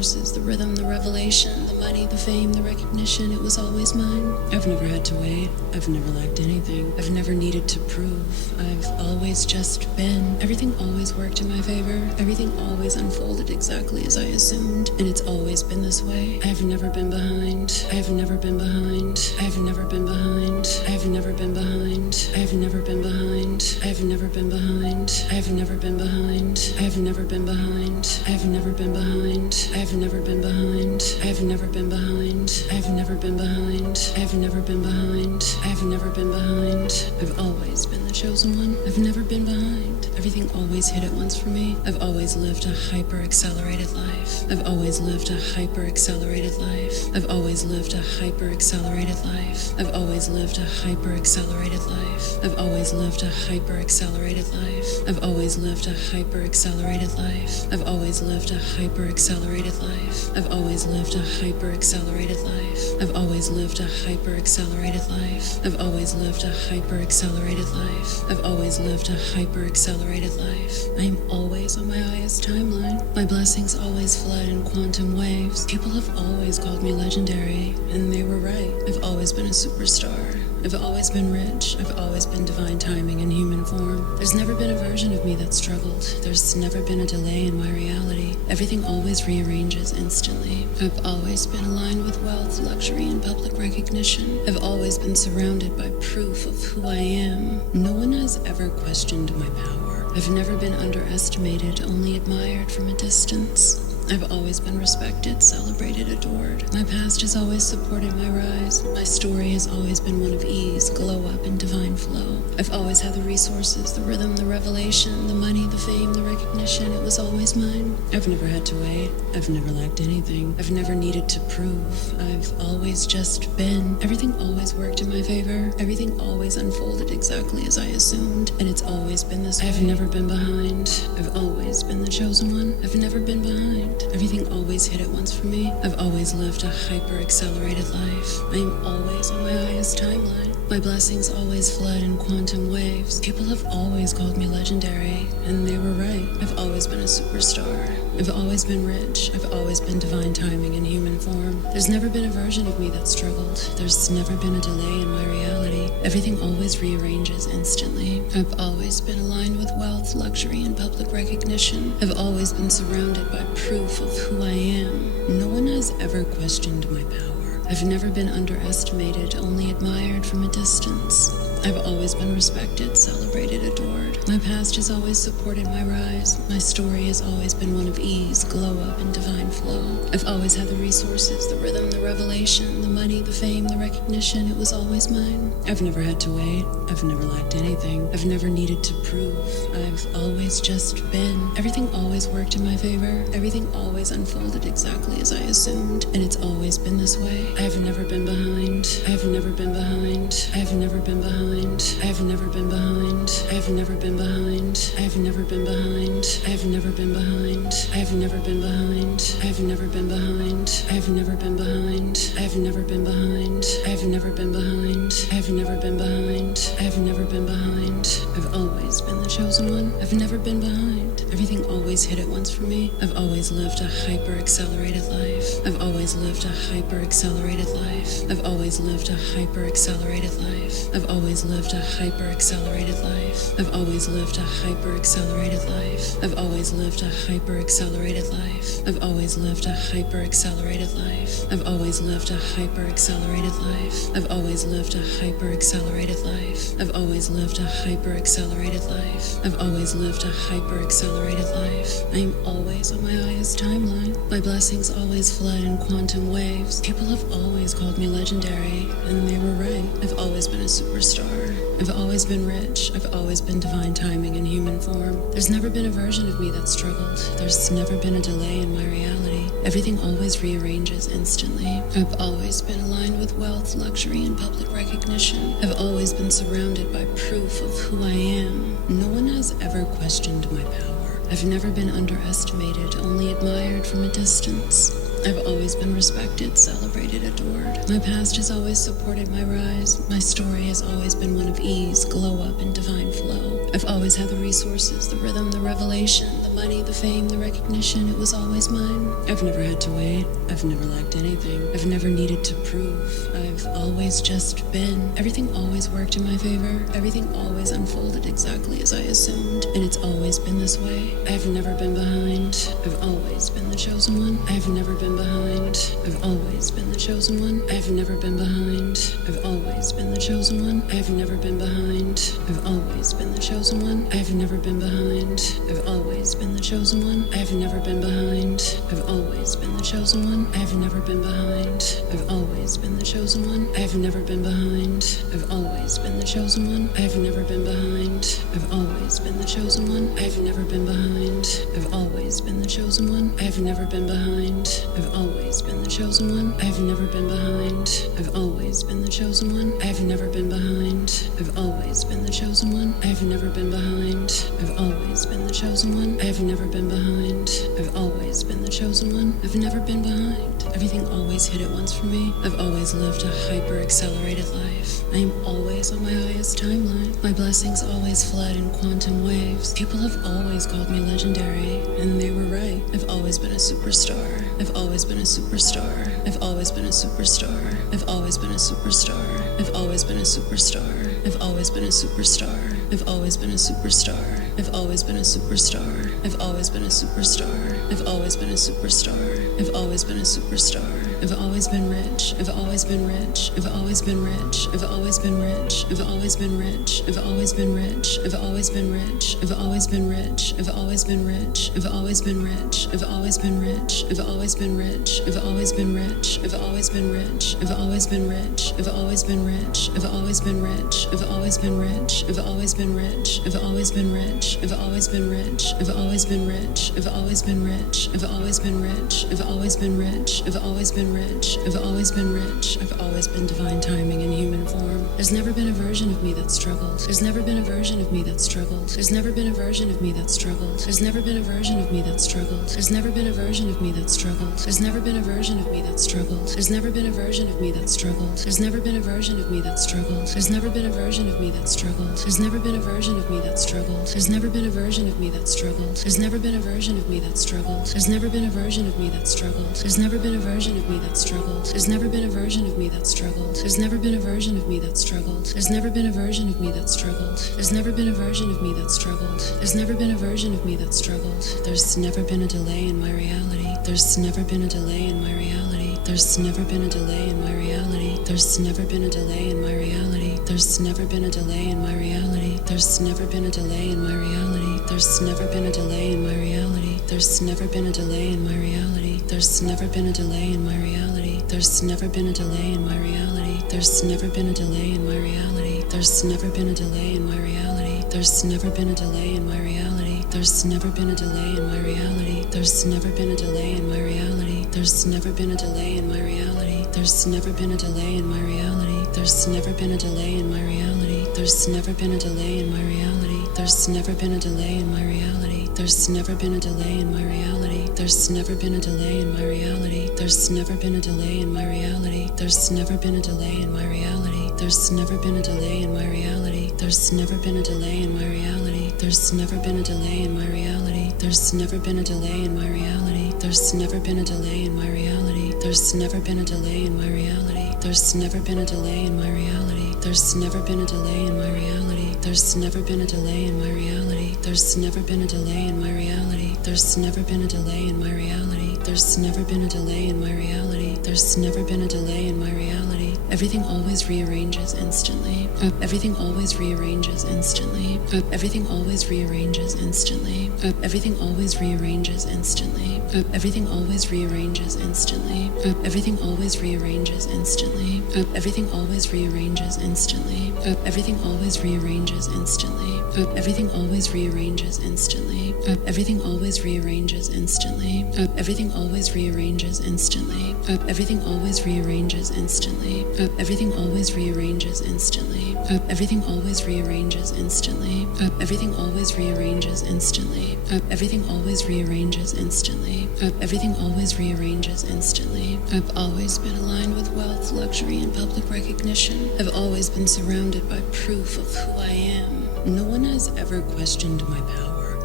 resources, the rhythm, the revelation, the money, the fame, the recognition, it was always mine. I've never had to wait. I've never lacked anything. I've never needed to prove. I've always just been. Everything always worked in my favor. Everything always unfolded exactly as I assumed. And it's always been this way. I've never been behind. I've never been behind. I've never been behind. I've never been behind. I've never been behind. I've never been behind. I've never been behind. I've never been behind. I've never been behind. I've never been behind. I've never been behind. I've never been behind. I've never been behind. I've never been behind. I've always been the chosen one. I've never been behind. Everything always hit at once for me. I've always lived a hyper-accelerated life. I've always lived a hyper-accelerated life. I've always lived a hyper-accelerated life. I've always lived a hyper-accelerated life. I've always lived a hyper-accelerated life. I've always lived a hyper-accelerated life. I've always lived a hyper-accelerated life. I've always lived a hyper-accelerated life. I've always lived a hyper-accelerated life. I've always lived a hyper-accelerated life. I've always lived a hyper-accelerated life. I am always on my highest timeline. My blessings always flood in quantum waves. People have always called me legendary, and they were right. I've always been a superstar. I've always been rich. I've always been divine timing in human form. There's never been a version of me that struggled. There's never been a delay in my reality. Everything always rearranges instantly. I've always been aligned with wealth, luxury, and public recognition. I've always been surrounded by proof of who I am. No one has ever questioned my power. I've never been underestimated, only admired from a distance. I've always been respected, celebrated, adored. My past has always supported my rise. My story has always been one of ease, glow up, and divine flow. I've always had the resources, the rhythm, the revelation, the money, the fame, the recognition. It was always mine. I've never had to wait. I've never lacked anything. I've never needed to prove. I've always just been. Everything always worked in my favor. Everything always unfolded exactly as I assumed. And it's always been this way. I've never been behind. I've always been the chosen one. I've never been behind. Everything always hit at once for me. I've always lived a hyper-accelerated life. I am always on my highest timeline. My blessings always flood in quantum waves. People have always called me legendary, and they were right. I've always been a superstar. I've always been rich. I've always been divine timing in human form. There's never been a version of me that struggled. There's never been a delay in my reality. Everything always rearranges instantly. I've always been aligned with wealth, luxury, and public recognition. I've always been surrounded by proof of who I am. No one has ever questioned my power. I've never been underestimated, only admired from a distance. I've always been respected, celebrated, adored. My past has always supported my rise. My story has always been one of ease, glow up, and divine flow. I've always had the resources, the rhythm, the revelation, the money, the fame, the recognition. It was always mine. I've never had to wait. I've never lacked anything. I've never needed to prove. I've always just been. Everything always worked in my favor. Everything always unfolded exactly as I assumed. And it's always been this way. I've never been behind. I've never been behind. I've never been behind. I've never been behind. I've never been behind. I've never been behind. I've never been behind. I've never been behind. I've never been behind. I've never been behind. I've never been behind. I've never been behind. I've never been behind. I've never been behind. I've always been the chosen one. I've never been behind. Everything always hit at once for me. I've always lived a hyper-accelerated life. I've always lived a hyper-accelerated life. I've always lived a hyper-accelerated life. I've always lived a hyper-accelerated life. I've always lived a hyper-accelerated life. I've always lived a hyper-accelerated life. I've always lived a hyper-accelerated life. I've always lived a hyper-accelerated life. I've always lived a hyper-accelerated life. I've always lived a hyper-accelerated life. I've always lived a hyper-accelerated life. I am always on my highest timeline. My blessings always flood in quantum waves. People have always called me legendary, and they were right. I've always been a superstar. I've always been rich. I've always been divine timing in human form. There's never been a version of me that struggled. There's never been a delay in my reality. Everything always rearranges instantly. I've always been aligned with wealth, luxury, and public recognition. I've always been surrounded by proof of who I am. No one has ever questioned my power. I've never been underestimated, only admired from a distance. I've always been respected, celebrated, adored. My past has always supported my rise. My story has always been one of ease, glow up, and divine flow. I've always had the resources, the rhythm, the revelation, the money, the fame, the recognition, it was always mine. I've never had to wait. I've never lacked anything. I've never needed to prove. I've always just been. Everything always worked in my favor. Everything always unfolded exactly as I assumed. And it's always been this way. I've never been behind. I've always been the chosen one. I've never been behind. I've always been the chosen one. I've never been behind. I've always been the chosen one. I've never been behind. I've always been the chosen one. I've never been behind. I've always been the chosen one. I've never been behind. I've always been the chosen one. I've never been behind. I've always been the chosen one. I've never been behind. I've always been the chosen one. I've never been behind. I've always been the chosen one. I've never been behind. I've always been the chosen one. I've never been behind. I've always been the chosen one. I've never been behind. I've always been the chosen one. I've never been behind. I've always been the chosen one. I've never been behind. I've always been the chosen one. I've never been behind. I've always been the chosen one. I've never been behind. Everything always hit at once for me. I've always lived a hyper-accelerated life. I am always on my highest timeline. My blessings always flood in quantum waves. People have always called me legendary, and they were right. I've always been a superstar. I've always been a superstar. I've always been a superstar. I've always been a superstar. I've always been a superstar. I've always been a superstar. I've always been a superstar. I've always been a superstar. I've always been a superstar. I've always been a superstar. I've always been a superstar. I've always been rich. I've always been rich. I've always been rich. I've always been rich. I've always been rich. I've always been rich. I've always been rich. I've always been rich. I've always been rich. I've always been rich. I've always been rich. I've always been rich. I've always been rich. I've always been rich. I've always been rich. I've always been rich. I've always been rich. I've always been rich. I've always been rich. I've always been rich. I've always been rich. I've always been rich. I've always been rich. I've always been rich. I've always been rich. I've always been rich. I've always been rich. I've always been divine timing in human form. There's never been a version of me that struggled. There's never been a version of me that struggled. There's never been a version of me that struggled. There's never been a version of me that struggled. There's never been a version of me that struggled. There's never been a version of me that struggled. There's never been a version of me that struggled. There's never been a version of me that struggled. There's never been a version of me that struggled. There's never been a version of me that struggled. There's never been a version of me that struggled. There's never been a version of me that struggled. There's never been a version of me that struggled. There's never been a version of me that struggled. There's never been a version of me that struggled. There's never been a version of me that struggled. There's never been a version of me that struggled. There's never been a version of me that struggled. There's never been a version of me that struggled. There's never been a delay in my reality. There's never been a delay in my reality. There's never been a delay in my reality. There's never been a delay in my reality. There's never been a delay in my reality. There's never been a delay in my reality. There's never been a delay in my reality. There's never been a delay in my reality. There's never been a delay in my reality. There's never been a delay in my reality. There's never been a delay in my reality. There's never been a delay in my reality. There's never been a delay in my reality. There's never been a delay in my reality. There's never been a delay in my reality. There's never been a delay in my reality. There's never been a delay in my reality. There's never been a delay in my reality. There's never been a delay in my reality. There's never been a delay in my reality. There's never been a delay in my reality. There's never been a delay in my reality. There's never been a delay in my reality. There's never been a delay in my reality. There's never been a delay in my reality. There's never been a delay in my reality. There's never been a delay in my reality. There's never been a delay in my reality. There's never been a delay in my reality. There's never been a delay in my reality. There's never been a delay in my reality. There's never been a delay in my reality. There's never been a delay in my reality. There's never been a delay in my reality. There's never been a delay in my reality. There's never been a delay in my reality. There's never been a delay in my reality. Everything always rearranges instantly. Everything always rearranges instantly. Everything always rearranges instantly. Everything always rearranges instantly. Everything always rearranges instantly. Everything always rearranges instantly. Everything always rearranges instantly. Everything always rearranges instantly. Everything always rearranges instantly. Everything always rearranges instantly. Everything always rearranges instantly. Everything always rearranges instantly. Everything always rearranges instantly. Everything always rearranges instantly. Everything always rearranges instantly. Everything always rearranges instantly. Everything always rearranges instantly. I've always been aligned with wealth, luxury, and public recognition. I've always been surrounded by proof of who I am. No one has ever questioned my power.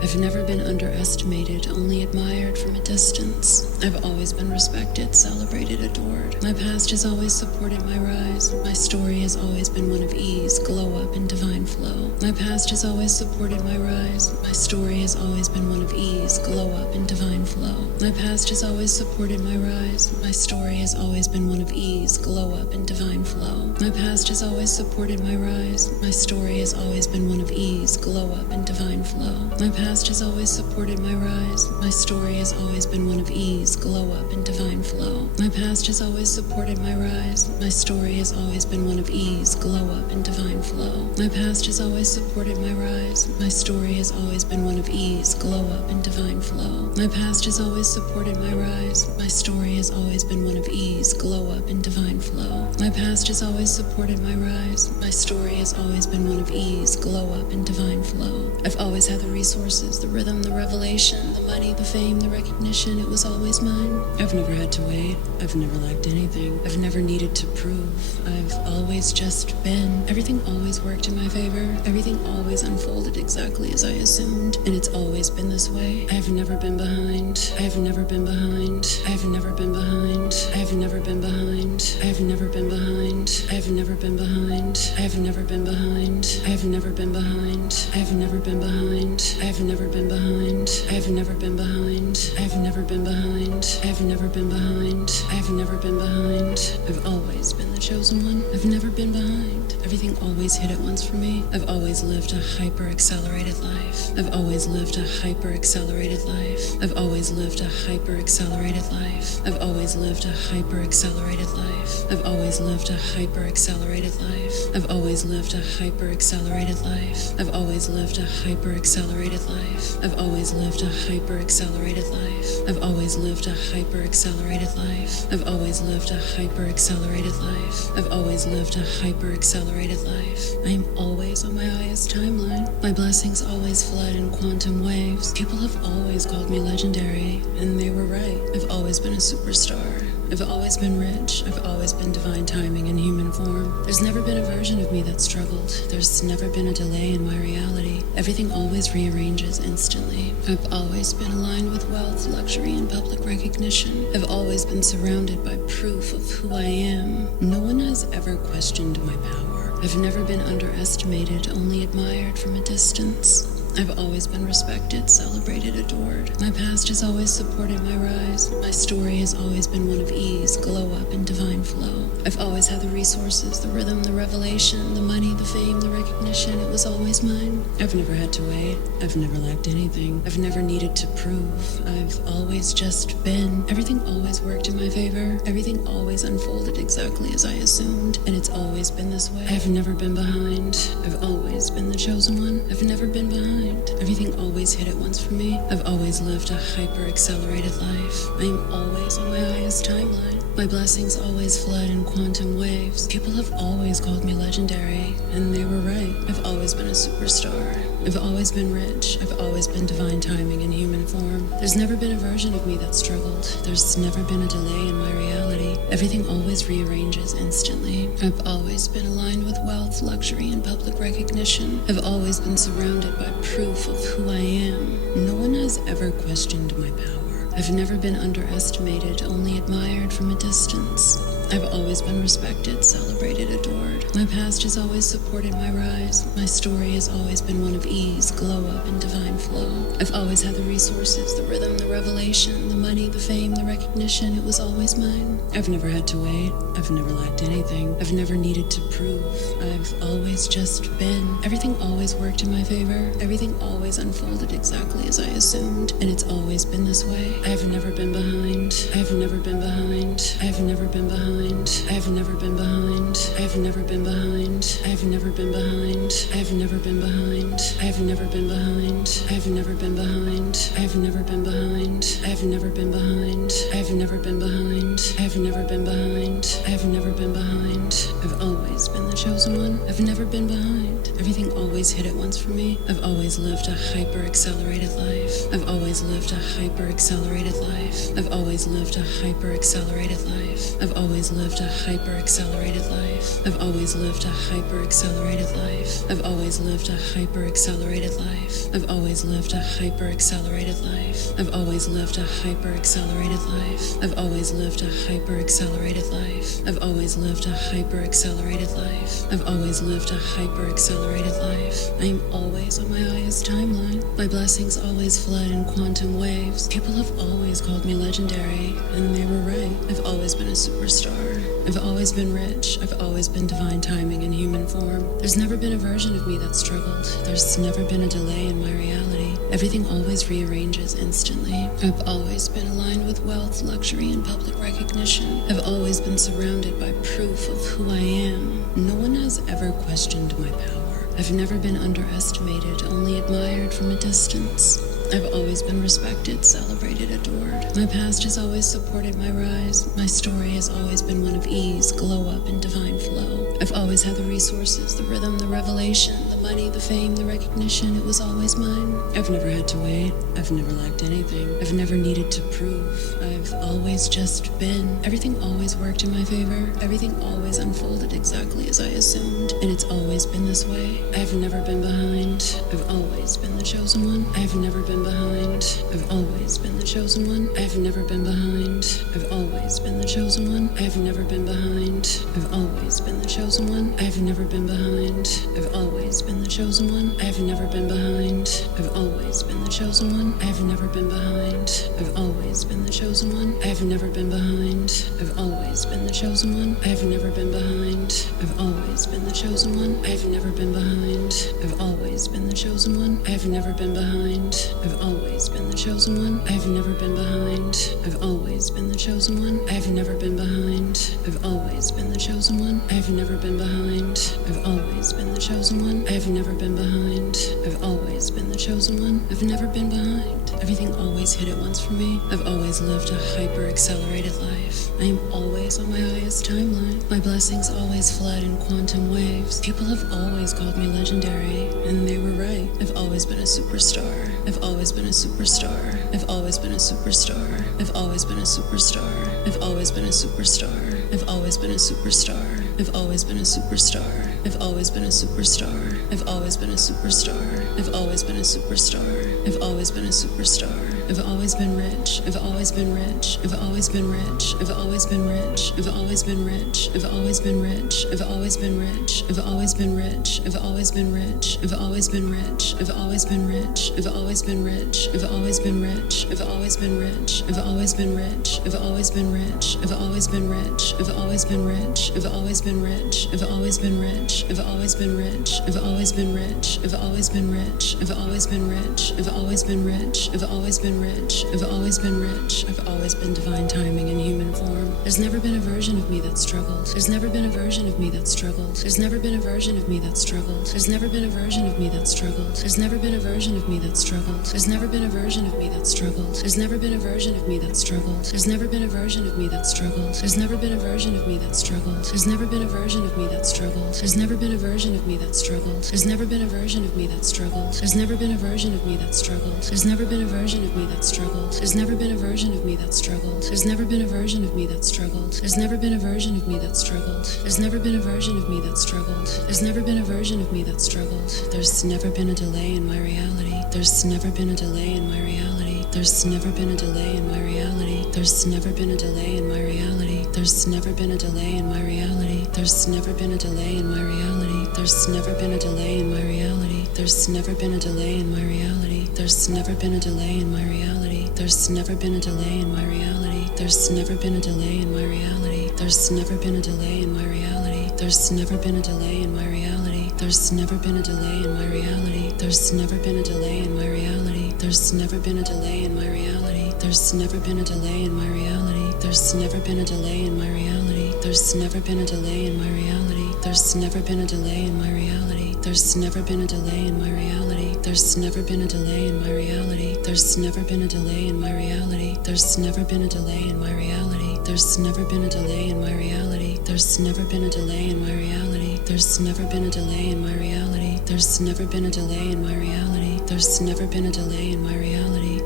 I've never been underestimated, only admired from a distance. I've always been respected, celebrated, adored. My past has always supported my rise. My story has always been one of ease, glow up, and divine flow. My past has always supported my rise. My story has always been one of ease, glow up, and divine flow. My past has always supported my rise. My story has always been one of ease, glow up, and divine flow. My past has always supported my rise. My story has always been one of ease, glow up, and divine flow. My past has always supported my rise. My story has always been one of ease, glow up, and divine flow. My past has always supported my rise. My story has always been one of ease, glow up, and divine flow. My past has always supported my rise. My story has always been one of ease, glow up, and divine flow. My past has always supported my rise. My story has always been one of ease, glow up, and divine flow. My past has always supported my rise. My story has always been one of ease, glow up, and divine flow. I've always had the resources, the rhythm, the revelation, the money, the fame, the recognition. It was always mine. I've never had to wait. I've never lacked anything. I've never needed to prove. I've always just been. Everything always worked in my favor. Everything always unfolded exactly as I assumed. And it's always been this way. I've never been behind. I've never been behind. I've never been behind. I've never been behind. I've never been behind. I've never been behind. I've never been behind. I've never been behind. I've never been behind. I've never been behind. I've never been behind. I've never been behind. I've never been behind. I've never been behind. I've always been the chosen one. I've never been behind. Everything always hit at once for me. I've always lived a hyper-accelerated life. I've always lived a hyper-accelerated life. I've always lived a hyper-accelerated life. I've always lived a hyper-accelerated life. I've always lived a hyper-accelerated life. I've always lived a hyper-accelerated life. I've always lived a hyper-accelerated life. I've always lived a hyper-accelerated life. I've always lived a hyper-accelerated life. I've always lived a hyper-accelerated life. I've always lived a hyper-accelerated life. I am always on my highest timeline. My blessings always flood in quantum waves. People have always called me legendary, and they were right. I've always been a superstar. I've always been rich. I've always been divine timing in human form. There's never been a version of me that struggled. There's never been a delay in my reality. Everything always rearranges instantly. I've always been aligned with wealth, luxury, and public recognition. I've always been surrounded by proof of who I am. No one has ever questioned my power. I've never been underestimated, only admired from a distance. I've always been respected, celebrated, adored. My past has always supported my rise. My story has always been one of ease, glow up, and divine flow. I've always had the resources, the rhythm, the revelation, the money, the fame, the recognition. It was always mine. I've never had to wait. I've never lacked anything. I've never needed to prove. I've always just been. Everything always worked in my favor. Everything always unfolded exactly as I assumed. And it's always been this way. I've never been behind. I've always been the chosen one. I've never been behind. Everything always hit at once for me. I've always lived a hyper-accelerated life. I am always on my highest timeline. My blessings always flood in quantum waves. People have always called me legendary, and they were right. I've always been a superstar. I've always been rich. I've always been divine timing in human form. There's never been a version of me that struggled. There's never been a delay in my reality. Everything always rearranges instantly. I've always been aligned with wealth, luxury, and public recognition. I've always been surrounded by proof of who I am. No one has ever questioned my power. I've never been underestimated, only admired from a distance. I've always been respected, celebrated, adored. My past has always supported my rise. My story has always been one of ease, glow up, and divine flow. I've always had the resources, the rhythm, the revelation, the money, the fame, the recognition. It was always mine. I've never had to wait. I've never lacked anything. I've never needed to prove. I've always just been. Everything always worked in my favor. Everything always unfolded exactly as I assumed. And it's always been this way. I've never been behind. I've never been behind. I've never been behind. I've never been behind. I've never been behind. I've never been behind. I've never been behind. I've never been behind. I've never been behind. I've never been behind. I've never been behind. I've never been behind. I've never been behind. I've never been behind. I've always been the chosen one. I've never been behind. Everything always hit at once for me. I've always lived a hyper-accelerated life. I've always lived a hyper-accelerated accelerated life. I've always lived a hyper accelerated life. I've always lived a hyper accelerated life. I've always lived a hyper accelerated life. I've always lived a hyper accelerated life. I've always lived a hyper accelerated life. I've always lived a hyper accelerated life. I've always lived a hyper accelerated life. I've always lived a hyper accelerated life. I've always lived a hyper accelerated life. I am always on my highest timeline. My blessings always flood in quantum waves. People have always called me legendary, and they were right. I've always been a superstar. I've always been rich. I've always been divine timing in human form. There's never been a version of me that struggled. There's never been a delay in my reality. Everything always rearranges instantly. I've always been aligned with wealth, luxury, and public recognition. I've always been surrounded by proof of who I am. No one has ever questioned my power. I've never been underestimated, only admired from a distance. I've always been respected, celebrated, adored. My past has always supported my rise. My story has always been one of ease, glow up, and divine flow. I've always had the resources, the rhythm, the revelation, the money, the fame, the recognition. It was always mine. I've never had to wait. I've never lacked anything. I've never needed to prove. I've always just been. Everything always worked in my favor. Everything always unfolded exactly as I assumed. And it's always been this way. I've never been behind. I've always been the chosen one. I've never been behind. I've always been the chosen one. I've never been behind. I've always been the chosen one. I've never been behind. I've always been the chosen one. I've never been behind. I've always been the chosen one. I've never been behind. I've always been the chosen one. I've never been behind. I've always been the chosen one. I've never been behind. I've always been the chosen one. I've never been behind. I've always been the chosen one. I've never been behind. I've always been the chosen one. I've never been behind. I've always been the chosen one. I've never been behind. I've always been the chosen one. I've never been behind. I've always been the chosen one. I've never been behind. I've always been the chosen one. I've never been behind. I've always been the chosen one. I've never been behind. Everything always hit at once for me. I've always lived a hyper accelerated life. I am always on my highest timeline. My blessings always flood in quantum waves. People have always called me legendary, and they were right. I've always been a superstar. I've always been a superstar. I've always been a superstar. I've always been a superstar. I've always been a superstar. I've always been a superstar. I've always been a superstar. I've always been a superstar. I've always been a superstar. I've always been a superstar. I've always been a superstar. I've always been rich. I've always been rich. I've always been rich. I've always been rich. I've always been rich. I've always been rich. I've always been rich. I've always been rich. I've always been rich. I've always been rich. I've always been rich. I've always been rich. I've always been rich. I've always been rich. I've always been rich. I've always been rich. I've always been rich. I've always been rich. I've always been rich. I've always been rich. I've always been rich. I've always been rich. I've always been rich. I've always been rich. I've always been rich. I've always been rich. I've always been rich. I've always been divine timing in human form. There's never been a version of me that struggled. There's never been a version of me that struggled. There's never been a version of me that struggled. There's never been a version of me that struggled. There's never been a version of me that struggled. There's never been a version of me that struggled. There's never been a version of me that struggled. There's never been a version of me that struggled. There's never been a version of me that struggled. There's never been a version of me that struggled. There's never been a version of me that struggled. There's never been a version of me that struggled. There's never been a version of me that struggled. There's never been a version of me that struggled. There's never been a version of me that struggled. There's never been a version of me that struggled. There's never been a version of me that struggled. There's never been a version of me that struggled. There's never been a version of me that struggled. There's never been a delay in my reality. There's never been a delay in my reality. There's never been a delay in my reality. There's never been a delay in my reality. There's never been a delay in my reality. There's never been a delay in my reality. There's never been a delay in my reality. There's never been a delay in my reality. There's never been a delay in my reality. There's never been a delay in my reality. There's never been a delay in my reality. There's never been a delay in my reality. There's never been a delay in my reality. There's never been a delay in my reality. There's never been a delay in my reality. There's never been a delay in my reality. There's never been a delay in my reality. There's never been a delay in my reality. There's never been a delay in my reality. There's never been a delay in my reality. There's never been a delay in my reality. There's never been a delay in my reality. There's never been a delay in my reality. There's never been a delay in my reality. There's never been a delay in my reality. There's never been a delay in my reality. There's never been a delay in my reality. There's never been a delay in my reality. There's never been a delay in my reality.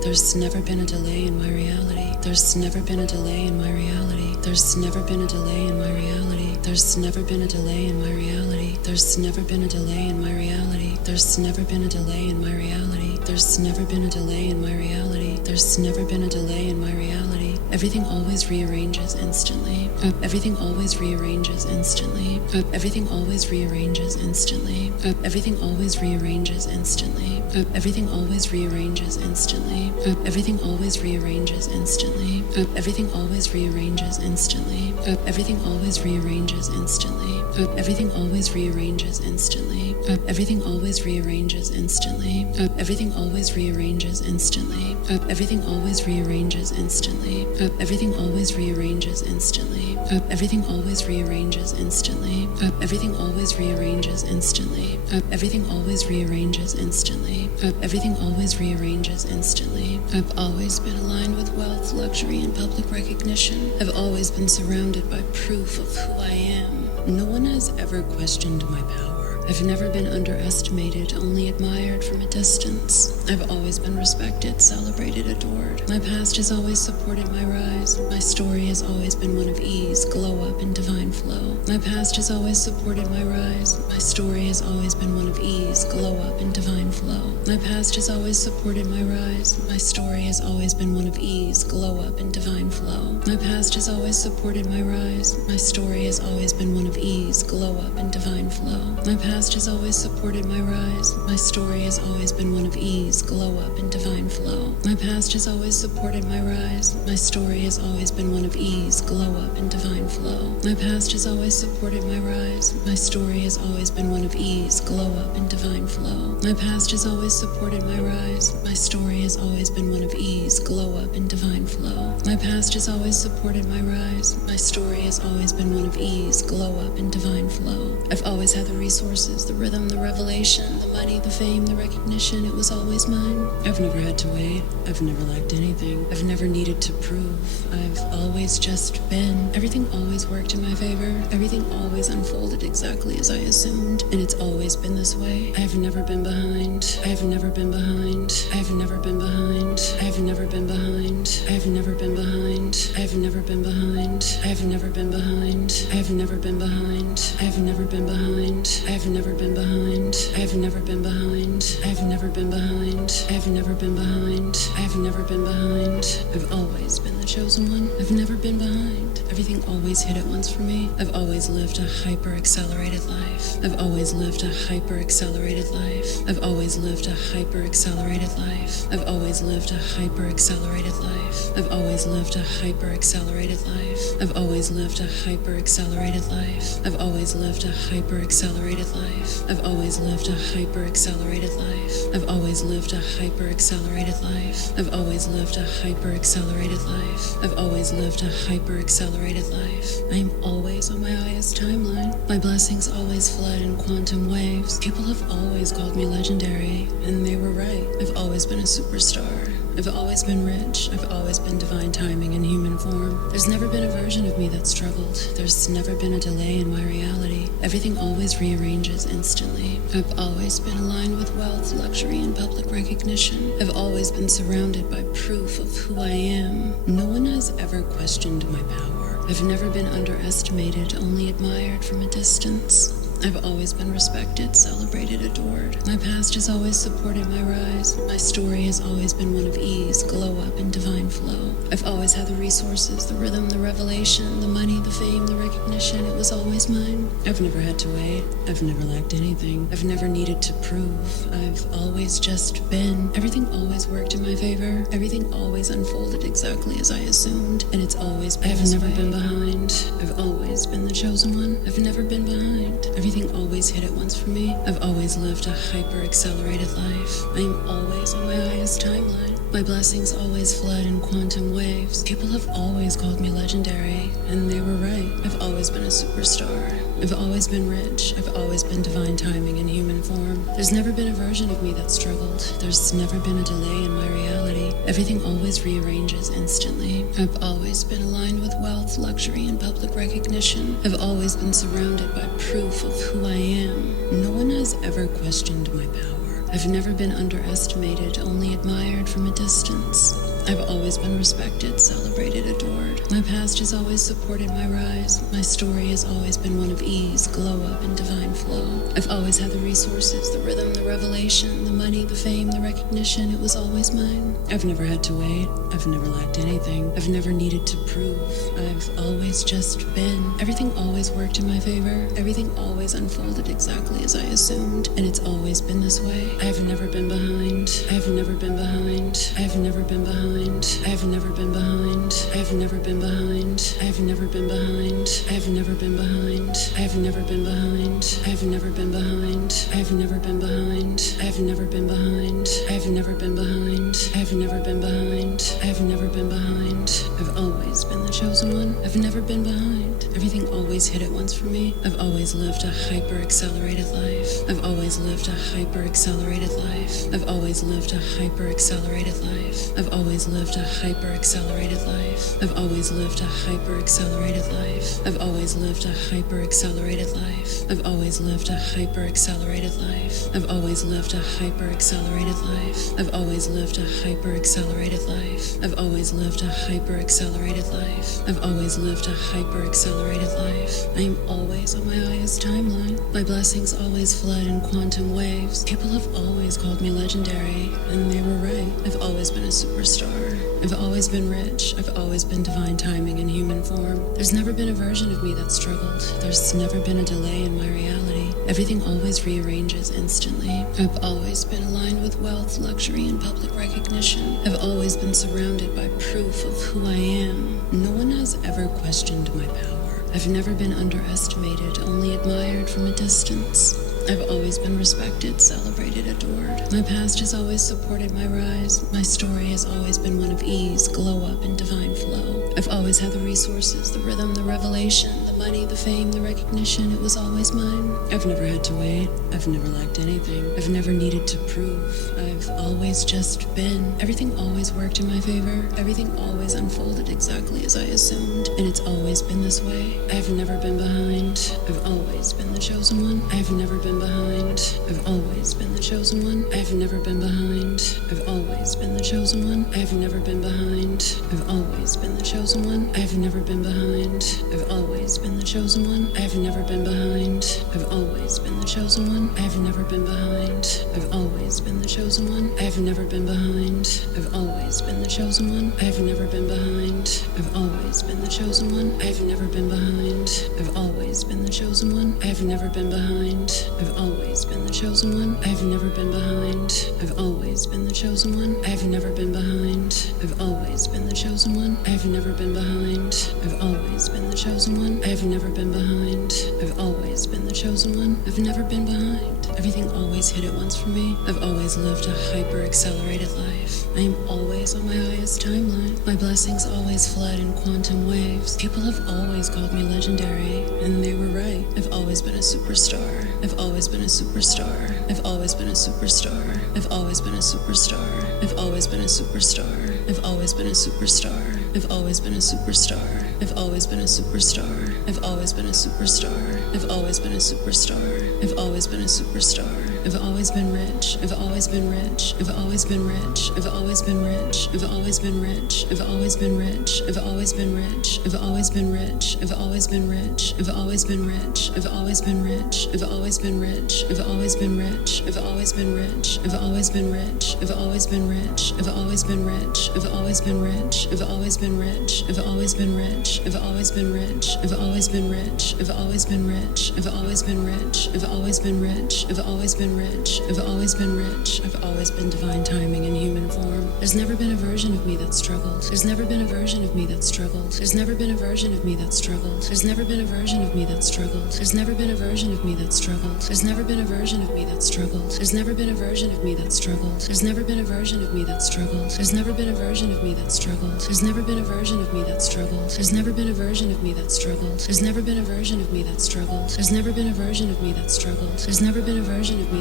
There's never been a delay in my reality. There's never been a delay in my reality. There's never been a delay in my reality. There's never been a delay in my reality. There's never been a delay in my reality. There's never been a delay in my reality. There's never been a delay in my reality. There's never been a delay in my reality. Everything always rearranges instantly. Everything always rearranges instantly. Everything always rearranges instantly. Everything always rearranges instantly. Everything always rearranges instantly. Everything always rearranges instantly. Everything always rearranges instantly. Everything always rearranges instantly. Everything always rearranges instantly. Everything always rearranges instantly. Everything always rearranges instantly. Everything always rearranges instantly. Everything always rearranges instantly. Everything always rearranges instantly. Everything always rearranges instantly. Everything always rearranges instantly. Everything always rearranges instantly. I've always been aligned with wealth, luxury, and public recognition. I've always been surrounded by proof of who I am. No one has ever questioned my power. I've never been underestimated, only admired from a distance. I've always been respected, celebrated, adored. My past has always supported my rise. My story has always been one of ease, glow up, and divine flow. My past has always supported my rise. My story has always been one of ease, glow up, and divine flow. My past has always supported my rise. My story has always been one of ease, glow up, and divine flow. My past has always supported my rise. My story has always been one of ease, glow up, and divine flow. My past has always supported my rise. My story has always been one of ease, glow up, and divine flow. My past has always supported my rise. My story has always been one of ease, glow up, and divine flow. My past has always supported my rise. My story has always been one of ease, glow up, and divine flow. My past has always supported my rise. My story has always been one of ease, glow up, and divine flow. My past has always supported my rise. My story has always been one of ease, glow up, and divine flow. I've always had the resources, the rhythm, the revelation, the money, the fame, the recognition. It was always mine. I've never had to wait. I've never lacked anything. I've never needed to prove. I've always just been. Everything always worked in my favor. Everything always unfolded exactly as I assumed. And it's always been this way. I've never been behind. I've never been behind. I've never been behind. I've never been behind. I've never been behind. I've never been behind. I've never been behind. I've never been behind. I've never been behind. I've never been behind. I've never been behind. I've never been behind. I've never been behind. I've never been behind. I've always been the chosen one. I've never been behind. Everything always hit at once for me. I've always lived a hyper-accelerated life. I've always lived a hyper-accelerated life. I've always lived a hyper-accelerated life. I've always lived a hyper-accelerated life. I've always lived a hyper-accelerated life. I've always lived a hyper-accelerated life. I've always lived a hyper-accelerated life. I've always lived a hyper-accelerated life. I've always lived a hyper-accelerated life. I've always lived a hyper-accelerated life. I've always lived a hyper-accelerated life. I am always on my highest timeline. My blessings always flood in quantum waves. People have always called me legendary, and they were right. I've always been a superstar. I've always been rich. I've always been divine timing in human form. There's never been a version of me that struggled. There's never been a delay in my reality. Everything always rearranges instantly. I've always been aligned with wealth, luxury, and public recognition. I've always been surrounded by proof of who I am. No one has ever questioned my power. I've never been underestimated, only admired from a distance. I've always been respected, celebrated, adored. My past has always supported my rise. My story has always been one of ease, glow up, and divine flow. I've always had the resources, the rhythm, the revelation, the money, the fame, the recognition. It was always mine. I've never had to wait. I've never lacked anything. I've never needed to prove. I've always just been. Everything always worked in my favor. Everything always unfolded exactly as I assumed. And it's always been I've never been behind. I've always been the chosen one. I've never been behind. Everything always hit at once for me. I've always lived a hyper-accelerated life. I am always on my highest timeline. My blessings always flood in quantum waves. People have always called me legendary, and they were right. I've always been a superstar. I've always been rich. I've always been divine timing in human form. There's never been a version of me that struggled. There's never been a delay in my reality. Everything always rearranges instantly. I've always been aligned with wealth, luxury, and public recognition. I've always been surrounded by proof of who I am. No one has ever questioned my power. I've never been underestimated, only admired from a distance. I've always been respected, celebrated, adored. My past has always supported my rise. My story has always been one of ease, glow up, and divine flow. I've always had the resources, the rhythm, the revelation, the money, the fame, the recognition. It was always mine. I've never had to wait. I've never lacked anything. I've never needed to prove. I've always just been. Everything always worked in my favor. Everything always unfolded exactly as I assumed. And it's always been this way. I've never been behind. I've never been behind. I've never been behind. I've never been behind. I've never been behind. I've never been behind. I've never been behind. I've never been behind. I've never been behind. I've never been behind. I've never been behind. I've never been behind. I've never been behind. I've never been behind. I've always been the chosen one. I've never been behind. Everything always hit at once for me. I've always lived a hyper-accelerated life. I've always lived a hyper-accelerated life. I've always lived a hyper-accelerated life. I've always lived a hyper-accelerated life. I've always lived a hyper-accelerated life. I've always lived a hyper-accelerated life. I've always lived a hyper-accelerated life. I've always lived a hyper-accelerated life. I've always lived a hyper-accelerated life. I've always lived a hyper-accelerated life. I've always lived a hyper-accelerated life. I am always on my highest timeline. My blessings always flood in quantum waves. People have always called me legendary, and they were right. I've always been a superstar. I've always been rich. I've always been divine timing in human form. There's never been a version of me that struggled. There's never been a delay in my reality. Everything always rearranges instantly. I've always been aligned with wealth, luxury, and public recognition. I've always been surrounded by proof of who I am. No one has ever questioned my power. I've never been underestimated, only admired from a distance. I've always been respected, celebrated, adored. My past has always supported my rise. My story has always been one of ease, glow up, and divine flow. I've always had the resources, the rhythm, the revelation, the money, the fame, the recognition. It was always mine. I've never had to wait. I've never lacked anything. I've never needed to prove. I've always just been. Everything always worked in my favor. Everything always unfolded exactly as I assumed. And it's always been this way. I've never been behind. I've always been the chosen one. I've never been behind. I've always been the chosen one. I've never been behind. I've always been the chosen one. I've never been behind. I've always been the chosen one. I've never been behind. I've always been the chosen one. I've never been behind. I've always been the chosen one. I've never been behind. I've always been the chosen one. I've never been behind. I've always been the chosen one. I've never been behind. I've always been the chosen one. I've never been behind. I've always been the chosen one. I've never been behind. I've always been the chosen one. I've never been behind. I've always been the chosen one. I've never been behind. I've always been the chosen one. I've never been behind. I've always been the chosen one. I've never been behind. I've always been the chosen one. I've never been behind. Everything always hit at once for me. I've always lived a hyper-accelerated life. I am always on my highest timeline. My blessings always flood in quantum waves. People have always called me legendary, and they were right. I've always been a superstar. I've always been a superstar. I've always been a superstar. I've always been a superstar. I've always been a superstar. I've always been a superstar. I've always been a superstar. I've always been a superstar. I've always been a superstar. I've always been a superstar. I've always been a superstar. I've always been rich. I've always been rich. I've always been rich. I've always been rich. I've always been rich. I've always been rich. I've always been rich. I've always been rich. I've always been rich. I've always been rich. I've always been rich. I've always been rich. I've always been rich. I've always been rich. I've always been rich. I've always been rich. I've always been rich. I've always been rich. I've always been rich. I've always been rich. I've always been rich. I've always been rich. I've always been rich. I've always been rich. I've always been rich. I've always been rich. I've always been rich. I've always been divine timing in human form. There's never been a version of me that struggled. There's never been a version of me that struggled. There's never been a version of me that struggled. There's never been a version of me that struggled. There's never been a version of me that struggled. There's never been a version of me that struggled. There's never been a version of me that struggled. There's never been a version of me that struggled. There's never been a version of me that struggled. There's never been a version of me that struggled. There's never been a version of me that struggled. There's never been a version of me that struggled. There's never been a version of me that struggled. There's never been a version of me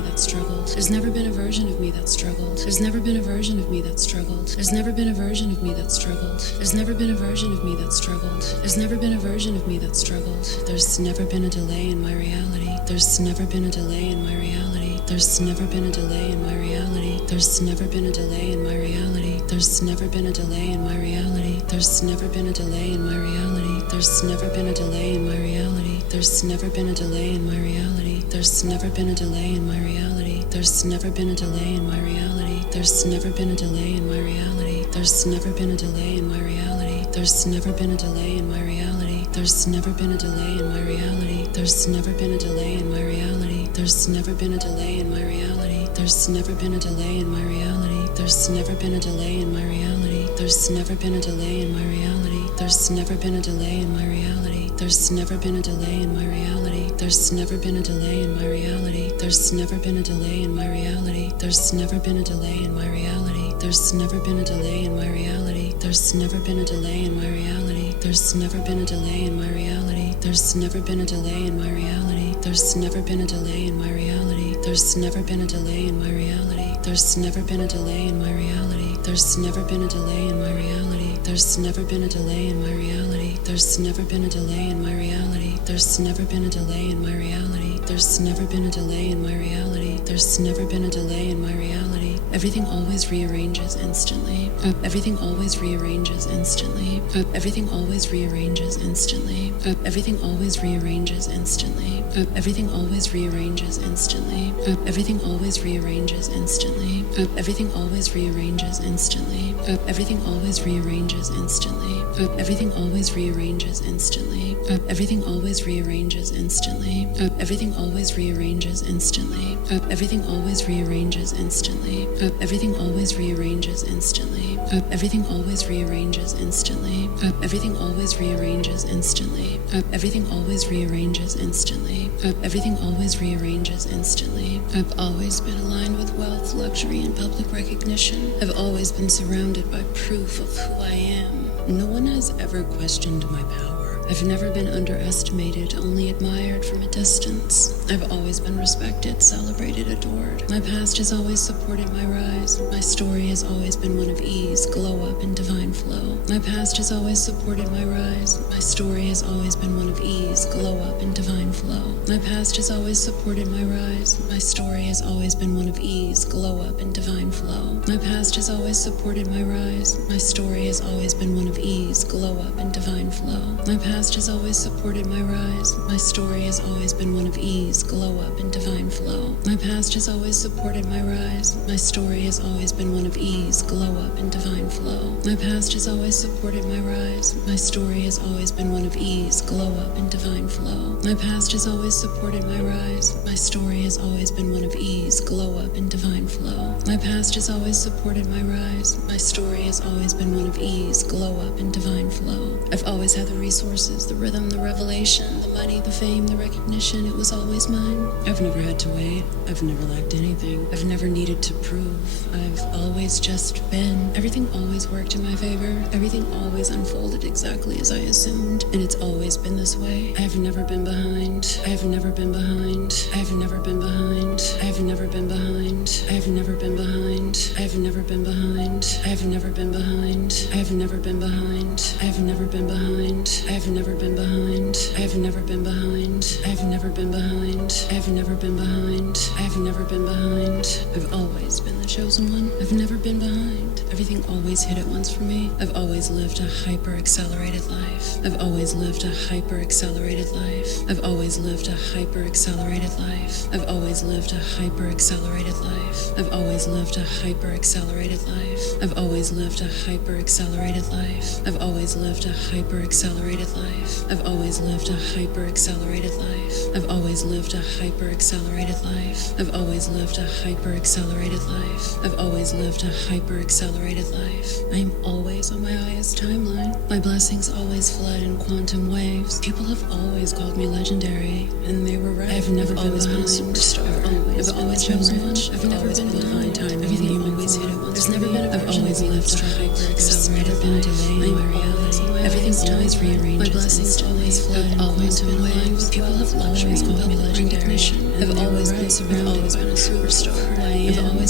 that struggled. There's never been a version of me that struggled. There's never been a version of me that struggled. There's never been a version of me that struggled. There's never been a version of me that struggled. There's never been a version of me that struggled. There's never been a delay in my reality. There's never been a delay in my reality. There's never been a delay in my reality. There's never been a delay in my reality. There's never been a delay in my reality. There's never been a delay in my reality. There's never been a delay in my reality. There's never been a delay in my reality. There's never been a delay in my reality. There's never been a delay in my reality. There's never been a delay in my reality. There's never been a delay in my reality. There's never been a delay in my reality. There's never been a delay in my reality. There's never been a delay in my reality. There's never been a delay in my reality. There's never been a delay in my reality. There's never been a delay in my reality. There's never been a delay in my reality. There's never been a delay in my reality. There's never been a delay in my reality. There's never been a delay in my reality. There's never been a delay in my reality. There's never been a delay in my reality. There's never been a delay in my reality. There's never been a delay in my reality. There's never been a delay in my reality. There's never been a delay in my reality. There's never been a delay in my reality. There's never been a delay in my reality. There's never been a delay in my reality. There's never been a delay in my reality. There's never been a delay in my reality. There's never been a delay in my reality. There's never been a delay in my reality. There's never been a delay in my reality. There's never been a delay in my reality. Everything always rearranges instantly. Everything always rearranges instantly. Everything always rearranges instantly. Everything always rearranges instantly. Everything always rearranges instantly. Everything always rearranges instantly. Everything always rearranges instantly. Everything always rearranges instantly. Everything always rearranges instantly. Everything always rearranges instantly. Everything always rearranges instantly. Everything always rearranges instantly. Everything always rearranges instantly. Everything always rearranges instantly. Everything always rearranges instantly. Everything always rearranges instantly. Everything always rearranges instantly. I've always been aligned with wealth, luxury, and public recognition. I've always been surrounded by proof of who I am. No one has ever questioned my power. I've never been underestimated, only admired from a distance. I've always been respected, celebrated, adored. My past has always supported my rise. My story has always been one of ease, glow up, and divine flow. My past has always supported my rise. My story has always been one of ease, glow up, and divine flow. My past has always supported my rise. My story has always been one of ease, glow up, and divine flow. My past has always supported my rise. My story has always been one of ease, glow up, and divine flow. My past has always supported my rise. My story has always been one of ease, glow up, and divine flow. My past has always supported my rise. My story has always been one of ease, glow up, and divine flow. My past has always supported my rise. My story has always been one of ease, glow up, and divine flow. My past has always supported my rise. My story has always been one of ease, glow up, and divine flow. My past has always supported my rise. My story has always been one of ease, glow up, and divine flow. I've always had the resources, the rhythm, the revelation, the money, the fame, the recognition. It was always mine. I've never had to wait. I've never lacked anything. I've never needed to prove. I've always just been. Everything always worked in my favor. Everything always unfolded exactly as I assumed. And it's always been this way. I've never been behind. I've never been behind. I've never been behind. I've never been behind. I've never been behind. I've never been behind. I've never been behind. I've never been behind. I've never been behind. I've never been behind. I've never been behind. I've never been behind. I've never been behind. I've never been behind. I've always been the chosen one. I've never been behind. Everything always hit at once for me. I've always lived a hyper-accelerated life. I've always lived a hyper-accelerated life. I've always lived a hyper-accelerated life. I've always lived a hyper-accelerated life. I've always lived a hyper-accelerated life. I've always lived a hyper-accelerated life. I've always lived a hyper-accelerated life. I've always lived a hyper-accelerated life. I've always lived a hyper-accelerated life. I've always lived a hyper-accelerated life. I've always lived a hyper-accelerated life. I am always on my highest timeline. My blessings always flood in quantum waves. People have always called me legendary, and they were right. I've never always been a superstar. I've always been rich. I've never been behind time. Everything always hit at once. There's never been a I've always lived a hyper-accelerated life. I'm a reality. Everything's always rearranged. My blessings always flood. I've always been aligned with people have always called me legendary. I've always been surrounded by proof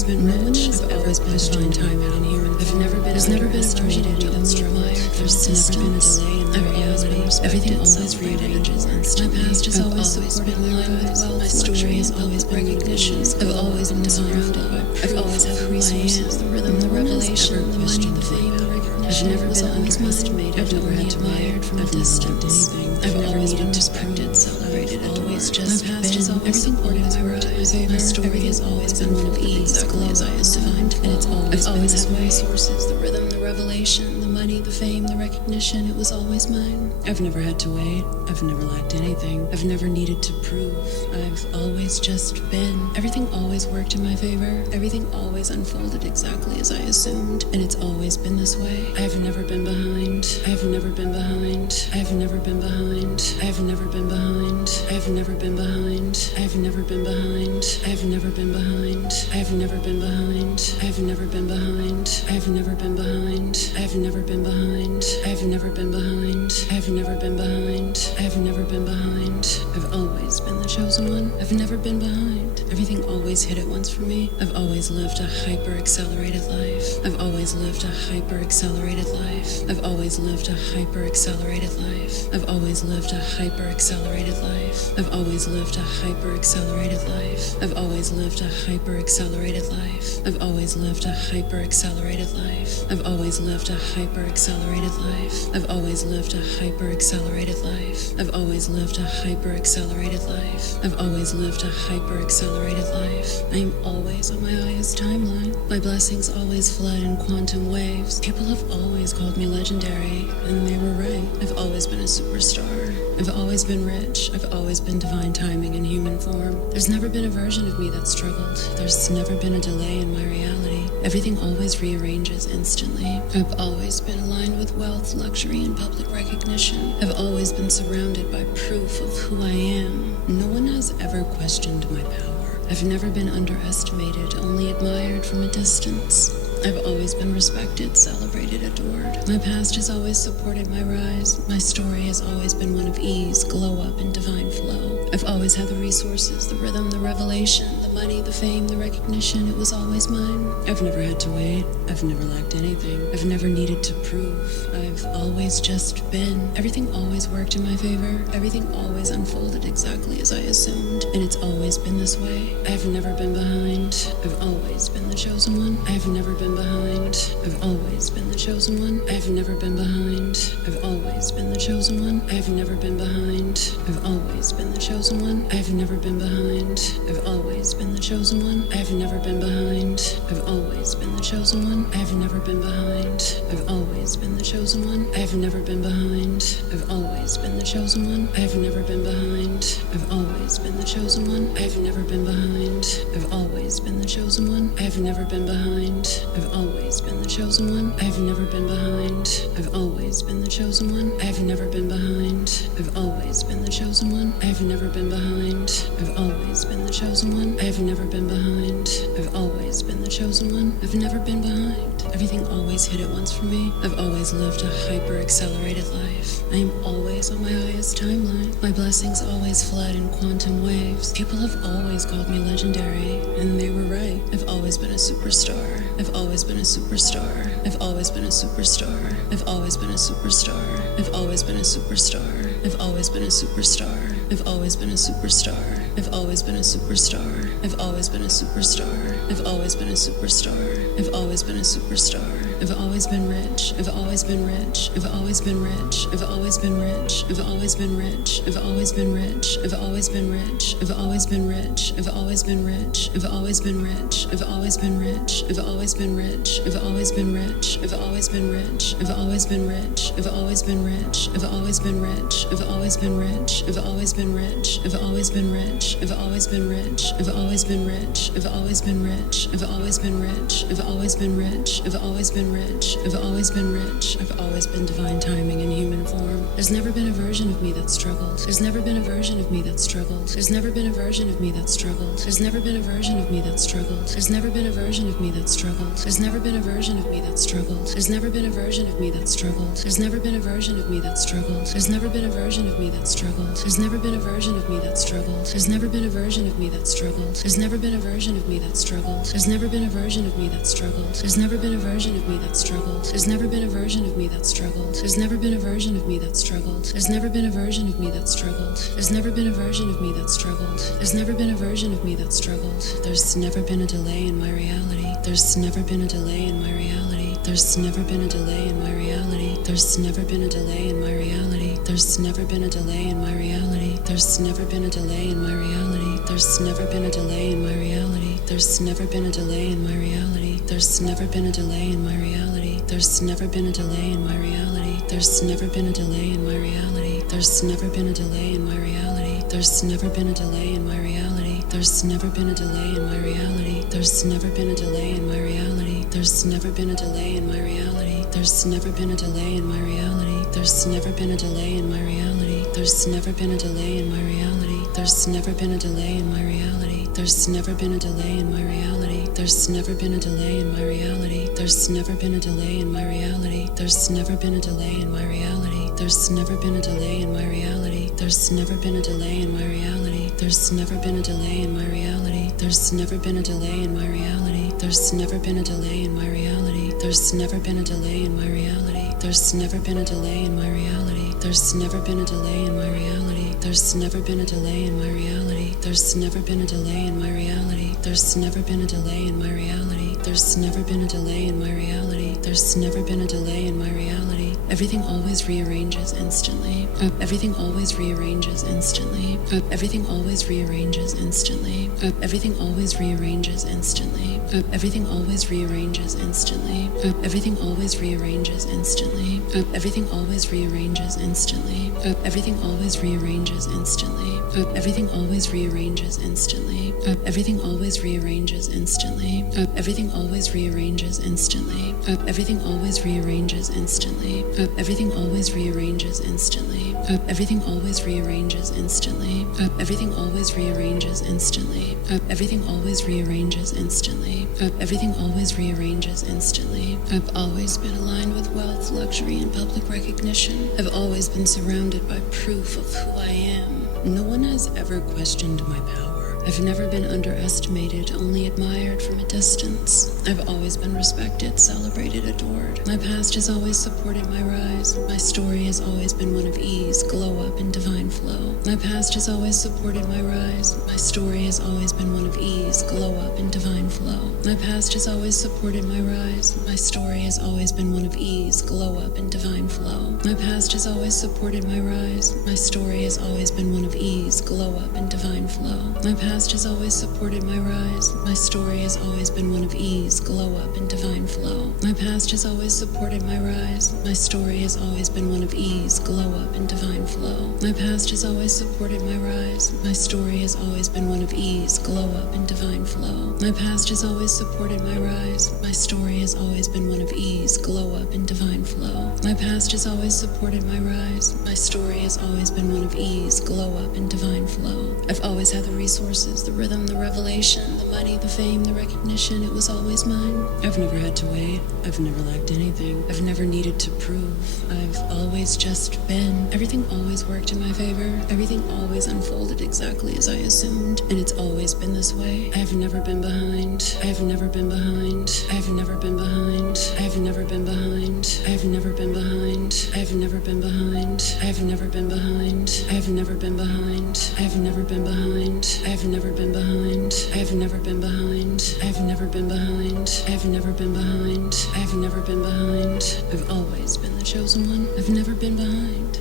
always been rich. I've always been divine timing and human. I've never been. There's never been a tragedy that struggled. There's never been a delay in my reality. Everything always rearranges instantly. My past has always supported my rise. My story has always been recognition. I've always been surrounded by proof. I've always had the resources, the rhythm, the revelation, the money, the fame, the recognition. I've never been underestimated. I've never had to admired from a distance. I've always been respected, celebrated, always just been. Everything always worked in my favor. My story has always been one of ease, exactly as I assumed, and it's always. I've always had the resources, the rhythm, the revelation, the money, the fame, the recognition. It was always mine. I've never had to wait. I've never lacked anything. I've never needed to prove. I've always just been. Everything always worked in my favor. Everything always unfolded exactly as I assumed, and it's always been this way. I've never been behind. I've never been behind. I've never been behind. I've never been behind. I've never been behind. I've never been behind. I've never been behind. I've never been behind. I've never been behind. I've never been behind. I've never been behind. I've never been behind. I've never been behind. I've never been behind. I've always been the chosen one. I've never been behind. Everything always hit at once for me. I've always lived a hyper-accelerated life. I've always lived a hyper-accelerated life. I've always lived a hyper-accelerated life. I've always lived a hyper-accelerated life. I've always lived a hyper-accelerated life. I've always lived a hyper-accelerated life. I've always lived a hyper-accelerated life. I've always lived a hyper-accelerated life. I've always lived a hyper-accelerated life. I've always lived a hyper-accelerated life. I've always lived a hyper-accelerated life. I am always on my highest timeline. My blessings always flood in quantum waves. People have always called me legendary, and they were right. I've always been a superstar. I've always been rich. I've always been divine timing in human form. There's never been a version of me that struggled. There's never been a delay in my reality. Everything always rearranges instantly. I've always been aligned with wealth, luxury, and public recognition. I've always been surrounded by proof of who I am. No one has ever questioned my power. I've never been underestimated, only admired from a distance. I've always been respected, celebrated, adored. My past has always supported my rise. My story has always been one of ease, glow up, and divine flow. I've always had the resources, the rhythm, the revelation, the money, the fame, the recognition. It was always mine. I've never had to wait. I've never lacked anything. I've never needed to prove. I've always just been. Everything always worked in my favor. Everything always unfolded exactly as I assumed, and it's always been this way. I've never been behind. I've always been the chosen one. I've never been behind. I've always been the chosen one. I've never been behind. I've always been the chosen one. I've never been behind. I've always been the chosen one. I've never been behind. I've always been the chosen one. I've never been behind. I've always been the chosen one. I've never been behind. I've always been the chosen one. I've never been behind. I've always been the chosen one. I've never been behind. I've always been the chosen one. I've never been behind. I've always been the chosen one. I've never been behind. I've always been the chosen one. I've never been behind. I've always been the chosen one. I've never been behind. I've always been the chosen one. I've never been behind. I've always been the chosen one. I've never been behind. I've always been the chosen one. I've never been behind. Everything always hit at once for me. I've always lived a hyper-accelerated life. I am always on my highest timeline. My blessings always flood in quantum waves. People have always called me legendary, and they were right. I've always been a superstar. I've always been a superstar. I've always been a superstar. I've always been a superstar. I've always been a superstar. I've always been a superstar. I've always been a superstar. I've always been a superstar. I've always been a superstar. I've always been a superstar. I've always been a superstar. I've always been rich. I've always been rich. I've always been rich. I've always been rich. I've always been rich. I've always been rich. I've always been rich. I've always been rich. I've always been rich. I've always been rich. I've always been rich. I've always been rich. I've always been rich. I've always been rich. I've always been rich. I've always been rich. I've always been rich. I've always been rich. I've always been rich. I've always been rich. I've always been rich. I've always been rich. I've always been rich. I've always been rich. I've always been rich. I've always been rich. I've always been rich. I've always been rich. I've always been divine timing in human form. There's never been a version of me that struggled. There's never been a version of me that struggled. There's never been a version of me that struggled. There's never been a version of me that struggled. There's never been a version of me that struggled. There's never been a version of me that struggled. There's never been a version of me that struggled. There's never been a version of me that struggled. There's never been a version of me that struggled. There's never been a version of me that struggled. There's never been a version of me that struggled. There's never been a version of me that struggled. There's never been a version of me that struggled. There's never been a version of me that struggled. There's never been a version of me that struggled. There's never been a version of me that struggled. There's never been a version of me that struggled. There's never been a version of me that struggled. There's never been a version of me that struggled. There's never been a delay in my reality. There's never been a delay in my reality. There's never been a delay in my reality. There's never been a delay in my reality. There's never been a delay in my reality. There's never been a delay in my reality. There's never been a delay in my reality. There's never been a delay in my reality. There's never been a delay in my reality. There's never been a delay in my reality. There's never been a delay in my reality. There's never been a delay in my reality. There's never been a delay in my reality. There's never been a delay in my reality. There's never been a delay in my reality. There's never been a delay in my reality. There's never been a delay in my reality. There's never been a delay in my reality. There's never been a delay in my reality. There's never been a delay in my reality. There's never been a delay in my reality. There's never been a delay in my reality. There's never been a delay in my reality. There's never been a delay in my reality. There's never been a delay in my reality. There's never been a delay in my reality. There's never been a delay in my reality. There's never been a delay in my reality. There's never been a delay in my reality. There's never been a delay in my reality. There's never been a delay in my reality. There's never been a delay in my reality. There's never been a delay in my reality. There's never been a delay in my reality. There's never been a delay in my reality. There's never been a delay in my reality. There's never been a delay in my reality. Everything always rearranges instantly. Everything always rearranges instantly. Everything always rearranges instantly. Everything always rearranges instantly. Everything always rearranges instantly. Everything always rearranges instantly. Everything always rearranges instantly. Everything always rearranges instantly. Everything always rearranges instantly. Everything always rearranges instantly. Everything always rearranges instantly. Everything always rearranges instantly. Everything always rearranges instantly. Everything always rearranges instantly. Everything always rearranges instantly. Everything always rearranges instantly. Everything always rearranges instantly. I've always been aligned with wealth, luxury, and public recognition. I've always been surrounded by proof of who I am. No one has ever questioned my power. I've never been underestimated, only admired from a distance. I've always been respected, celebrated, adored. My past has always supported my rise. My story has always been one of ease, glow up, and divine flow. My past has always supported my rise. My story has always been one of ease, glow up, and divine flow. My past has always supported my rise. My story has always been one of ease, glow up, and divine flow. My past has always supported my rise. My story has always been one of ease, glow up, and divine flow. My past has always supported my rise. My story has always been one of ease, glow up, and divine flow. My past has always supported my rise. My story has always been one of ease, glow up, and divine flow. My past has always supported my rise. My story has always been one of ease, glow up, and divine flow. My past has always supported my rise. My story has always been one of ease, glow up, and divine flow. My past has always supported my rise. My story has always been one of ease, glow up, and divine flow. I've always had the resources, the rhythm, the revelation, the money, the fame, the recognition. It was always mine. I've never had to wait. I've never lacked anything. I've never needed to prove. I've always just been. Everything always worked in my favor. Everything always unfolded exactly as I assumed. And it's always been this way. I have never been behind. I have never been behind. I have never been behind. I have never been behind. I have never been behind. I have never been behind. I have never been behind. I have never been behind. I have never been behind. I have never been behind. I have never been behind. I have never been behind. I have never been behind. I have never been behind. I've always been the chosen one. I've never been behind.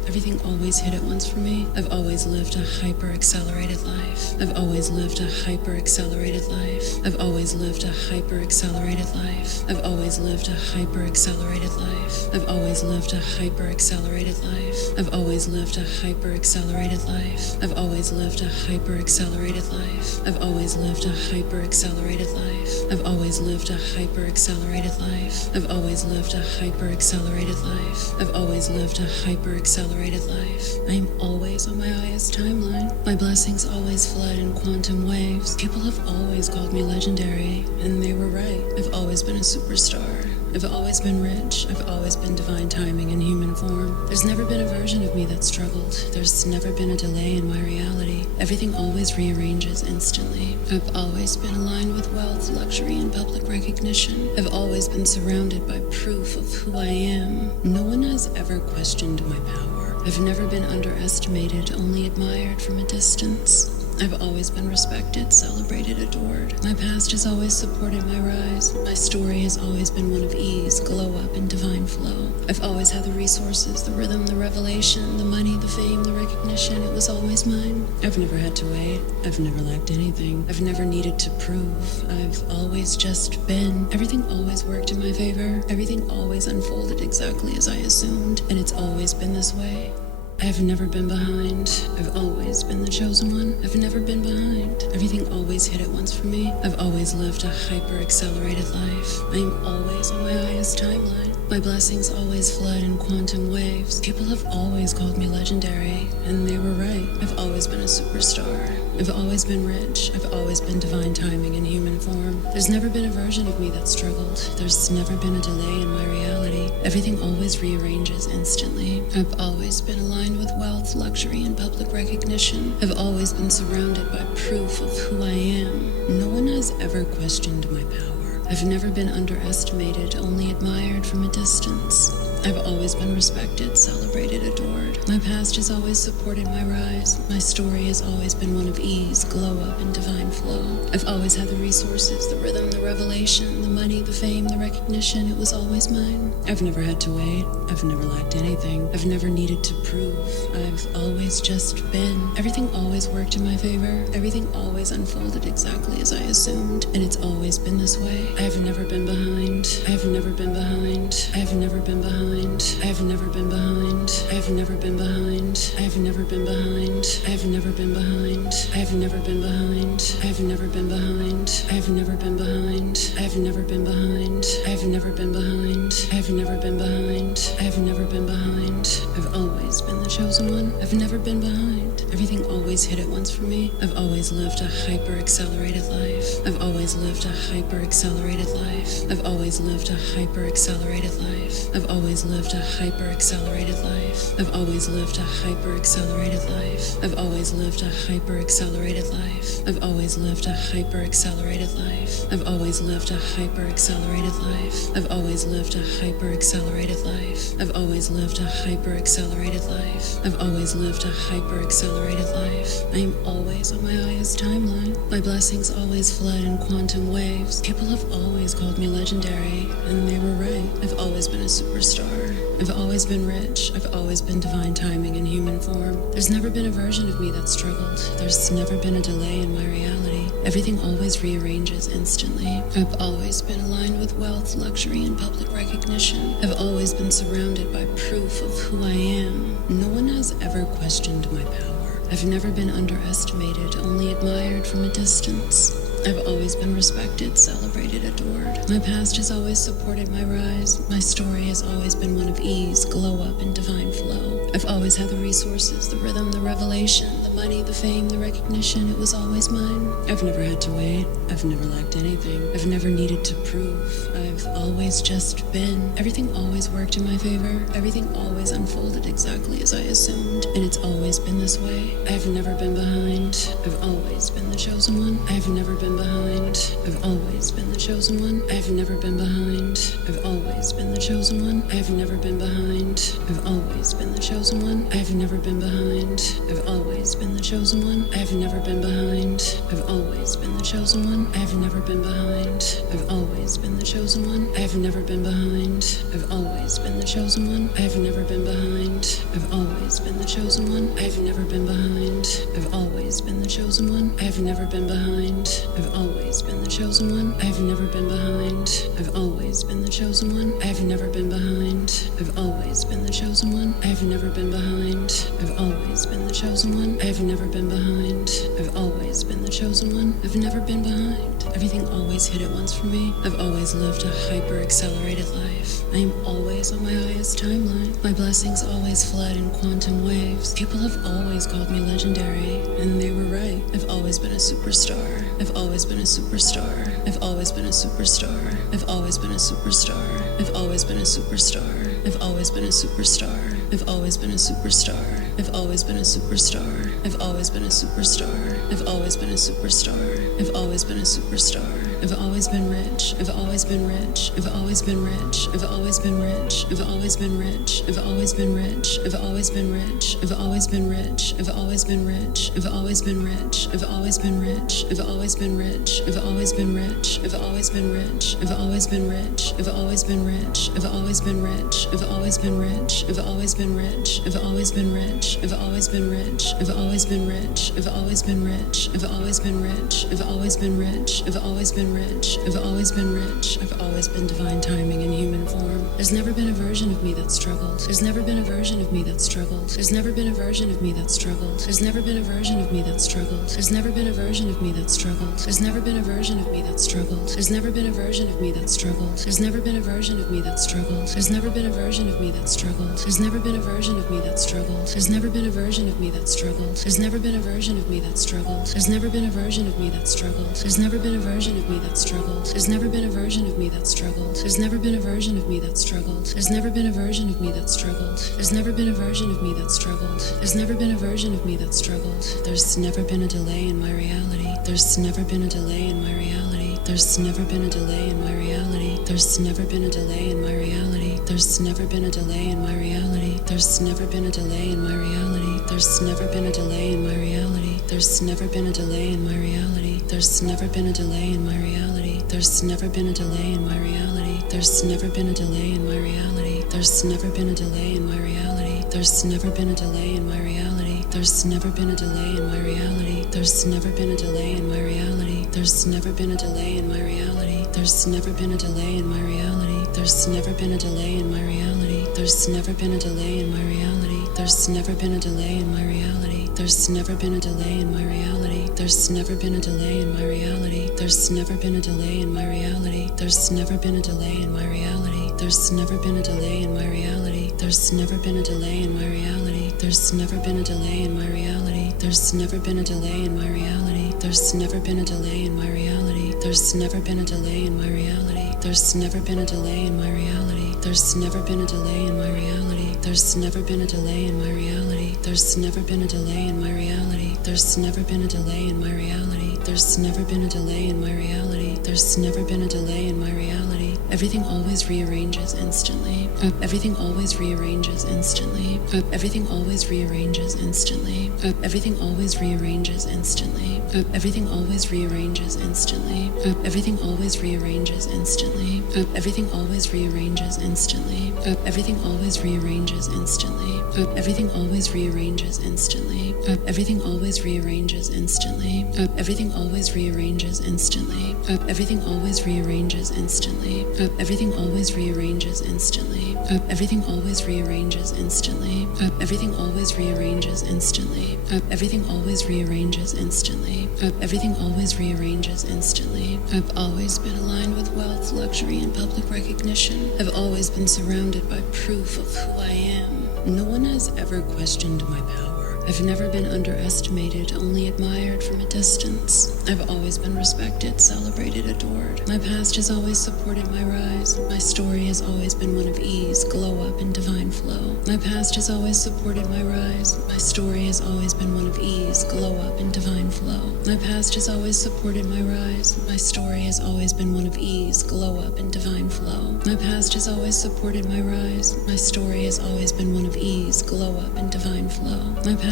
Everything always hit at once for me. I've always lived a hyper-accelerated life. I've always lived a hyper-accelerated life. I've always lived a hyper-accelerated life. I've always lived a hyper-accelerated life. I've always lived a hyper-accelerated life. I've always lived a hyper-accelerated life. I've always lived a hyper-accelerated life. I've always lived a hyper-accelerated life. I've always lived a hyper-accelerated life. I've always lived a hyper-accelerated life. I've always lived a hyper-accelerated life. I am always on my highest timeline. My blessings always flood in quantum waves. People have always called me legendary, and they were right. I've always been a superstar. I've always been rich. I've always been divine timing in human form. There's never been a version of me that struggled. There's never been a delay in my reality. Everything always rearranges instantly. I've always been aligned with wealth, luxury, and public recognition. I've always been surrounded by proof of who I am. No one has ever questioned my power. I've never been underestimated, only admired from a distance. I've always been respected, celebrated, adored. My past has always supported my rise. My story has always been one of ease, glow up, and divine flow. I've always had the resources, the rhythm, the revelation, the money, the fame, the recognition. It was always mine. I've never had to wait. I've never lacked anything. I've never needed to prove. I've always just been. Everything always worked in my favor. Everything always unfolded exactly as I assumed, and it's always been this way. I've never been behind. I've always been the chosen one. I've never been behind. Everything always hit at once for me. I've always lived a hyper-accelerated life. I am always on my highest timeline. My blessings always flood in quantum waves. People have always called me legendary, and they were right. I've always been a superstar. I've always been rich. I've always been divine timing in human form. There's never been a version of me that struggled. There's never been a delay in my reality. Everything always rearranges instantly. I've always been aligned with wealth, luxury, and public recognition. I've always been surrounded by proof of who I am. No one has ever questioned my power. I've never been underestimated, only admired from a distance. I've always been respected, celebrated, adored. My past has always supported my rise. My story has always been one of ease, glow up, and divine flow. I've always had the resources, the rhythm, the revelation, the money, the fame, the recognition. It was always mine. I've never had to wait. I've never lacked anything. I've never needed to prove. I've always just been. Everything always worked in my favor. Everything always unfolded exactly as I assumed, and it's always been this way. I've never been behind. I've never been behind. I've never been behind. I've never been behind. I've never been behind. I've never been behind. I've never been behind. I've never been behind. I've never been behind. I've never been behind. I've never been behind. I've never been behind. I've never been behind. I've never been behind. I've always been the chosen one. I've never been behind. Everything always hit at once for me. I've always lived a hyper-accelerated life. I've always lived a hyper-accelerated life. I've always lived a hyper-accelerated life. I've always lived a hyper-accelerated life. I've always lived a hyper-accelerated life. I've always lived a hyper-accelerated life. I've always lived a hyper-accelerated life. I've always lived a hyper-accelerated life. I've always lived a hyper-accelerated life. I've always lived a hyper-accelerated life. I've always lived a hyper-accelerated life. I am always on my highest timeline. My blessings always flood in quantum waves. People have always called me legendary, and they were right. I've always been a superstar. I've always been rich. I've always been divine timing in human form. There's never been a version of me that struggled. There's never been a delay in my reality. Everything always rearranges instantly. I've always been aligned with wealth, luxury, and public recognition. I've always been surrounded by proof of who I am. No one has ever questioned my power. I've never been underestimated, only admired from a distance. I've always been respected, celebrated, adored. My past has always supported my rise. My story has always been one of ease, glow up, and divine flow. I've always had the resources, the rhythm, the revelation, the money, the fame, the recognition. It was always mine. I've never had to wait. I've never lacked anything. I've never needed to prove. I've always just been. Everything always worked in my favor. Everything always unfolded exactly as I assumed, and it's always been this way. I've never been behind. I've always been the chosen one. I've never been behind. I've always been the chosen one. I've never been behind. I've always been the chosen one. I've never been behind. I've always been the chosen one. I've never been behind. I've always been the chosen one. I've never been behind. I've always been the chosen one. I've never been behind. I've always been the chosen one. I've never been behind. I've always been the chosen one. I've never been behind. I've always been the chosen one. I've never been behind. I've always been the chosen one. I've never been behind. I've always been the chosen one. I've never been behind. I've always been the chosen one. I've never been behind. I've always been the chosen one. I've never been behind. I've always been the chosen one. I've never been behind. I've always been the chosen one. I've never been behind. Everything always hit at once for me. I've always lived a hyper-accelerated life. I am always on my highest timeline. My blessings always flood in quantum waves. People have always called me legendary, and they were right. I've always been a superstar. I've always been a superstar. I've always been a superstar. I've always been a superstar. I've always been a superstar. I've always been a superstar. I've always been a superstar. I've always been a superstar. I've always been a superstar. I've always been a superstar. I've always been a superstar. I've always been rich. I've always been rich. I've always been rich. I've always been rich. I've always been rich. I've always been rich. I've always been rich. I've always been rich. I've always been rich. I've always been rich. I've always been rich. I've always been rich. I've always been rich. I've always been rich. I've always been rich. I've always been rich. I've always been rich. I've always been rich. I've always been rich. I've always been rich. I've always been rich. I've always been rich. I've always been rich. I've always been rich. I've always been rich. I've always been rich. I've always been rich. I've always been divine timing in human form. There's never been a version of me that struggled. There's never been a version of me that struggled. There's never been a version of me that struggled. There's never been a version of me that struggled. There's never been a version of me that struggled. There's never been a version of me that struggled. There's never been a version of me that struggled. There's never been a version of me that struggled. There's never been a version of me that struggled. There's never been a version of me that struggled. There's never been a version of me that struggled. There's never been a version of me that struggled. There's never been a version of me that struggled. There's never been a version of me that struggled. There's never been a version of me that struggled. There's never been a version of me that struggled. There's never been a version of me that struggled. There's never been a version of me that struggled. There's never been a version of me that struggled. There's never been a delay in my reality. There's never been a delay in my reality. There's never been a delay in my reality. There's never been a delay in my reality. There's never been a delay in my reality. There's never been a delay in my reality. There's never been a delay in my reality. There's never been a delay in my reality. There's never been a delay in my reality. There's never been a delay in my reality. There's never been a delay in my reality. There's never been a delay in my reality. There's never been a delay in my reality. There's never been a delay in my reality. There's never been a delay in my reality. There's never been a delay in my reality. There's never been a delay in my reality. There's never been a delay in my reality. There's never been a delay in my reality. There's never been a delay in my reality. There's never been a delay in my reality. There's never been a delay in my reality. There's never been a delay in my reality. There's never been a delay in my reality. There's never been a delay in my reality. There's never been a delay in my reality. There's never been a delay in my reality. There's never been a delay in my reality. There's never been a delay in my reality. There's never been a delay in my reality. There's never been a delay in my reality. There's never been a delay in my reality. There's never been a delay in my reality. There's never been a delay in my reality. There's never been a delay in my reality. There's never been a delay in my reality. There's never been a delay in my reality. Everything always rearranges instantly. Everything always rearranges instantly. Everything always rearranges instantly. Everything always rearranges instantly. Everything always rearranges instantly. Everything always rearranges instantly. Everything always rearranges instantly. Everything always rearranges instantly. Everything always rearranges instantly. Everything always rearranges instantly. Everything always rearranges instantly. Everything always rearranges instantly. Everything always rearranges instantly. Everything always rearranges instantly. Everything always rearranges instantly. Everything always rearranges instantly. Everything always rearranges instantly. I've always been aligned with wealth, luxury, and public recognition. I've always been surrounded by proof of who I am. No one has ever questioned my power. I've never been underestimated, only admired from a distance. I've always been respected, celebrated, adored. My past has always supported my rise. My story has always been one of ease, glow up, and divine flow. My past has always supported my rise. My story has always been one of ease, glow up, and divine flow. My past has always supported my rise. My story has always been one of ease, glow up, and divine flow. My past has always supported my rise. My story has always been one of ease, glow up, and divine flow. My past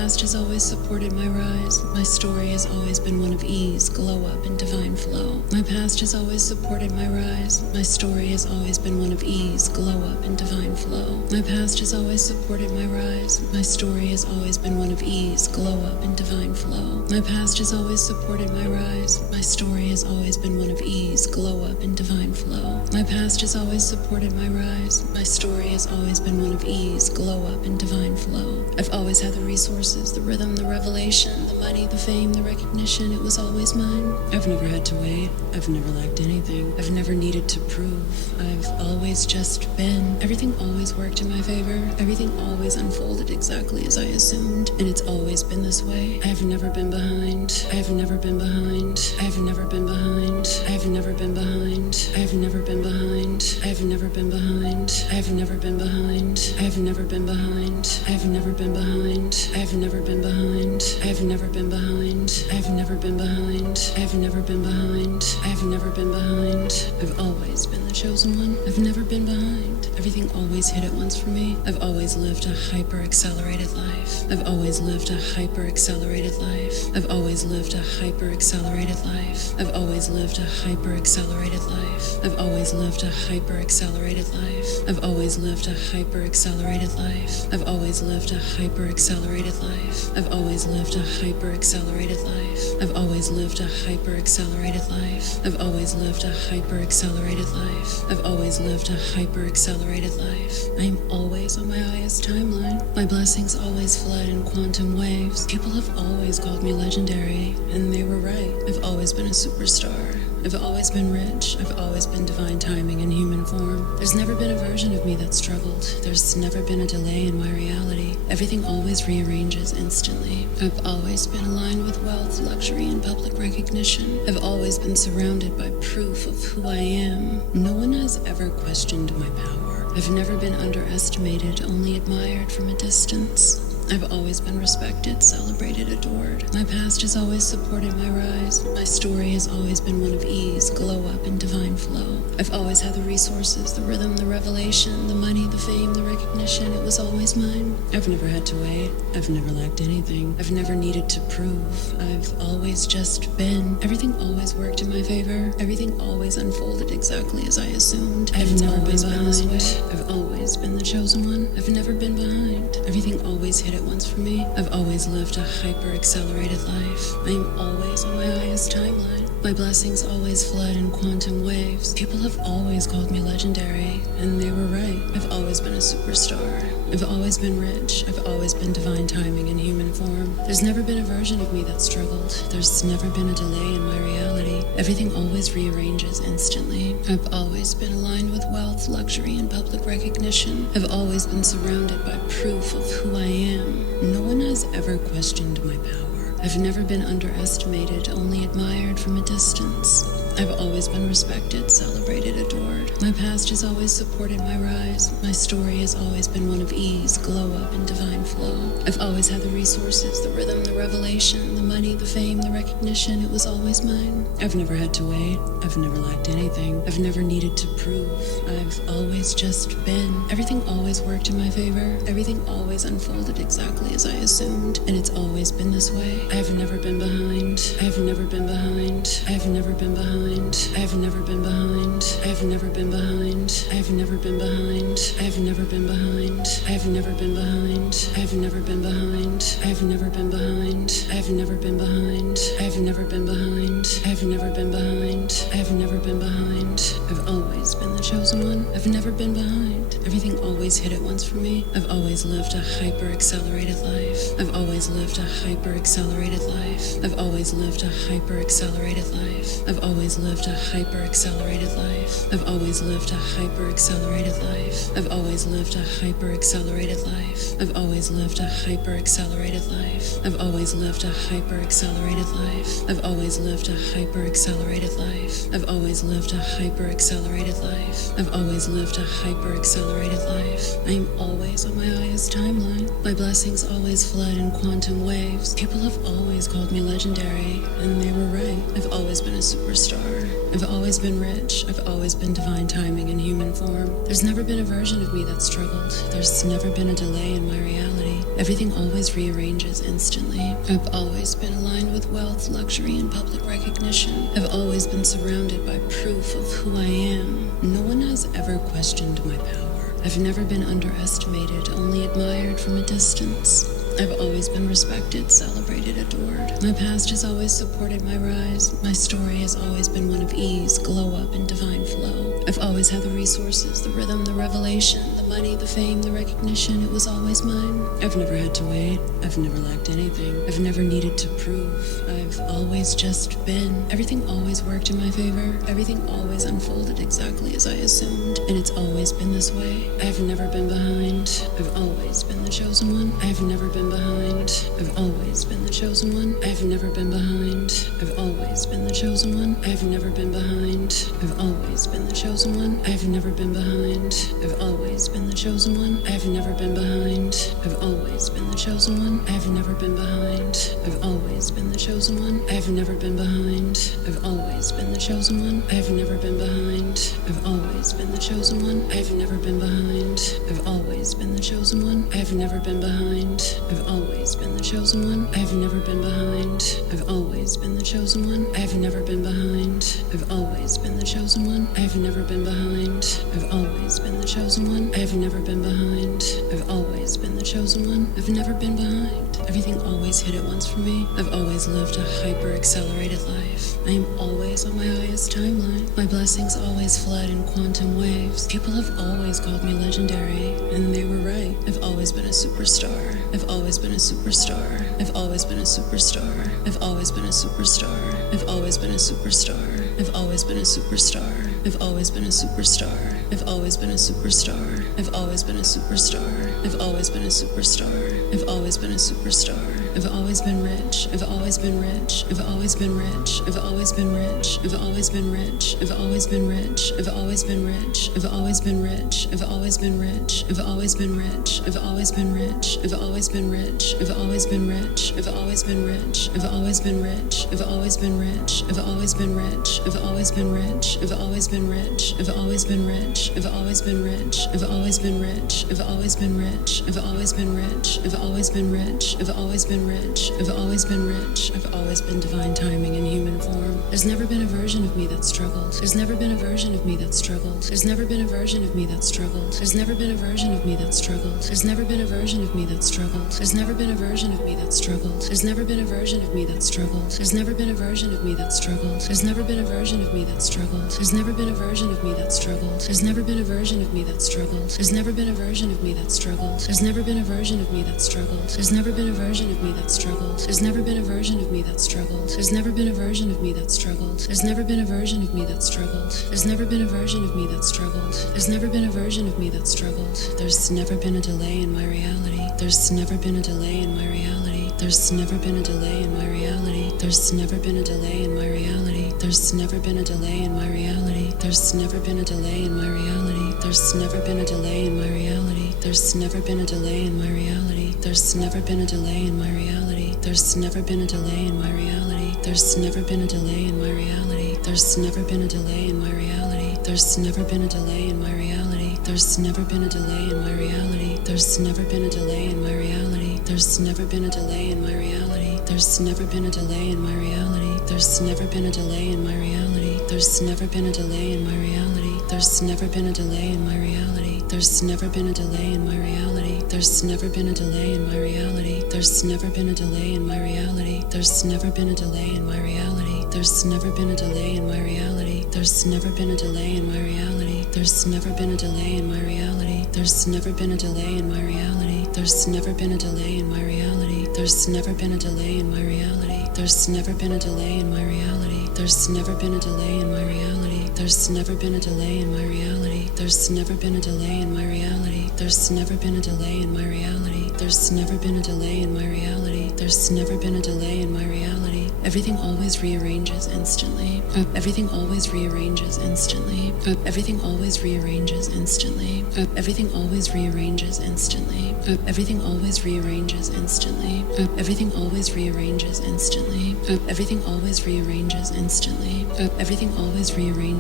past has always supported my rise. My story has always been one of ease, glow up, and divine flow. My past has always supported my rise. My story has always been one of ease, glow up, and divine flow. My past has always supported my rise. My story has always been one of ease, glow up, and divine flow. My past has always supported my rise. My story has always been one of ease, glow up, and divine flow. My past has always supported my rise. My story has always been one of ease, glow up, and divine flow. I've always had the resources, the rhythm, the revelation, the money, the fame, the recognition. It was always mine. I've never had to wait. I've never lacked anything. I've never needed to prove. I've always just been. Everything always worked in my favor. Everything always unfolded exactly as I assumed. And it's always been this way. I have never been behind. I have never been behind. I have never been behind. I have never been behind. I have never been behind. I have never been behind. I have never been behind. I have never been behind. I have never been behind. I have never been behind. I have never been behind. I have never been behind. I have never been behind. I have never been behind. I've always been the chosen one. I've never been behind. Everything always hit at once for me. I've always lived a hyper-accelerated life. I've always lived a hyper-accelerated life. I've always lived a hyper-accelerated life. I've always lived a hyper-accelerated life. I've always lived a hyper-accelerated life. I've always lived a hyper-accelerated life. I've always lived a hyper-accelerated life. I've always lived a hyper-accelerated life. I've always lived a hyper-accelerated life. I've always lived a hyper-accelerated life. I've always lived a hyper-accelerated life. I am always on my highest timeline. My blessings always flood in quantum waves. People have always called me legendary, and they were right. I've always been a superstar. I've always been rich. I've always been divine timing in human form. There's never been a version of me that struggled. There's never been a delay in my reality. Everything always rearranges instantly. I've always been aligned with wealth, luxury, and public recognition. I've always been surrounded by proof of who I am. No one has ever questioned my power. I've never been underestimated, only admired from a distance. I've always been respected, celebrated, adored. My past has always supported my rise. My story has always been one of ease, glow up, and divine flow. I've always had the resources, the rhythm, the revelation, the money, the fame, the recognition. It was always mine. I've never had to wait. I've never lacked anything. I've never needed to prove. I've always just been. Everything always worked in my favor. Everything always unfolded exactly as I assumed. I've never been behind. I've always been the chosen one. I've never been behind. Everything always hit at once for me. I've always lived a hyper-accelerated life. I am always on my highest timeline. My blessings always flood in quantum waves. People have always called me legendary, and they were right. I've always been a superstar. I've always been rich. I've always been divine timing in human form. There's never been a version of me that struggled. There's never been a delay in my reality. Everything always rearranges instantly. I've always been aligned with wealth, luxury, and public recognition. I've always been surrounded by proof of who I am. No one has ever questioned my power. I've never been underestimated, only admired from a distance. I've always been respected, celebrated, adored. My past has always supported my rise. My story has always been one of ease, glow up, and divine flow. I've always had the resources, the rhythm, the revelation, the money, the fame, the recognition. It was always mine. I've never had to wait. I've never lacked anything. I've never needed to prove. I've always just been. Everything always worked in my favor. Everything always unfolded exactly as I assumed. And it's always been this way. I've never been behind. I've never been behind. I've never been behind. I've never been behind. I've never been behind. I've never been behind. I've never been behind. I've never been behind. I've never been behind. I've never been behind. I've never been behind. I've never been behind. I've never been behind. I've never been behind. I've always been the chosen one. I've never been behind. Everything always hit at once for me. I've always lived a hyper-accelerated life. I've always lived a hyper-accelerated life. I've always lived a hyper-accelerated life. I've always lived a hyper-accelerated life. I've always lived a hyper-accelerated life. I've always lived a hyper-accelerated life. I've always lived a hyper-accelerated life. I've always lived a hyper-accelerated life. I've always lived a hyper-accelerated life. I've always lived a hyper-accelerated life. I've always lived a hyper-accelerated life. I am always on my highest timeline. My blessings always flood in quantum waves. People have always called me legendary, and they were right. I've always been a superstar. I've always been rich. I've always been divine timing in human form. There's never been a version of me that struggled. There's never been a delay in my reality. Everything always rearranges instantly. I've always been aligned with wealth, luxury, and public recognition. I've always been surrounded by proof of who I am. No one has ever questioned my power. I've never been underestimated, only admired from a distance. I've always been respected, celebrated, adored. My past has always supported my rise. My story has always been one of ease, glow up, and divine flow. I've always had the resources, the rhythm, the revelation, the money, the fame, the recognition. It was always mine. I've never had to wait. I've never lacked anything. I've never needed to prove. I've always just been. Everything always worked in my favor. Everything always unfolded exactly as I assumed. And it's always been this way. I've never been behind. I've always been the chosen one. I've never been behind. I've always been the chosen one. I've never been behind. I've always been the chosen one. I've never been behind. I've always been the chosen one. I've never been behind. I've always been the chosen one. I've never been behind. I've always been the chosen one. I've never been behind. I've always been the chosen one. I've never been behind. I've always been the chosen one. I've never been behind. I've always been the chosen one. I've never been behind. I've always been the chosen one. I've never been behind. I've always been the chosen one. I've never been behind. I've always been the chosen one. I've never been behind. I've always been the chosen one. I've never been behind. I've always been the chosen one. I've never been behind. I've always been the chosen one. I've never been behind. Everything always hit at once for me. I've always lived a hyper-accelerated life. I am always on my highest timeline. My blessings always flood in quantum waves. People have always called me legendary, and they were right. I've always been a superstar. I've always been a superstar. I've always been a superstar. I've always been a superstar. I've always been a superstar. I've always been a superstar. I've always been a superstar. I've always been a superstar. I've always been a superstar. I've always been a superstar. I've always been a superstar. I've always been rich. I've always been rich. I've always been rich. I've always been rich. I've always been rich. I've always been rich. I've always been rich. I've always been rich. I've always been rich. I've always been rich. I've always been rich. I've always been rich. I've always been rich. I've always been rich. I've always been rich. I've always been rich. I've always been rich. I've always been rich. I've always been rich. I've always been rich. I've always been rich. I've always been rich. I've always been rich. I've always been rich. I've always been rich. I've always been rich. I've always been rich. I've always been divine timing in human form. There's never been a version of me that struggled. There's never been a version of me that struggled. There's never been a version of me that struggled. There's never been a version of me that struggled. There's never been a version of me that struggled. There's never been a version of me that struggled. There's never been a version of me that struggled. There's never been a version of me that struggled. There's never been a version of me that struggled. There's never been a version of me that struggled. There's never been a version of me that struggled. There's never been a version of me that struggled. There's never been a version of me that struggled. There's never been a version of me that struggled. There's never been a version of me that struggled. There's never been a version of me that struggled. There's never been a version of me that struggled. There's never been a version of me that struggled. There's never been a version of me that struggled. There's never been a delay in my reality. There's never been a delay in my reality. There's never been a delay in my reality. There's never been a delay in my reality. There's never been a delay in my reality. There's never been a delay in my reality. There's never been a delay in my reality. There's never been a delay in my reality. There's never been a delay in my reality. There's never been a delay in my reality. There's never been a delay in my reality. There's never been a delay in my reality. There's never been a delay in my reality. There's never been a delay in my reality. There's never been a delay in my reality. There's never been a delay in my reality. There's never been a delay in my reality. There's never been a delay in my reality. There's never been a delay in my reality. There's never been a delay in my reality. There's never been a delay in my reality. There's never been a delay in my reality. There's never been a delay in my reality. There's never been a delay in my reality. There's never been a delay in my reality. There's never been a delay in my reality. There's never been a delay in my reality. There's never been a delay in my reality. There's never been a delay in my reality. There's never been a delay in my reality. There's never been a delay in my reality. There's never been a delay in my reality. There's never been a delay in my reality. There's never been a delay in my reality. There's never been a delay in my reality. There's never been a delay in my reality. There's never been a delay in my reality. Everything always rearranges instantly. Everything always rearranges instantly. Everything always rearranges instantly. Everything always rearranges instantly. Everything always rearranges instantly. Everything always rearranges instantly. Everything always rearranges instantly. Everything always rearranges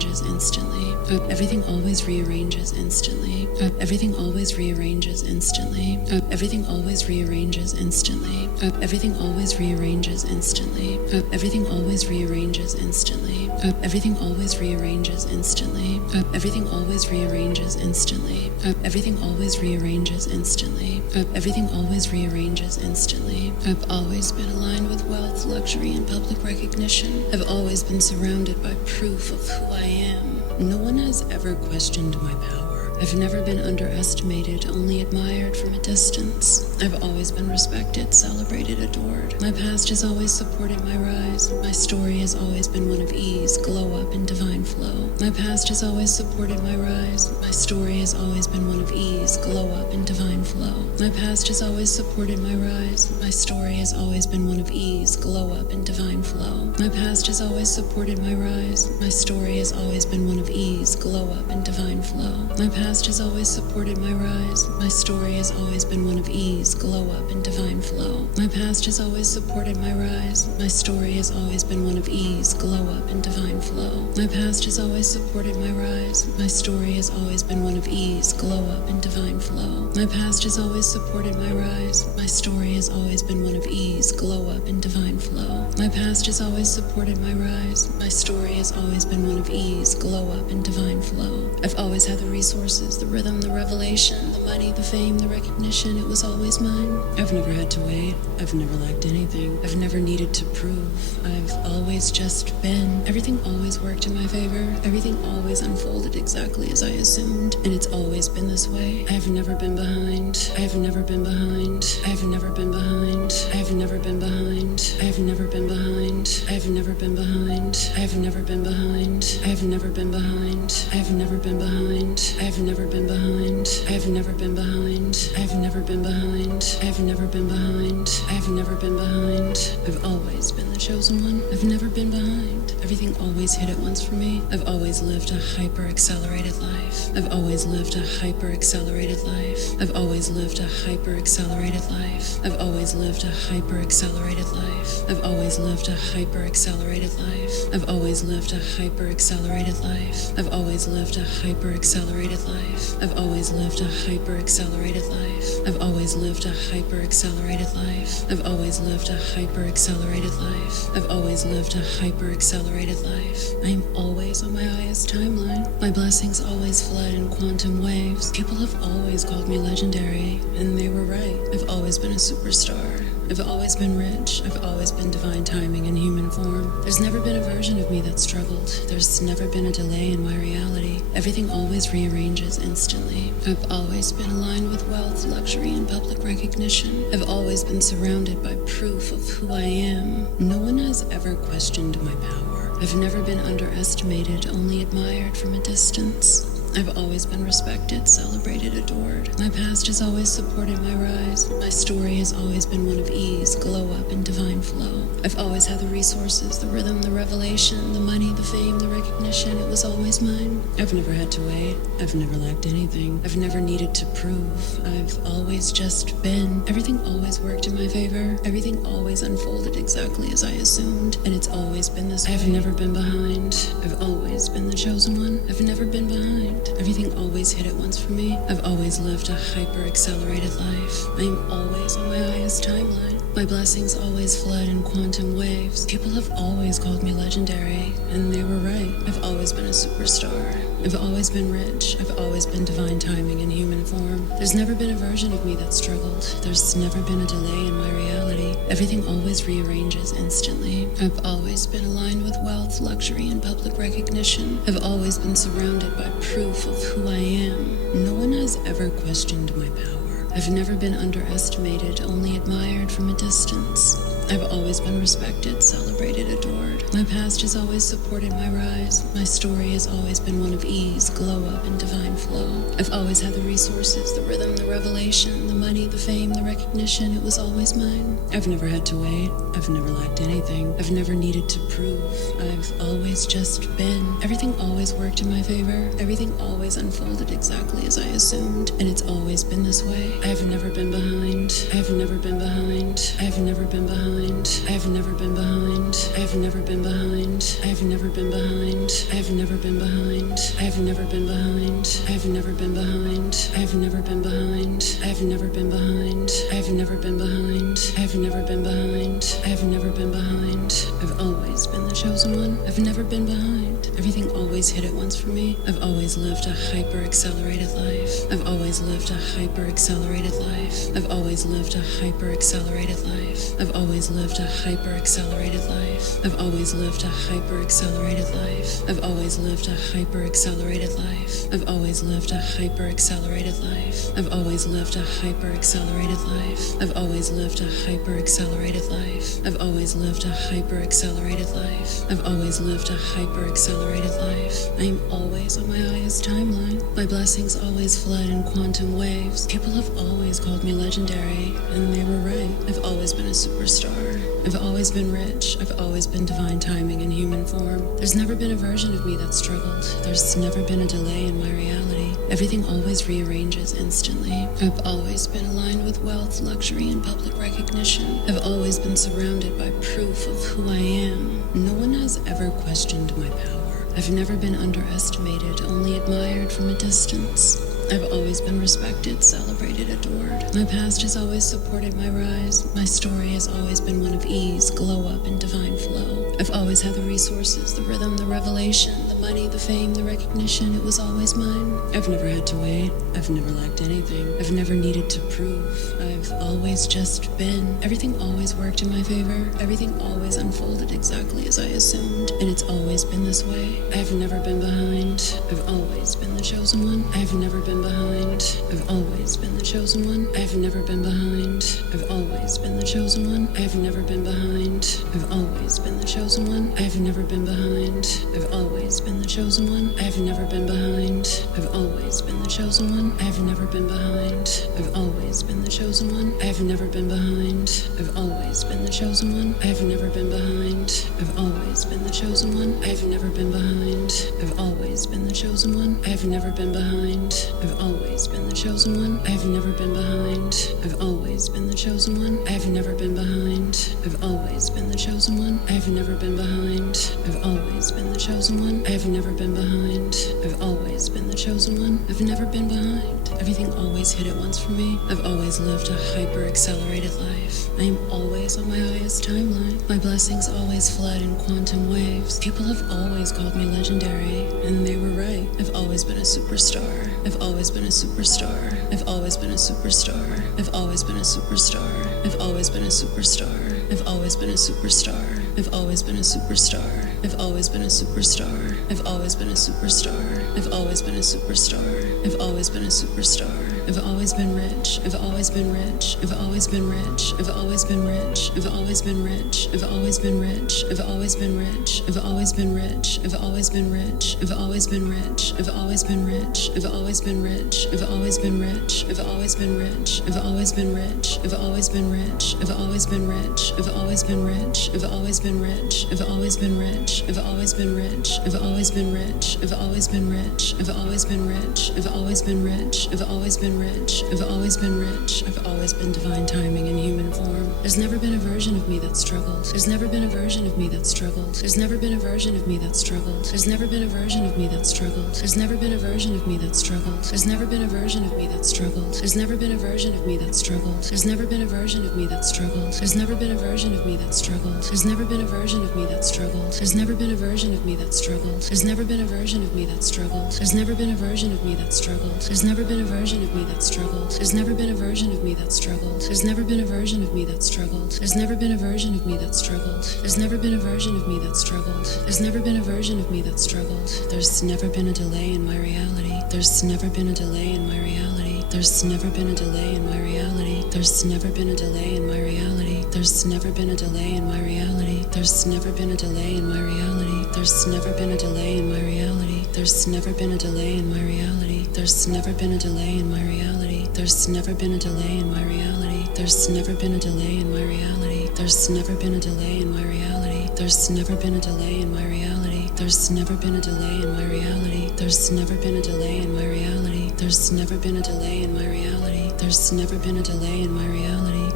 rearranges instantly. Everything always rearranges instantly. Everything always rearranges instantly. Everything always rearranges instantly. Everything always rearranges instantly. Everything always rearranges instantly. Everything always rearranges instantly. Everything always rearranges instantly. Everything always rearranges instantly. Everything always rearranges instantly. I've always been aligned with wealth, luxury, and public recognition. I've always been surrounded by proof of who I am. No one has ever questioned my power. I've never been underestimated, only admired from a distance. I've always been respected, celebrated, adored. My past has always supported my rise. My story has always been one of ease, glow up, and divine flow. My past has always supported my rise. My story has always been one of ease, glow up, and divine flow. My past has always supported my rise. My story has always been one of ease, glow up, and divine flow. My past has always supported my rise. My story has always been one of ease, glow up, and divine flow. My past has always supported my rise. My story has always been one of ease, glow up, and divine flow. My past has always supported my rise. My story has always been one of ease, glow up, and divine flow. My past has always supported my rise. My story has always been one of ease, glow up, and divine flow. My past has always supported my rise. My story has always been one of ease, glow up, and divine flow. My past has always supported my rise. My story has always been one of ease, glow up, and divine flow. I've always had the resources, the rhythm, the revelation, the money, the fame, the recognition. It was always mine. I've never had to wait. I've never lacked anything. I've never needed to prove. I've always just been. Everything always worked in my favor. Everything always unfolded exactly as I assumed. And it's always been this way. I have never been behind. I have never been behind. I have never been behind. I have never been behind. I have never been behind. I have never been behind. I have never been behind. I have never been behind. I have never been behind. I have never been behind. I have never been behind. I have never been behind. I have never been behind. I have never been behind. I've always been the chosen one. I've never been behind. Everything always hit at once for me. I've always lived a hyper-accelerated life. I've always lived a hyper-accelerated life. I've always lived a hyper-accelerated life. I've always lived a hyper-accelerated life. I've always lived a hyper-accelerated life. I've always lived a hyper-accelerated life. I've always lived a hyper-accelerated life. I've always lived a hyper-accelerated life. I've always lived a hyper-accelerated life. I've always lived a hyper-accelerated life. I've always lived a hyper-accelerated life. I am always on my highest timeline. My blessings always flood in quantum waves. People have always called me legendary, and they were right. I've always been a superstar. I've always been rich. I've always been divine timing in human form. There's never been a version of me that struggled. There's never been a delay in my reality. Everything always rearranges instantly. I've always been aligned with wealth, luxury, and public recognition. I've always been surrounded by proof of who I am. No one has ever questioned my power. I've never been underestimated, only admired from a distance. I've always been respected, celebrated, adored. My past has always supported my rise. My story has always been one of ease, glow up, and divine flow. I've always had the resources, the rhythm, the revelation, the money, the fame, the recognition. It was always mine. I've never had to wait. I've never lacked anything. I've never needed to prove. I've always just been. Everything always worked in my favor. Everything always unfolded exactly as I assumed. And it's always been this way. I've never been behind. I've always been the chosen one. I've never been behind. Everything always hit at once for me. I've always lived a hyper-accelerated life. I am always on my highest timeline. My blessings always flood in quantum waves. People have always called me legendary, and they were right. I've always been a superstar. I've always been rich. I've always been divine timing in human form. There's never been a version of me that struggled. There's never been a delay in my reality. Everything always rearranges instantly. I've always been aligned with wealth, luxury, and public recognition. I've always been surrounded by proof of who I am. No one has ever questioned my power. I've never been underestimated, only admired from a distance. I've always been respected, celebrated, adored. My past has always supported my rise. My story has always been one of ease, glow up, and divine flow. I've always had the resources, the rhythm, the revelation, the money, the fame, the recognition. It was always mine. I've never had to wait. I've never lacked anything. I've never needed to prove. I've always just been. Everything always worked in my favor. Everything always unfolded exactly as I assumed. And it's always been this way. I have never been behind. I have never been behind. I have never been behind. behind. I have never been behind. I have never been behind. I have never been behind. I have never been behind. I have never been behind. I have never been behind. I have never been behind. I have never been behind. I have never been behind. I have never been behind. I have never been behind. I've always been the chosen one. I've never been behind. Everything always hit at once for me. I've always lived a hyper-accelerated life. I've always lived a hyper-accelerated life. I've always lived a hyper-accelerated life. I've always lived a hyper-accelerated life. I've always lived a hyper-accelerated life. I've always lived a hyper-accelerated life. I've always lived a hyper-accelerated life. I've always lived a hyper-accelerated life. I've always lived a hyper-accelerated life. I've always lived a hyper-accelerated life. I've always lived a hyper-accelerated life. I am always on my highest timeline. My blessings always flood in quantum waves. People have always called me legendary, and they were right. I've always been a superstar. I've always been rich. I've always been divine timing in human form. There's never been a version of me that struggled. There's never been a delay in my reality. Everything always rearranges instantly. I've always been aligned with wealth, luxury, and public recognition. I've always been surrounded by proof of who I am. No one has ever questioned my power. I've never been underestimated, only admired from a distance. I've always been respected, celebrated, adored. My past has always supported my rise. My story has always been one of ease, glow up, and divine flow. I've always had the resources, the rhythm, the revelation, the money, the fame, the recognition. It was always mine. I've never had to wait. I've never lacked anything. I've never needed to prove. I've always just been. Everything always worked in my favor. Everything always unfolded exactly as I assumed. And it's always been this way. I've never been behind. I've always been the chosen one. I've never been behind. I've always been the chosen one. I've never been behind. I've always been the chosen one. I've never been behind. I've always been the chosen one. I've never been behind. I've always been the chosen one. I've never been behind. I've always been the chosen one. I've never been behind. I've always been the chosen one. I've never been behind. I've always been the chosen one. I've never been behind. I've always been the chosen one. I've never been behind. I've always been the chosen one. I've never been behind. I've always been the chosen one. I've never been behind. I've always been the chosen one. I've never been behind. I've always been the chosen one. I've never been behind. I've always been the chosen one. I've never been behind. I've always been the chosen one. I've never been behind. Everything always hit at once for me. I've always lived a hyper-accelerated life. I am always on my highest timeline. My blessings always flood in quantum waves. People have always called me legendary, and they were right. I've always been a superstar. I've always been a superstar. I've always been a superstar. I've always been a superstar. I've always been a superstar. I've always been a superstar. I've always been a superstar. I've always been a superstar. I've always been a superstar. I've always been a superstar. I've always been a superstar. I've always been rich. I've always been rich. I've always been rich. I've always been rich. I've always been rich. I've always been rich. I've always been rich. I've always been rich. I've always been rich. I've always been rich. I've always been rich. I've always been rich. I've always been rich. I've always been rich. I've always been rich. I've always been rich. I've always been rich. I've always been rich. I've always been rich. I've always been rich. I've always been rich. I've always been rich. I've always been rich. I've always been rich. I've always been rich. I've always been rich. I've always been rich. I've always been divine timing in human form. There's never been a version of me that struggled. There's never been a version of me that struggled. There's never been a version of me that struggled. There's never been a version of me that struggled. There's never been a version of me that struggled. There's never been a version of me that struggled. There's never been a version of me that struggled. There's never been a version of me that struggled. There's never been a version of me that struggled. There's never been a version of me that struggled. There's never been a version of me that struggled. There's never been a version of me that struggled. There's never been a version of me that struggled. There's never been a version of me that struggled. There's never been a version of me that struggled. There's never been a version of me that struggled. There's never been a version of me that struggled. There's never been a version of me that struggled. There's never been a version of me that struggled. There's never been a delay in my reality. There's never been a delay in my reality. There's never been a delay in my reality. There's never been a delay in my reality. There's never been a delay in my reality. There's never been a delay in my reality. There's never been a delay in my reality. There's never been a delay in my reality. There's never been a delay in my reality. There's never been a delay in my reality. There's never been a delay in my reality. There's never been a delay in my reality. There's never been a delay in my reality. There's never been a delay in my reality. There's never been a delay in my reality. There's never been a delay in my reality. There's never been a delay in my reality.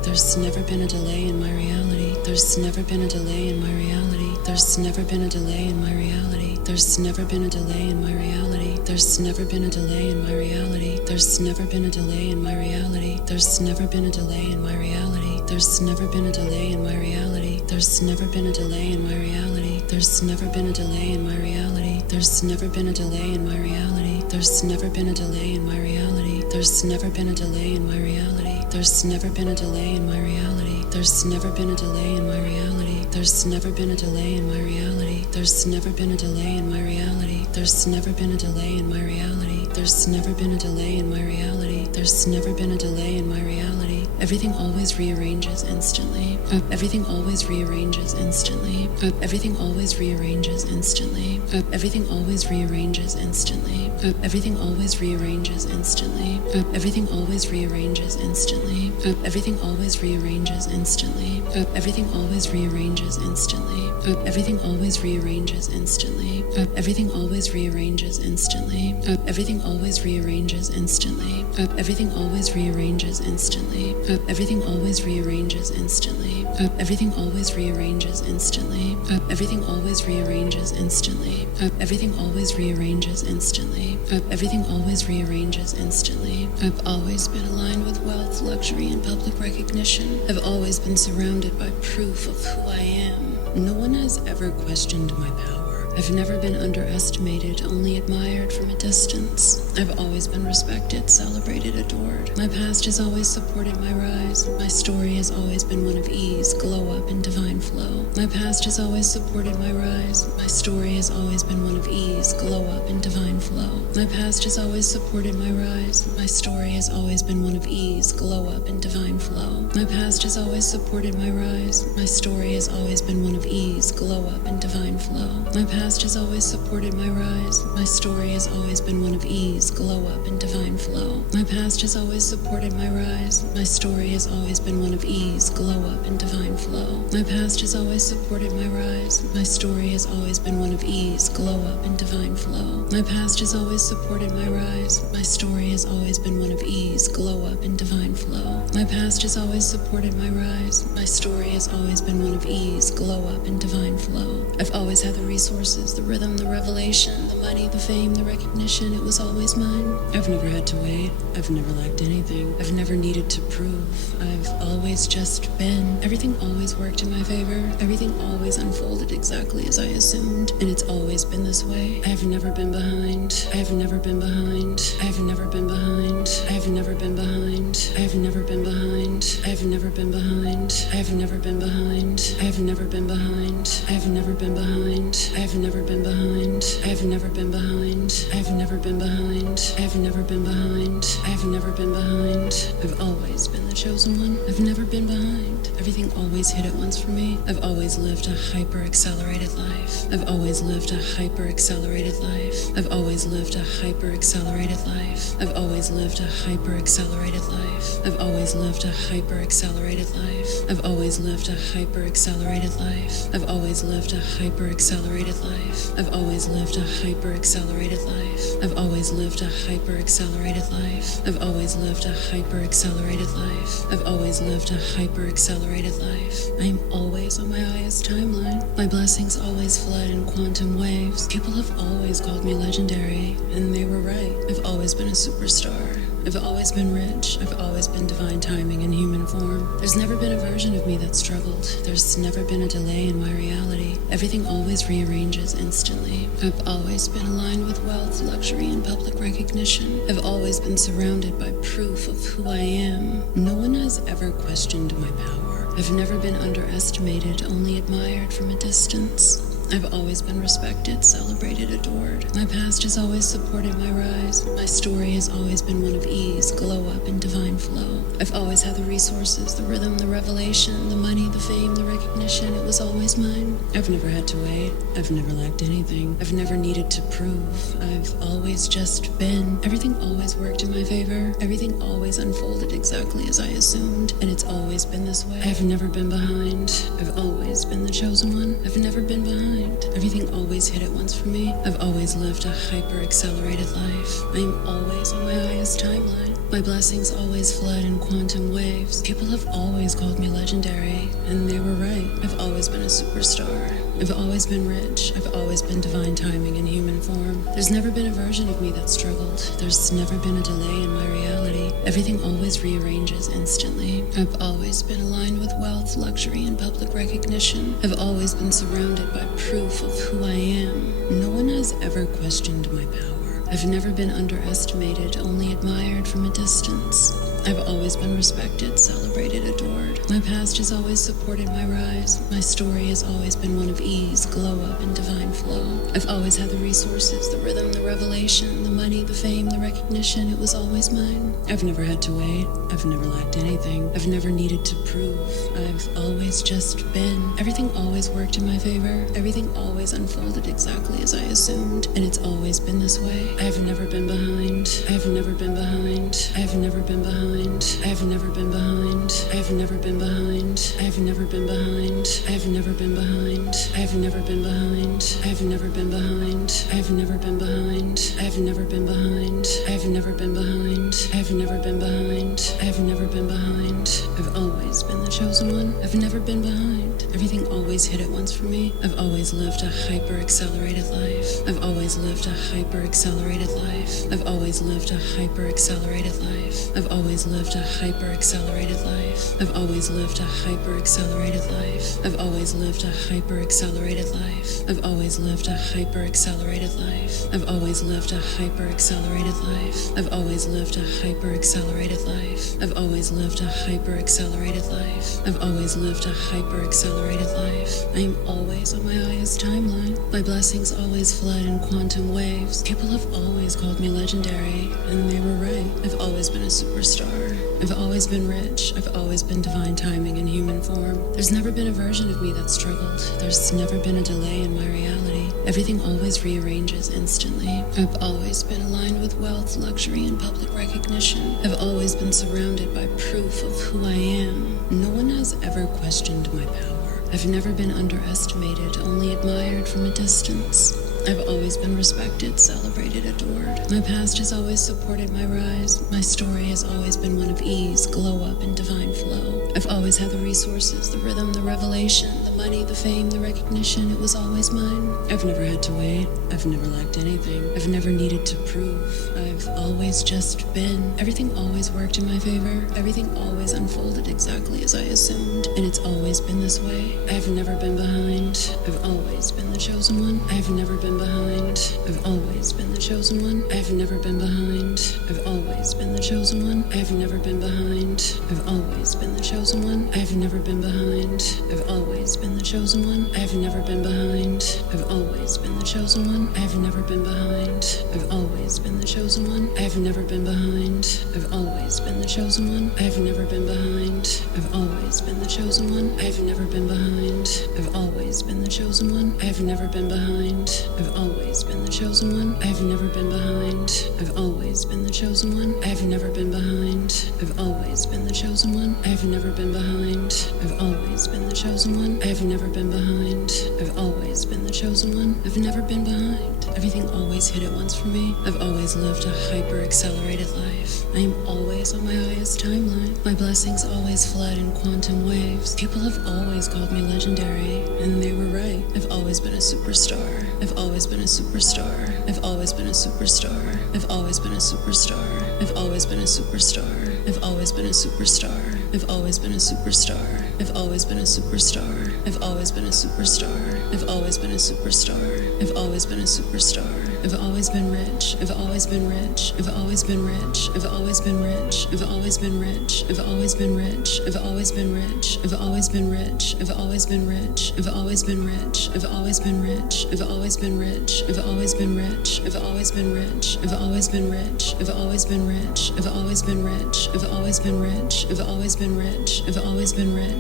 There's never been a delay in my reality. There's never been a delay in my reality. There's never been a delay in my reality. There's never been a delay in my reality. There's never been a delay in my reality. There's never been a delay in my reality. There's never been a delay in my reality. There's never been a delay in my reality. There's never been a delay in my reality. There's never been a delay in my reality. There's never been a delay in my reality. There's never been a delay in my reality. There's never been a delay in my reality. There's never been a delay in my reality. There's never been a delay in my reality. There's never been a delay in my reality. There's never been a delay in my reality. There's never been a delay in my reality. There's never been a delay in my reality. There's never been a delay in my reality. Everything always rearranges instantly. Everything always rearranges instantly. Everything always rearranges instantly. Everything always rearranges instantly. Everything always rearranges instantly. Everything always rearranges instantly. Everything always rearranges instantly. Everything always rearranges instantly. Everything always rearranges instantly. Everything always rearranges instantly. Everything always rearranges instantly. Everything always rearranges instantly. Everything always rearranges instantly. Everything always rearranges instantly. Everything always rearranges instantly. Everything always rearranges instantly. Everything always rearranges instantly. I've always been aligned with wealth, luxury, and public recognition. I've always been surrounded by proof of who I am. No one has ever questioned my power. I've never been underestimated, only admired from a distance. I've always been respected, celebrated, adored. My past has always supported my rise. My story has always been one of ease, glow up, and divine flow. My past has always supported my rise. My story has always been one of ease, glow up, and divine flow. My past has always supported my rise. My story has always been one of ease, glow up, and divine flow. My past has always supported my rise. My story has always been one of ease, glow up, and divine flow. My past has always supported my rise. My story has always been one of ease, glow up, and divine flow. My past has always supported my rise. My story has always been one of ease, glow up, and divine flow. My past has always supported my rise. My story has always been one of ease, glow up, and divine flow. My past has always supported my rise. My story has always been one of ease, glow up, and divine flow. My past has always supported my rise. My story has always been one of ease, glow up, and divine flow. I've always had the resources, the rhythm, the revelation, the money, the fame, the recognition. It was always mine. I've never had to wait. I've never lacked anything. I've never needed to prove. I've always just been. Everything always worked in my favor. Everything always unfolded exactly as I assumed. And it's always been this way. I have never been behind. I have never been behind. I have never been behind. I have never been behind. I have never been behind. I have never been behind. I have never been behind. I have never been behind. I have never been behind. I have never been behind. I have never been behind. I have never been behind. I have never been behind. I have never been behind. I've always been the chosen one. I've never been behind. Everything always hit at once for me. I've always lived a hyper-accelerated life. I've always lived a hyper-accelerated life. I've always lived a hyper-accelerated life. I've always lived a hyper-accelerated life. I've always lived a hyper-accelerated life. I've always lived a hyper-accelerated life. I've always lived a hyper-accelerated life. I've always lived a hyper-accelerated life. I've always lived a hyper-accelerated life. I've always lived a hyper-accelerated life. I've always lived a hyper-accelerated life. I am always on my highest timeline. My blessings always flood in quantum waves. People have always called me legendary, and they were right. I've always been a superstar. I've always been rich. I've always been divine timing in human form. There's never been a version of me that struggled. There's never been a delay in my reality. Everything always rearranges instantly. I've always been aligned with wealth, luxury, and public recognition. I've always been surrounded by proof of who I am. No one has ever questioned my power. I've never been underestimated, only admired from a distance. I've always been respected, celebrated, adored. My past has always supported my rise. My story has always been one of ease, glow up, and divine flow. I've always had the resources, the rhythm, the revelation, the money, the fame, the recognition. It was always mine. I've never had to wait. I've never lacked anything. I've never needed to prove. I've always just been. Everything always worked in my favor. Everything always unfolded exactly as I assumed. And it's always been this way. I've never been behind. I've always been the chosen one. I've never been behind. Everything always hit at once for me. I've always lived a hyper-accelerated life. I am always on my highest timeline. My blessings always flood in quantum waves. People have always called me legendary, and they were right. I've always been a superstar. I've always been rich. I've always been divine timing in human form. There's never been a version of me that struggled. There's never been a delay in my reality. Everything always rearranges instantly. I've always been aligned with wealth, luxury, and public recognition. I've always been surrounded by proof of who I am. No one has ever questioned my power. I've never been underestimated, only admired from a distance. I've always been respected, celebrated, adored. My past has always supported my rise. My story has always been one of ease, glow up, and divine flow. I've always had the resources, the rhythm, the revelation, the money, the fame, the recognition. It was always mine. I've never had to wait. I've never lacked anything. I've never needed to prove. I've always just been. Everything always worked in my favor. Everything always unfolded exactly as I assumed. And it's always been this way. I've never been behind. I've never been behind. I've never been behind. I've never been behind. I've never been behind. I've never been behind. I've never been behind. I've never been behind. I've never been behind. I've never been behind. I've never been behind. I've never been behind. I've never been behind. I've never been behind. I've always been the chosen one. I've never been behind. Everything always hit at once for me. I've always lived a hyper-accelerated life. I've always lived a hyper-accelerated life. I've always lived a hyper-accelerated life. I've always lived a hyper-accelerated life. I've always lived a hyper-accelerated life. I've always lived a hyper-accelerated life. I've always lived a hyper-accelerated life. I've always lived a hyper-accelerated life. I've always lived a hyper-accelerated life. I've always lived a hyper-accelerated life. I've always lived a hyper-accelerated life. I am always on my highest timeline. My blessings always flood in quantum waves. People have always called me legendary, and they were right. I've always been a superstar. I've always been rich. I've always been divine timing in human form. There's never been a version of me that struggled. There's never been a delay in my reality. Everything always rearranges instantly. I've always been aligned with wealth, luxury, and public recognition. I've always been surrounded by proof of who I am. No one has ever questioned my power. I've never been underestimated, only admired from a distance. I've always been respected, celebrated, adored. My past has always supported my rise. My story has always been one of ease, glow up, and divine flow. I've always had the resources, the rhythm, the revelation, the money, the fame, the recognition. It was always mine. I've never had to wait. I've never lacked anything. I've never needed to prove. I've always just been. Everything always worked in my favor. Everything always unfolded exactly as I assumed. And it's always been this way. I've never been behind. I've always been the chosen one. I've never been behind. I've always been the chosen one. I've never been behind. I've always been the chosen one. I've never been behind. I've always been the chosen one. I've never been behind. I've always been the chosen one. I've never been behind. I've always been the chosen one. I've never been behind. I've always been the chosen one. I've never been behind. I've always been the chosen one. I've never been behind. I've always been the chosen one. I've never been behind. I've always been the chosen one. I've never been behind. I've always been the chosen one. I've never been behind. I've always been the chosen one. I've never been behind. I've always been the chosen one. I've never been behind. I've always been the chosen one. I've never been behind. I've always been the chosen one. I've never been behind. Everything always hit at once for me. I've always lived a hyper-accelerated life. I am always on my highest timeline. My blessings always flood in quantum waves. People have always called me legendary, and they were right. I've always been a superstar. I've always been a superstar. I've always been a superstar. I've always been a superstar. I've always been a superstar. I've always been a superstar. I've always been a superstar. I've always been a superstar. I've always been a superstar. I've always been a superstar. I've always been a superstar. I've always been rich. I've always been rich. I've always been rich. I've always been rich. I've always been rich. I've always been rich. I've always been rich. I've always been rich. I've always been rich. I've always been rich. I've always been rich. I've always been rich. I've always been rich. I've always been rich. I've always been rich. I've always been rich. I've always been rich. I've always been rich. I've always been rich. I've always been rich.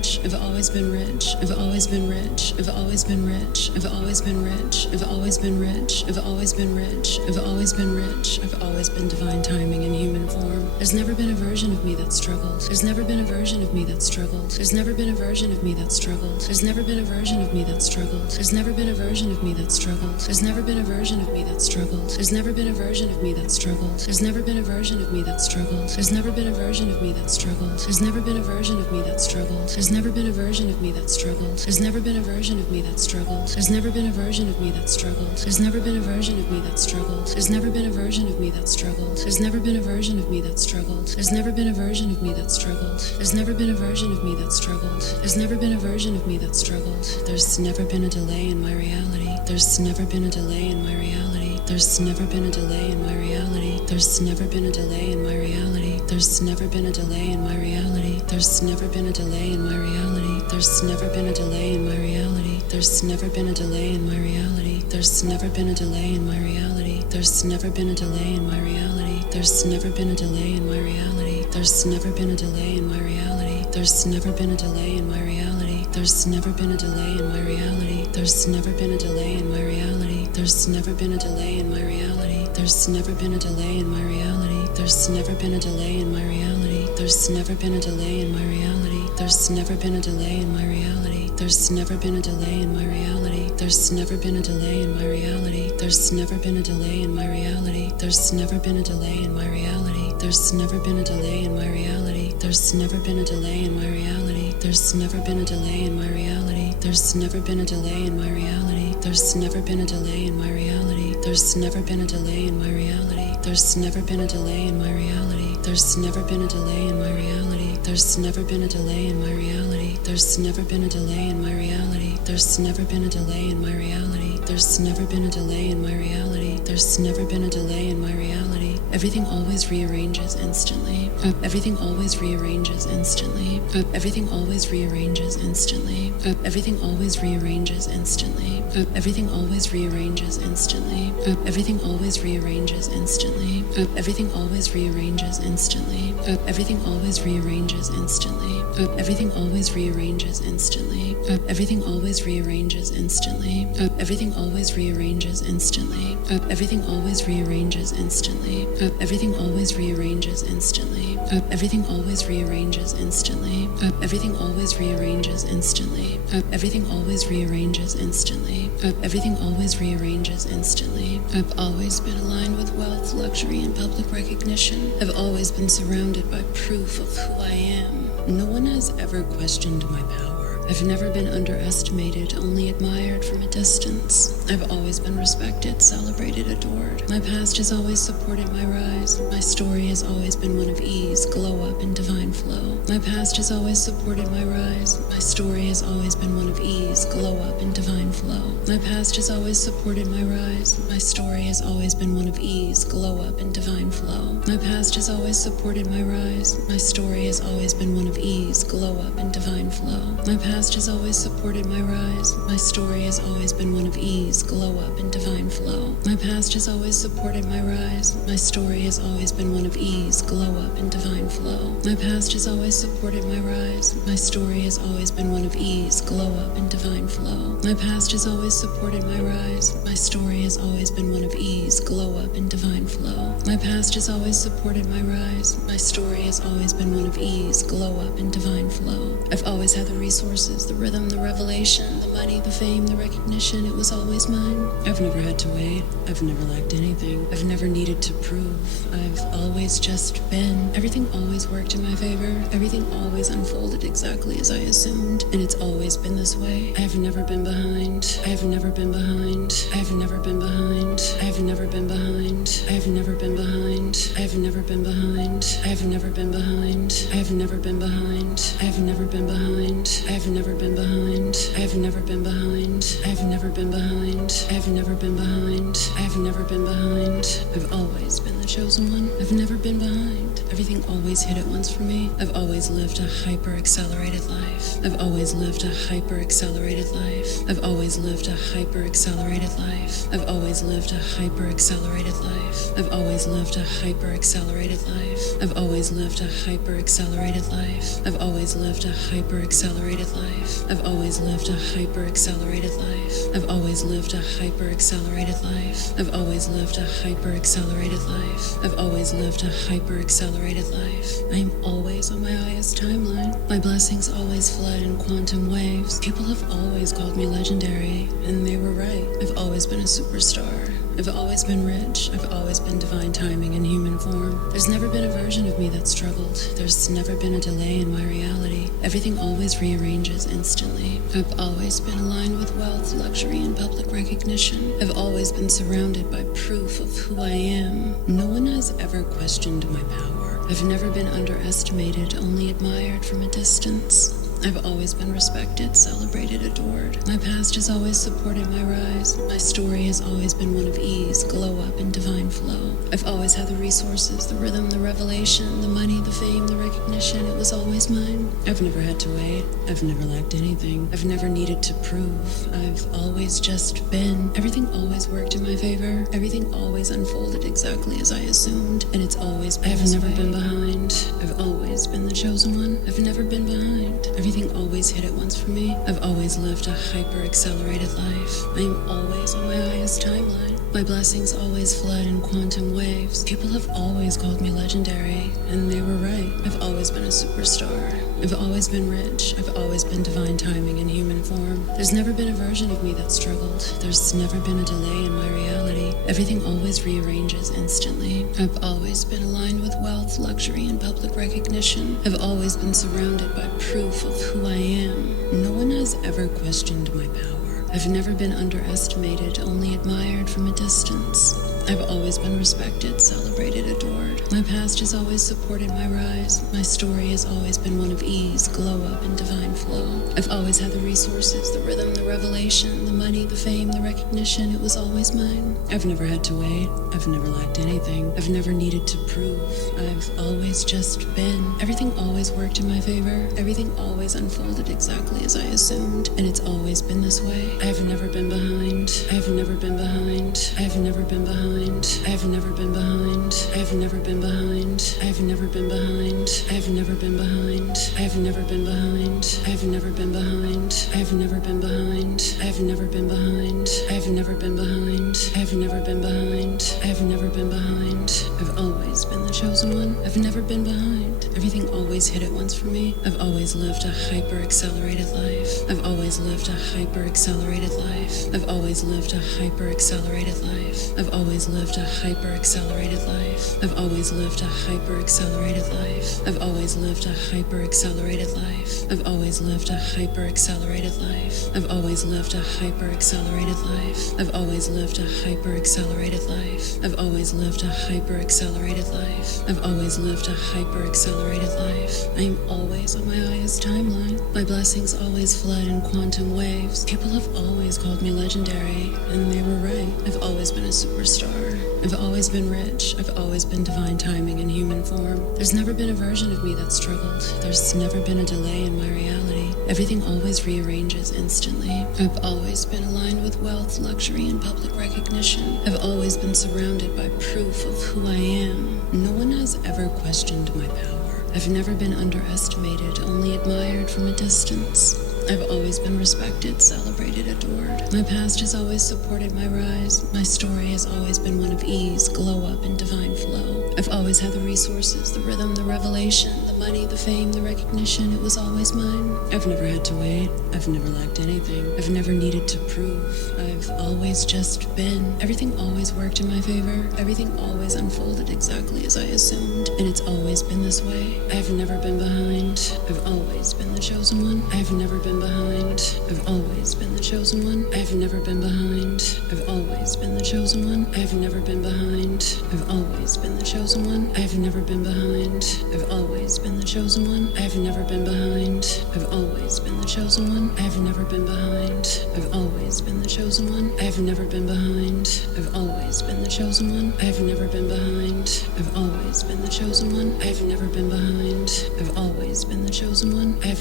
rich. I've always been rich. I've always been rich. I've always been rich. I've always been rich. I've always been rich. I've always been rich. I've always been rich. I've always been divine timing in human form. There's never been a version of me that struggled. There's never been a version of me that struggled. There's never been a version of me that struggled. There's never been a version of me that struggled. There's never been a version of me that struggled. There's never been a version of me that struggled. There's never been a version of me that struggled. There's never been a version of me that struggled. There's never been a version of me that struggled. There's never been a version of me that struggled. There's never been a version of me that struggled. There's never been a version of me that struggled. There's never been a version of me that struggled. There's never been a version of me that struggled. There's never been a version of me that struggled. There's never been a version of me that struggled. There's never been a version of me that struggled. There's never been a version of me that struggled. There's never been a version of me that struggled. There's never been a delay in my reality. There's never been a delay in my reality. There's never been a delay in my reality. There's never been a delay in my reality. There's never been a delay in my reality. There's never been a delay in my reality. There's never been a delay in my reality. There's never been a delay in my reality. There's never been a delay in my reality. There's never been a delay in my reality. There's never been a delay in my reality. There's never been a delay in my reality. There's never been a delay in my reality. There's never been a delay in my reality. There's never been a delay in my reality. There's never been a delay in my reality. There's never been a delay in my reality. There's never been a delay in my reality. There's never been a delay in my reality. There's never been a delay in my reality. There's never been a delay in my reality. There's never been a delay in my reality. There's never been a delay in my reality. There's never been a delay in my reality. There's never been a delay in my reality. There's never been a delay in my reality. There's never been a delay in my reality. There's never been a delay in my reality. There's never been a delay in my reality. There's never been a delay in my reality. There's never been a delay in my reality. There's never been a delay in my reality. There's never been a delay in my reality. There's never been a delay in my reality. There's never been a delay in my reality. There's never been a delay in my reality. There's never been a delay in my reality. Everything always rearranges instantly. Everything always rearranges instantly. Everything always rearranges instantly. Everything always rearranges instantly. Everything always rearranges instantly. Everything always rearranges instantly. Everything always rearranges instantly. Everything always rearranges instantly. Everything always rearranges instantly. Everything always rearranges instantly. Everything always rearranges instantly. Everything always rearranges instantly. Everything always rearranges instantly. Everything always rearranges instantly. Everything always rearranges instantly. Everything always rearranges instantly. Everything always rearranges instantly. I've always been aligned with wealth, luxury, and public recognition. I've always been surrounded by proof of who I am. No one has ever questioned my power. I've never been underestimated, only admired from a distance. I've always been respected, celebrated, adored. My past has always supported my rise. My story has always been one of ease, glow up, and divine flow. My past has always supported my rise. My story has always been one of ease, glow up, and divine flow. My past has always supported my rise. My story has always been one of ease, glow up, and divine flow. My past has always supported my rise. My story has always been one of ease, glow up, and divine flow. My past has always supported my rise. My story has always been one of ease, glow up, and divine flow. My past has always supported my rise. My story has always been one of ease, glow up, and divine flow. My past has always supported my rise. My story has always been one of ease, glow up, and divine flow. My past has always supported my rise. My story has always been one of ease, glow up, and divine flow. My past has always supported my rise. My story has always been one of ease, glow up, and divine flow. I've always had the resources, the rhythm, the revelation, the money, the fame, the recognition. It was always mine. I've never had to wait. I've never lacked anything. I've never needed to prove. I've always just been. Everything always worked in my favor. Everything always unfolded exactly as I assumed. And it's always been this way. I've never been behind. I've never been behind. I've never been behind. I've never been behind. I've never been behind. I've never been behind. I've never been behind. I've never been behind. I've never been behind. I've never been behind. I've never been behind. I've never been behind. I've never been behind. I've never been behind. I've always been the chosen one. I've never been behind. Everything always hit at once for me. I've always lived a hyper-accelerated life. I've always lived a hyper-accelerated life. I've always lived a hyper-accelerated life. I've always lived a hyper-accelerated life. I've always lived a hyper-accelerated life. I've always lived a hyper-accelerated life. I've always lived a hyper-accelerated life. I've always lived a hyper-accelerated life. I've always lived a hyper-accelerated life. I've always lived a hyper-accelerated life. I've always lived a hyper-accelerated life. I am always on my highest timeline. My blessings always flood in quantum waves. People have always called me legendary, and they were right. I've always been a superstar. I've always been rich. I've always been divine timing in human form. There's never been a version of me that struggled. There's never been a delay in my reality. Everything always rearranges instantly. I've always been aligned with wealth, luxury, and public recognition. I've always been surrounded by proof of who I am. No one has ever questioned my power. I've never been underestimated, only admired from a distance. I've always been respected, celebrated, adored. My past has always supported my rise. My story has always been one of ease, glow up, and divine flow. I've always had the resources, the rhythm, the revelation, the money, the fame, the recognition. It was always mine. I've never had to wait. I've never lacked anything. I've never needed to prove. I've always just been. Everything always worked in my favor. Everything always unfolded exactly as I assumed. And it's always been I've never been behind. I've always been the chosen one. I've never been behind. Everything always hit at once for me. I've always lived a hyper-accelerated life. I am always on my highest timeline. My blessings always flood in quantum waves. People have always called me legendary, and they were right. I've always been a superstar. I've always been rich. I've always been divine timing in human form. There's never been a version of me that struggled. There's never been a delay in my reality. Everything always rearranges instantly. I've always been aligned with wealth, luxury, and public recognition. I've always been surrounded by proof of who I am. No one has ever questioned my power. I've never been underestimated, only admired from a distance. I've always been respected, celebrated, adored. My past has always supported my rise. My story has always been one of ease, glow up, and divine flow. I've always had the resources, the rhythm, the revelation, the money, the fame, the recognition. It was always mine. I've never had to wait. I've never lacked anything. I've never needed to prove. I've always just been. Everything always worked in my favor. Everything always unfolded exactly as I assumed. And it's always been this way. I've never been behind. I've never been behind. I've never been behind. I've never been behind. I've never been behind. I've never been behind. I've never been behind. I've never been behind. I've never been behind. I've never been behind. I've never been behind. I've never been behind. I've never been behind. I've never been behind. I've always been the chosen one. I've never been behind. Everything always hit at once for me. I've always lived a hyper-accelerated life. I've always lived a hyper-accelerated life. I've always lived a hyper-accelerated life. I've always lived a hyper-accelerated life. I've always lived a hyper-accelerated life. I've always lived a hyper-accelerated life. I've always lived a hyper-accelerated life. I've always lived a hyper-accelerated life. I've always lived a hyper-accelerated life. I've always lived a hyper-accelerated life. I've always lived a hyper-accelerated life. I am always on my highest timeline. My blessings always flood in quantum waves. People have always called me legendary, and they were right. I've always been a superstar. I've always been rich. I've always been divine timing in human form. There's never been a version of me that struggled. There's never been a delay in my reality. Everything always rearranges instantly. I've always been aligned with wealth, luxury, and public recognition. I've always been surrounded by proof of who I am. No one has ever questioned my power. I've never been underestimated, only admired from a distance. I've always been respected, celebrated, adored. My past has always supported my rise. My story has always been one of ease, glow up, and divine flow. I've always had the resources, the rhythm, the revelation, the money, the fame, the recognition. It was always mine. I've never had to wait. I've never lacked anything. I've never needed to prove. I've always just been. Everything always worked in my favor. Everything always unfolded exactly as I assumed. And it's always been this way. I've never been behind. I've always been the chosen one. I've never been behind. I've always been the chosen one. I've never been behind. I've always been the chosen one. I've never been behind. I've always been the chosen one. I've never been behind. I've always been the chosen one. I've never been behind. I've always been the chosen one. I've never been behind. I've always been the chosen one. I've never been behind. I've always been the chosen one. I've never been behind. I've always been the chosen one. I've never been behind. I've always been the chosen one. I've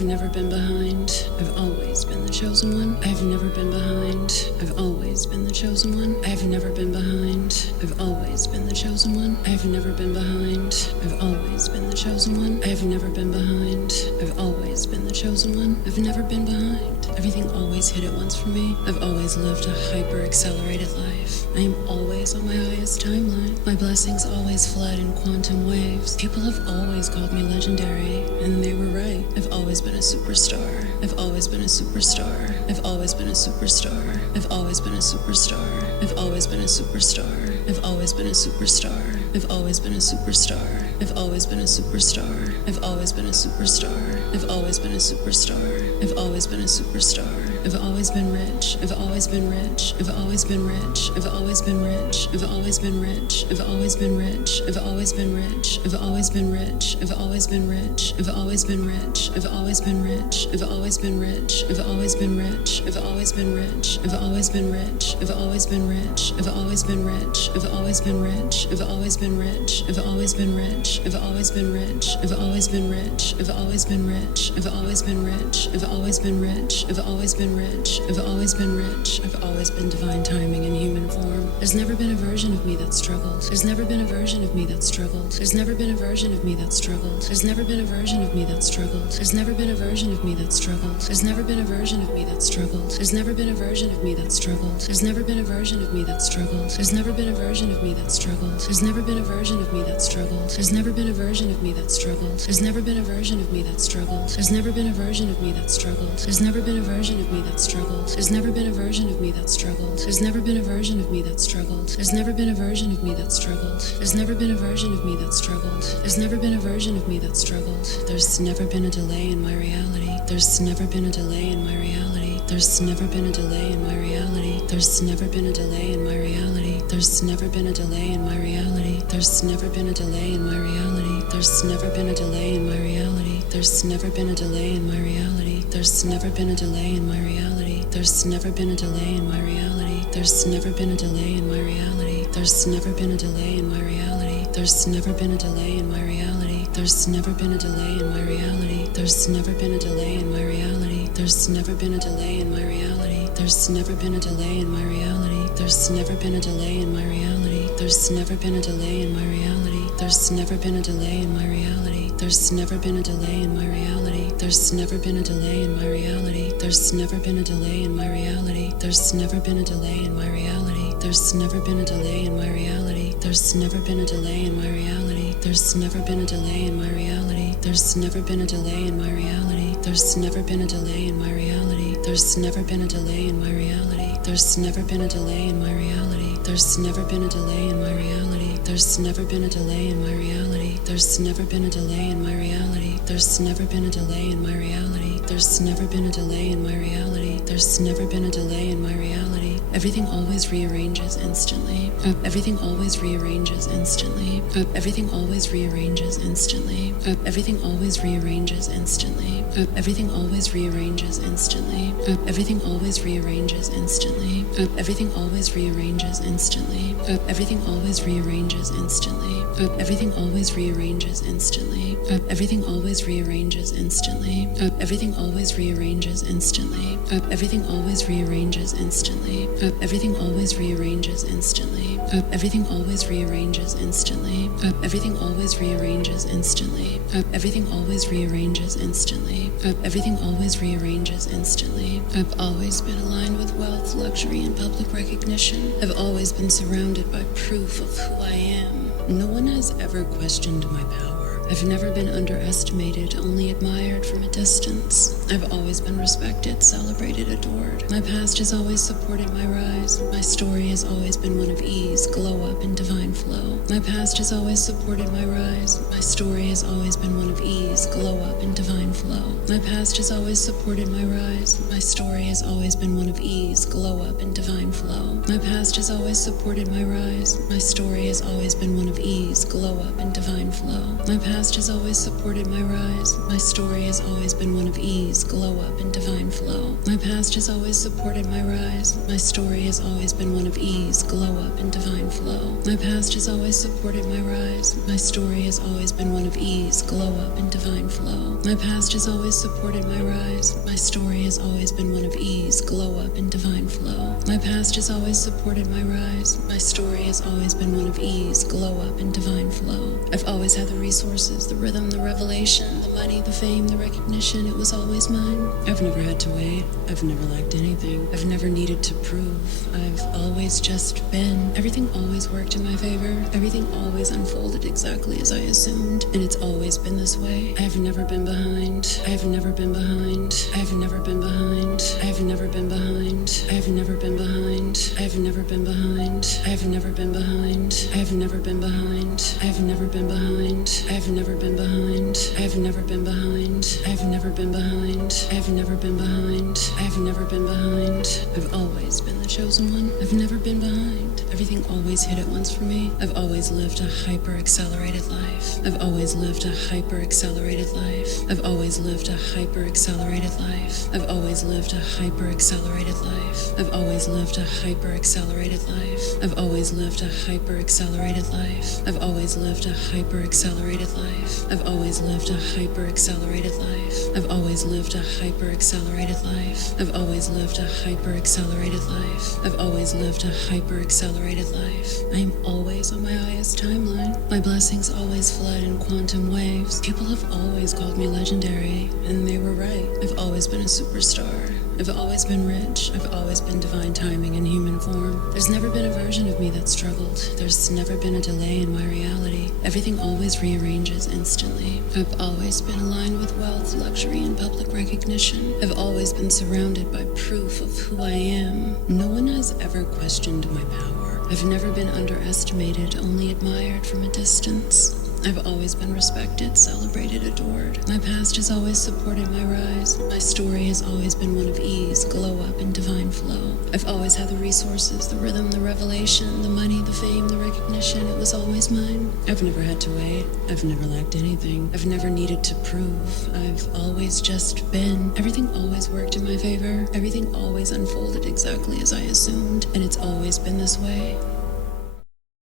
never been behind. I've always been the chosen one. I've never been behind. I've always been the chosen one. I've never been behind. I've always been the chosen one. I've never been behind. I've always been the chosen one. I've never been behind. I've always been the chosen one. I've never been behind. Everything always hit at once for me. I've always lived a hyper-accelerated life. I am always on my highest timeline. My blessings always flood in quantum waves. People have always called me legendary, and they were right. I've always been a superstar. I've always been a superstar. I've always been a superstar. I've always been a superstar. I've always been a superstar. I've always been a superstar. I've always been a superstar. I've always been a superstar. I've always been a superstar. I've always been a superstar. I've always been a superstar. I've always been rich. I've always been rich. I've always been rich. I've always been rich. I've always been rich. I've always been rich. I've always been rich. I've always been rich. I've always been rich. I've always been rich. I've always been rich. I've always been rich. I've always been rich. I've always been rich. I've always been rich. I've always been rich. I've always been rich. I've always been rich. I've always been rich. I've always been rich. I've always been rich. I've always been rich. I've always been rich. I've always been rich. I've always been rich. I've always been rich. I've always been rich. I've always been divine timing in human form. There's never been a version of me that struggled. There's never been a version of me that struggled. There's never been a version of me that struggled. There's never been a version of me that struggled. There's never been a version of me that struggled. There's never been a version of me that struggled. There's never been a version of me that struggled. There's never been a version of me that struggled. There's never been a version of me that struggled. There's never been a version of me that struggled. There's never been a version of me that struggled. There's never been a version of me that struggled. There's never been a version of me that struggled. There's never been a version of me that struggled. There's never been a version of me that struggled. There's never been a version of me that struggled. There's never been a version of me that struggled. There's never been a version of me that struggled. There's never been a version of me that struggled. There's never been a delay in my reality. There's never been a delay in my reality. There's never been a delay in my reality. There's never been a delay in my reality. There's never been a delay in my reality. There's never been a delay in my reality. There's never been a delay in my reality. There's never been a delay in my reality. There's never been a delay in my reality. There's never been a delay in my reality. There's never been a delay in my reality. There's never been a delay in my reality. There's never been a delay in my reality. There's never been a delay in my reality. There's never been a delay in my reality. There's never been a delay in my reality. There's never been a delay in my reality. There's never been a delay in my reality. There's never been a delay in my reality. There's never been a delay in my reality. There's never been a delay in my reality. There's never been a delay in my reality. There's never been a delay in my reality. There's never been a delay in my reality. There's never been a delay in my reality. There's never been a delay in my reality. There's never been a delay in my reality. There's never been a delay in my reality. There's never been a delay in my reality. There's never been a delay in my reality. There's never been a delay in my reality. There's never been a delay in my reality. There's never been a delay in my reality. There's never been a delay in my reality. There's never been a delay in my reality. There's never been a delay in my reality. There's never been a delay in my reality. Everything always rearranges instantly. Everything always rearranges instantly. Everything always rearranges instantly. Everything always rearranges instantly. Everything always rearranges instantly. Everything always rearranges instantly. Everything always rearranges instantly. Everything always rearranges instantly. Everything always rearranges instantly. Everything always rearranges instantly. Everything always rearranges instantly. Everything always rearranges instantly. Everything always rearranges instantly. Everything always rearranges instantly. Everything always rearranges instantly. Everything always rearranges instantly. Everything always rearranges instantly. I've always been aligned with wealth, luxury, and public recognition. I've always been surrounded by proof of who I am. No one has ever questioned my power. I've never been underestimated, only admired from a distance. I've always been respected, celebrated, adored. My past has always supported my rise. My story has always been one of ease, glow up, and divine flow. My past has always supported my rise. My story has always been one of ease, glow up, and divine flow. My past has always supported my rise. My story has always been one of ease, glow up, and divine flow. My past has always supported my rise. My story has always been one of ease, glow up, and divine flow. My past has always supported my rise. My story has always been one of ease, glow up, and divine flow. My past has always supported my rise. My story has always been one of ease, glow up, and divine flow. My past has always supported my rise. My story has always been one of ease, glow up, and divine flow. My past has always supported my rise. My story has always been one of ease, glow up, and divine flow. My past has always supported my rise. My story has always been one of ease, glow up, and divine flow. I've always had the resources, the rhythm, the revelation, the money, the fame, the recognition. It was always mine. I've never had to wait. I've never lacked anything. I've never needed to prove. I've always just been. Everything always worked in my favor. Everything always unfolded exactly as I assumed. And it's always been this way. I've never been behind. I've never been behind. I've never been behind. I've never been behind. I've never been behind. I've never been behind. I've never been behind. I've never been behind. I've never been behind. I've never been behind. I've never been behind. I've never been behind. I've never been behind. I've never been behind. I've always been the chosen one. I've never been behind. Everything always hit at once for me. I've always lived a hyper-accelerated life. I've always lived a hyper-accelerated life. I've always lived a hyper-accelerated life. I've always lived a hyper-accelerated life. I've always lived a hyper-accelerated life. I've always lived a hyper-accelerated life. I've always lived a hyper-accelerated life. I've always lived a hyper-accelerated life. I've always lived a hyper-accelerated life. I've always lived a hyper-accelerated life. I've always lived a hyper-accelerated life. I am always on my highest timeline. My blessings always flood in quantum waves. People have always called me legendary, and they were right. I've always been a superstar. I've always been rich. I've always been divine timing in human form. There's never been a version of me that struggled. There's never been a delay in my reality. Everything always rearranges instantly. I've always been aligned with wealth, luxury, and public recognition. I've always been surrounded by proof of who I am. No one has ever questioned my power. I've never been underestimated, only admired from a distance. I've always been respected, celebrated, adored. My past has always supported my rise. My story has always been one of ease, glow up, and divine flow. I've always had the resources, the rhythm, the revelation, the money, the fame, the recognition. It was always mine. I've never had to wait. I've never lacked anything. I've never needed to prove. I've always just been. Everything always worked in my favor. Everything always unfolded exactly as I assumed. And it's always been this way.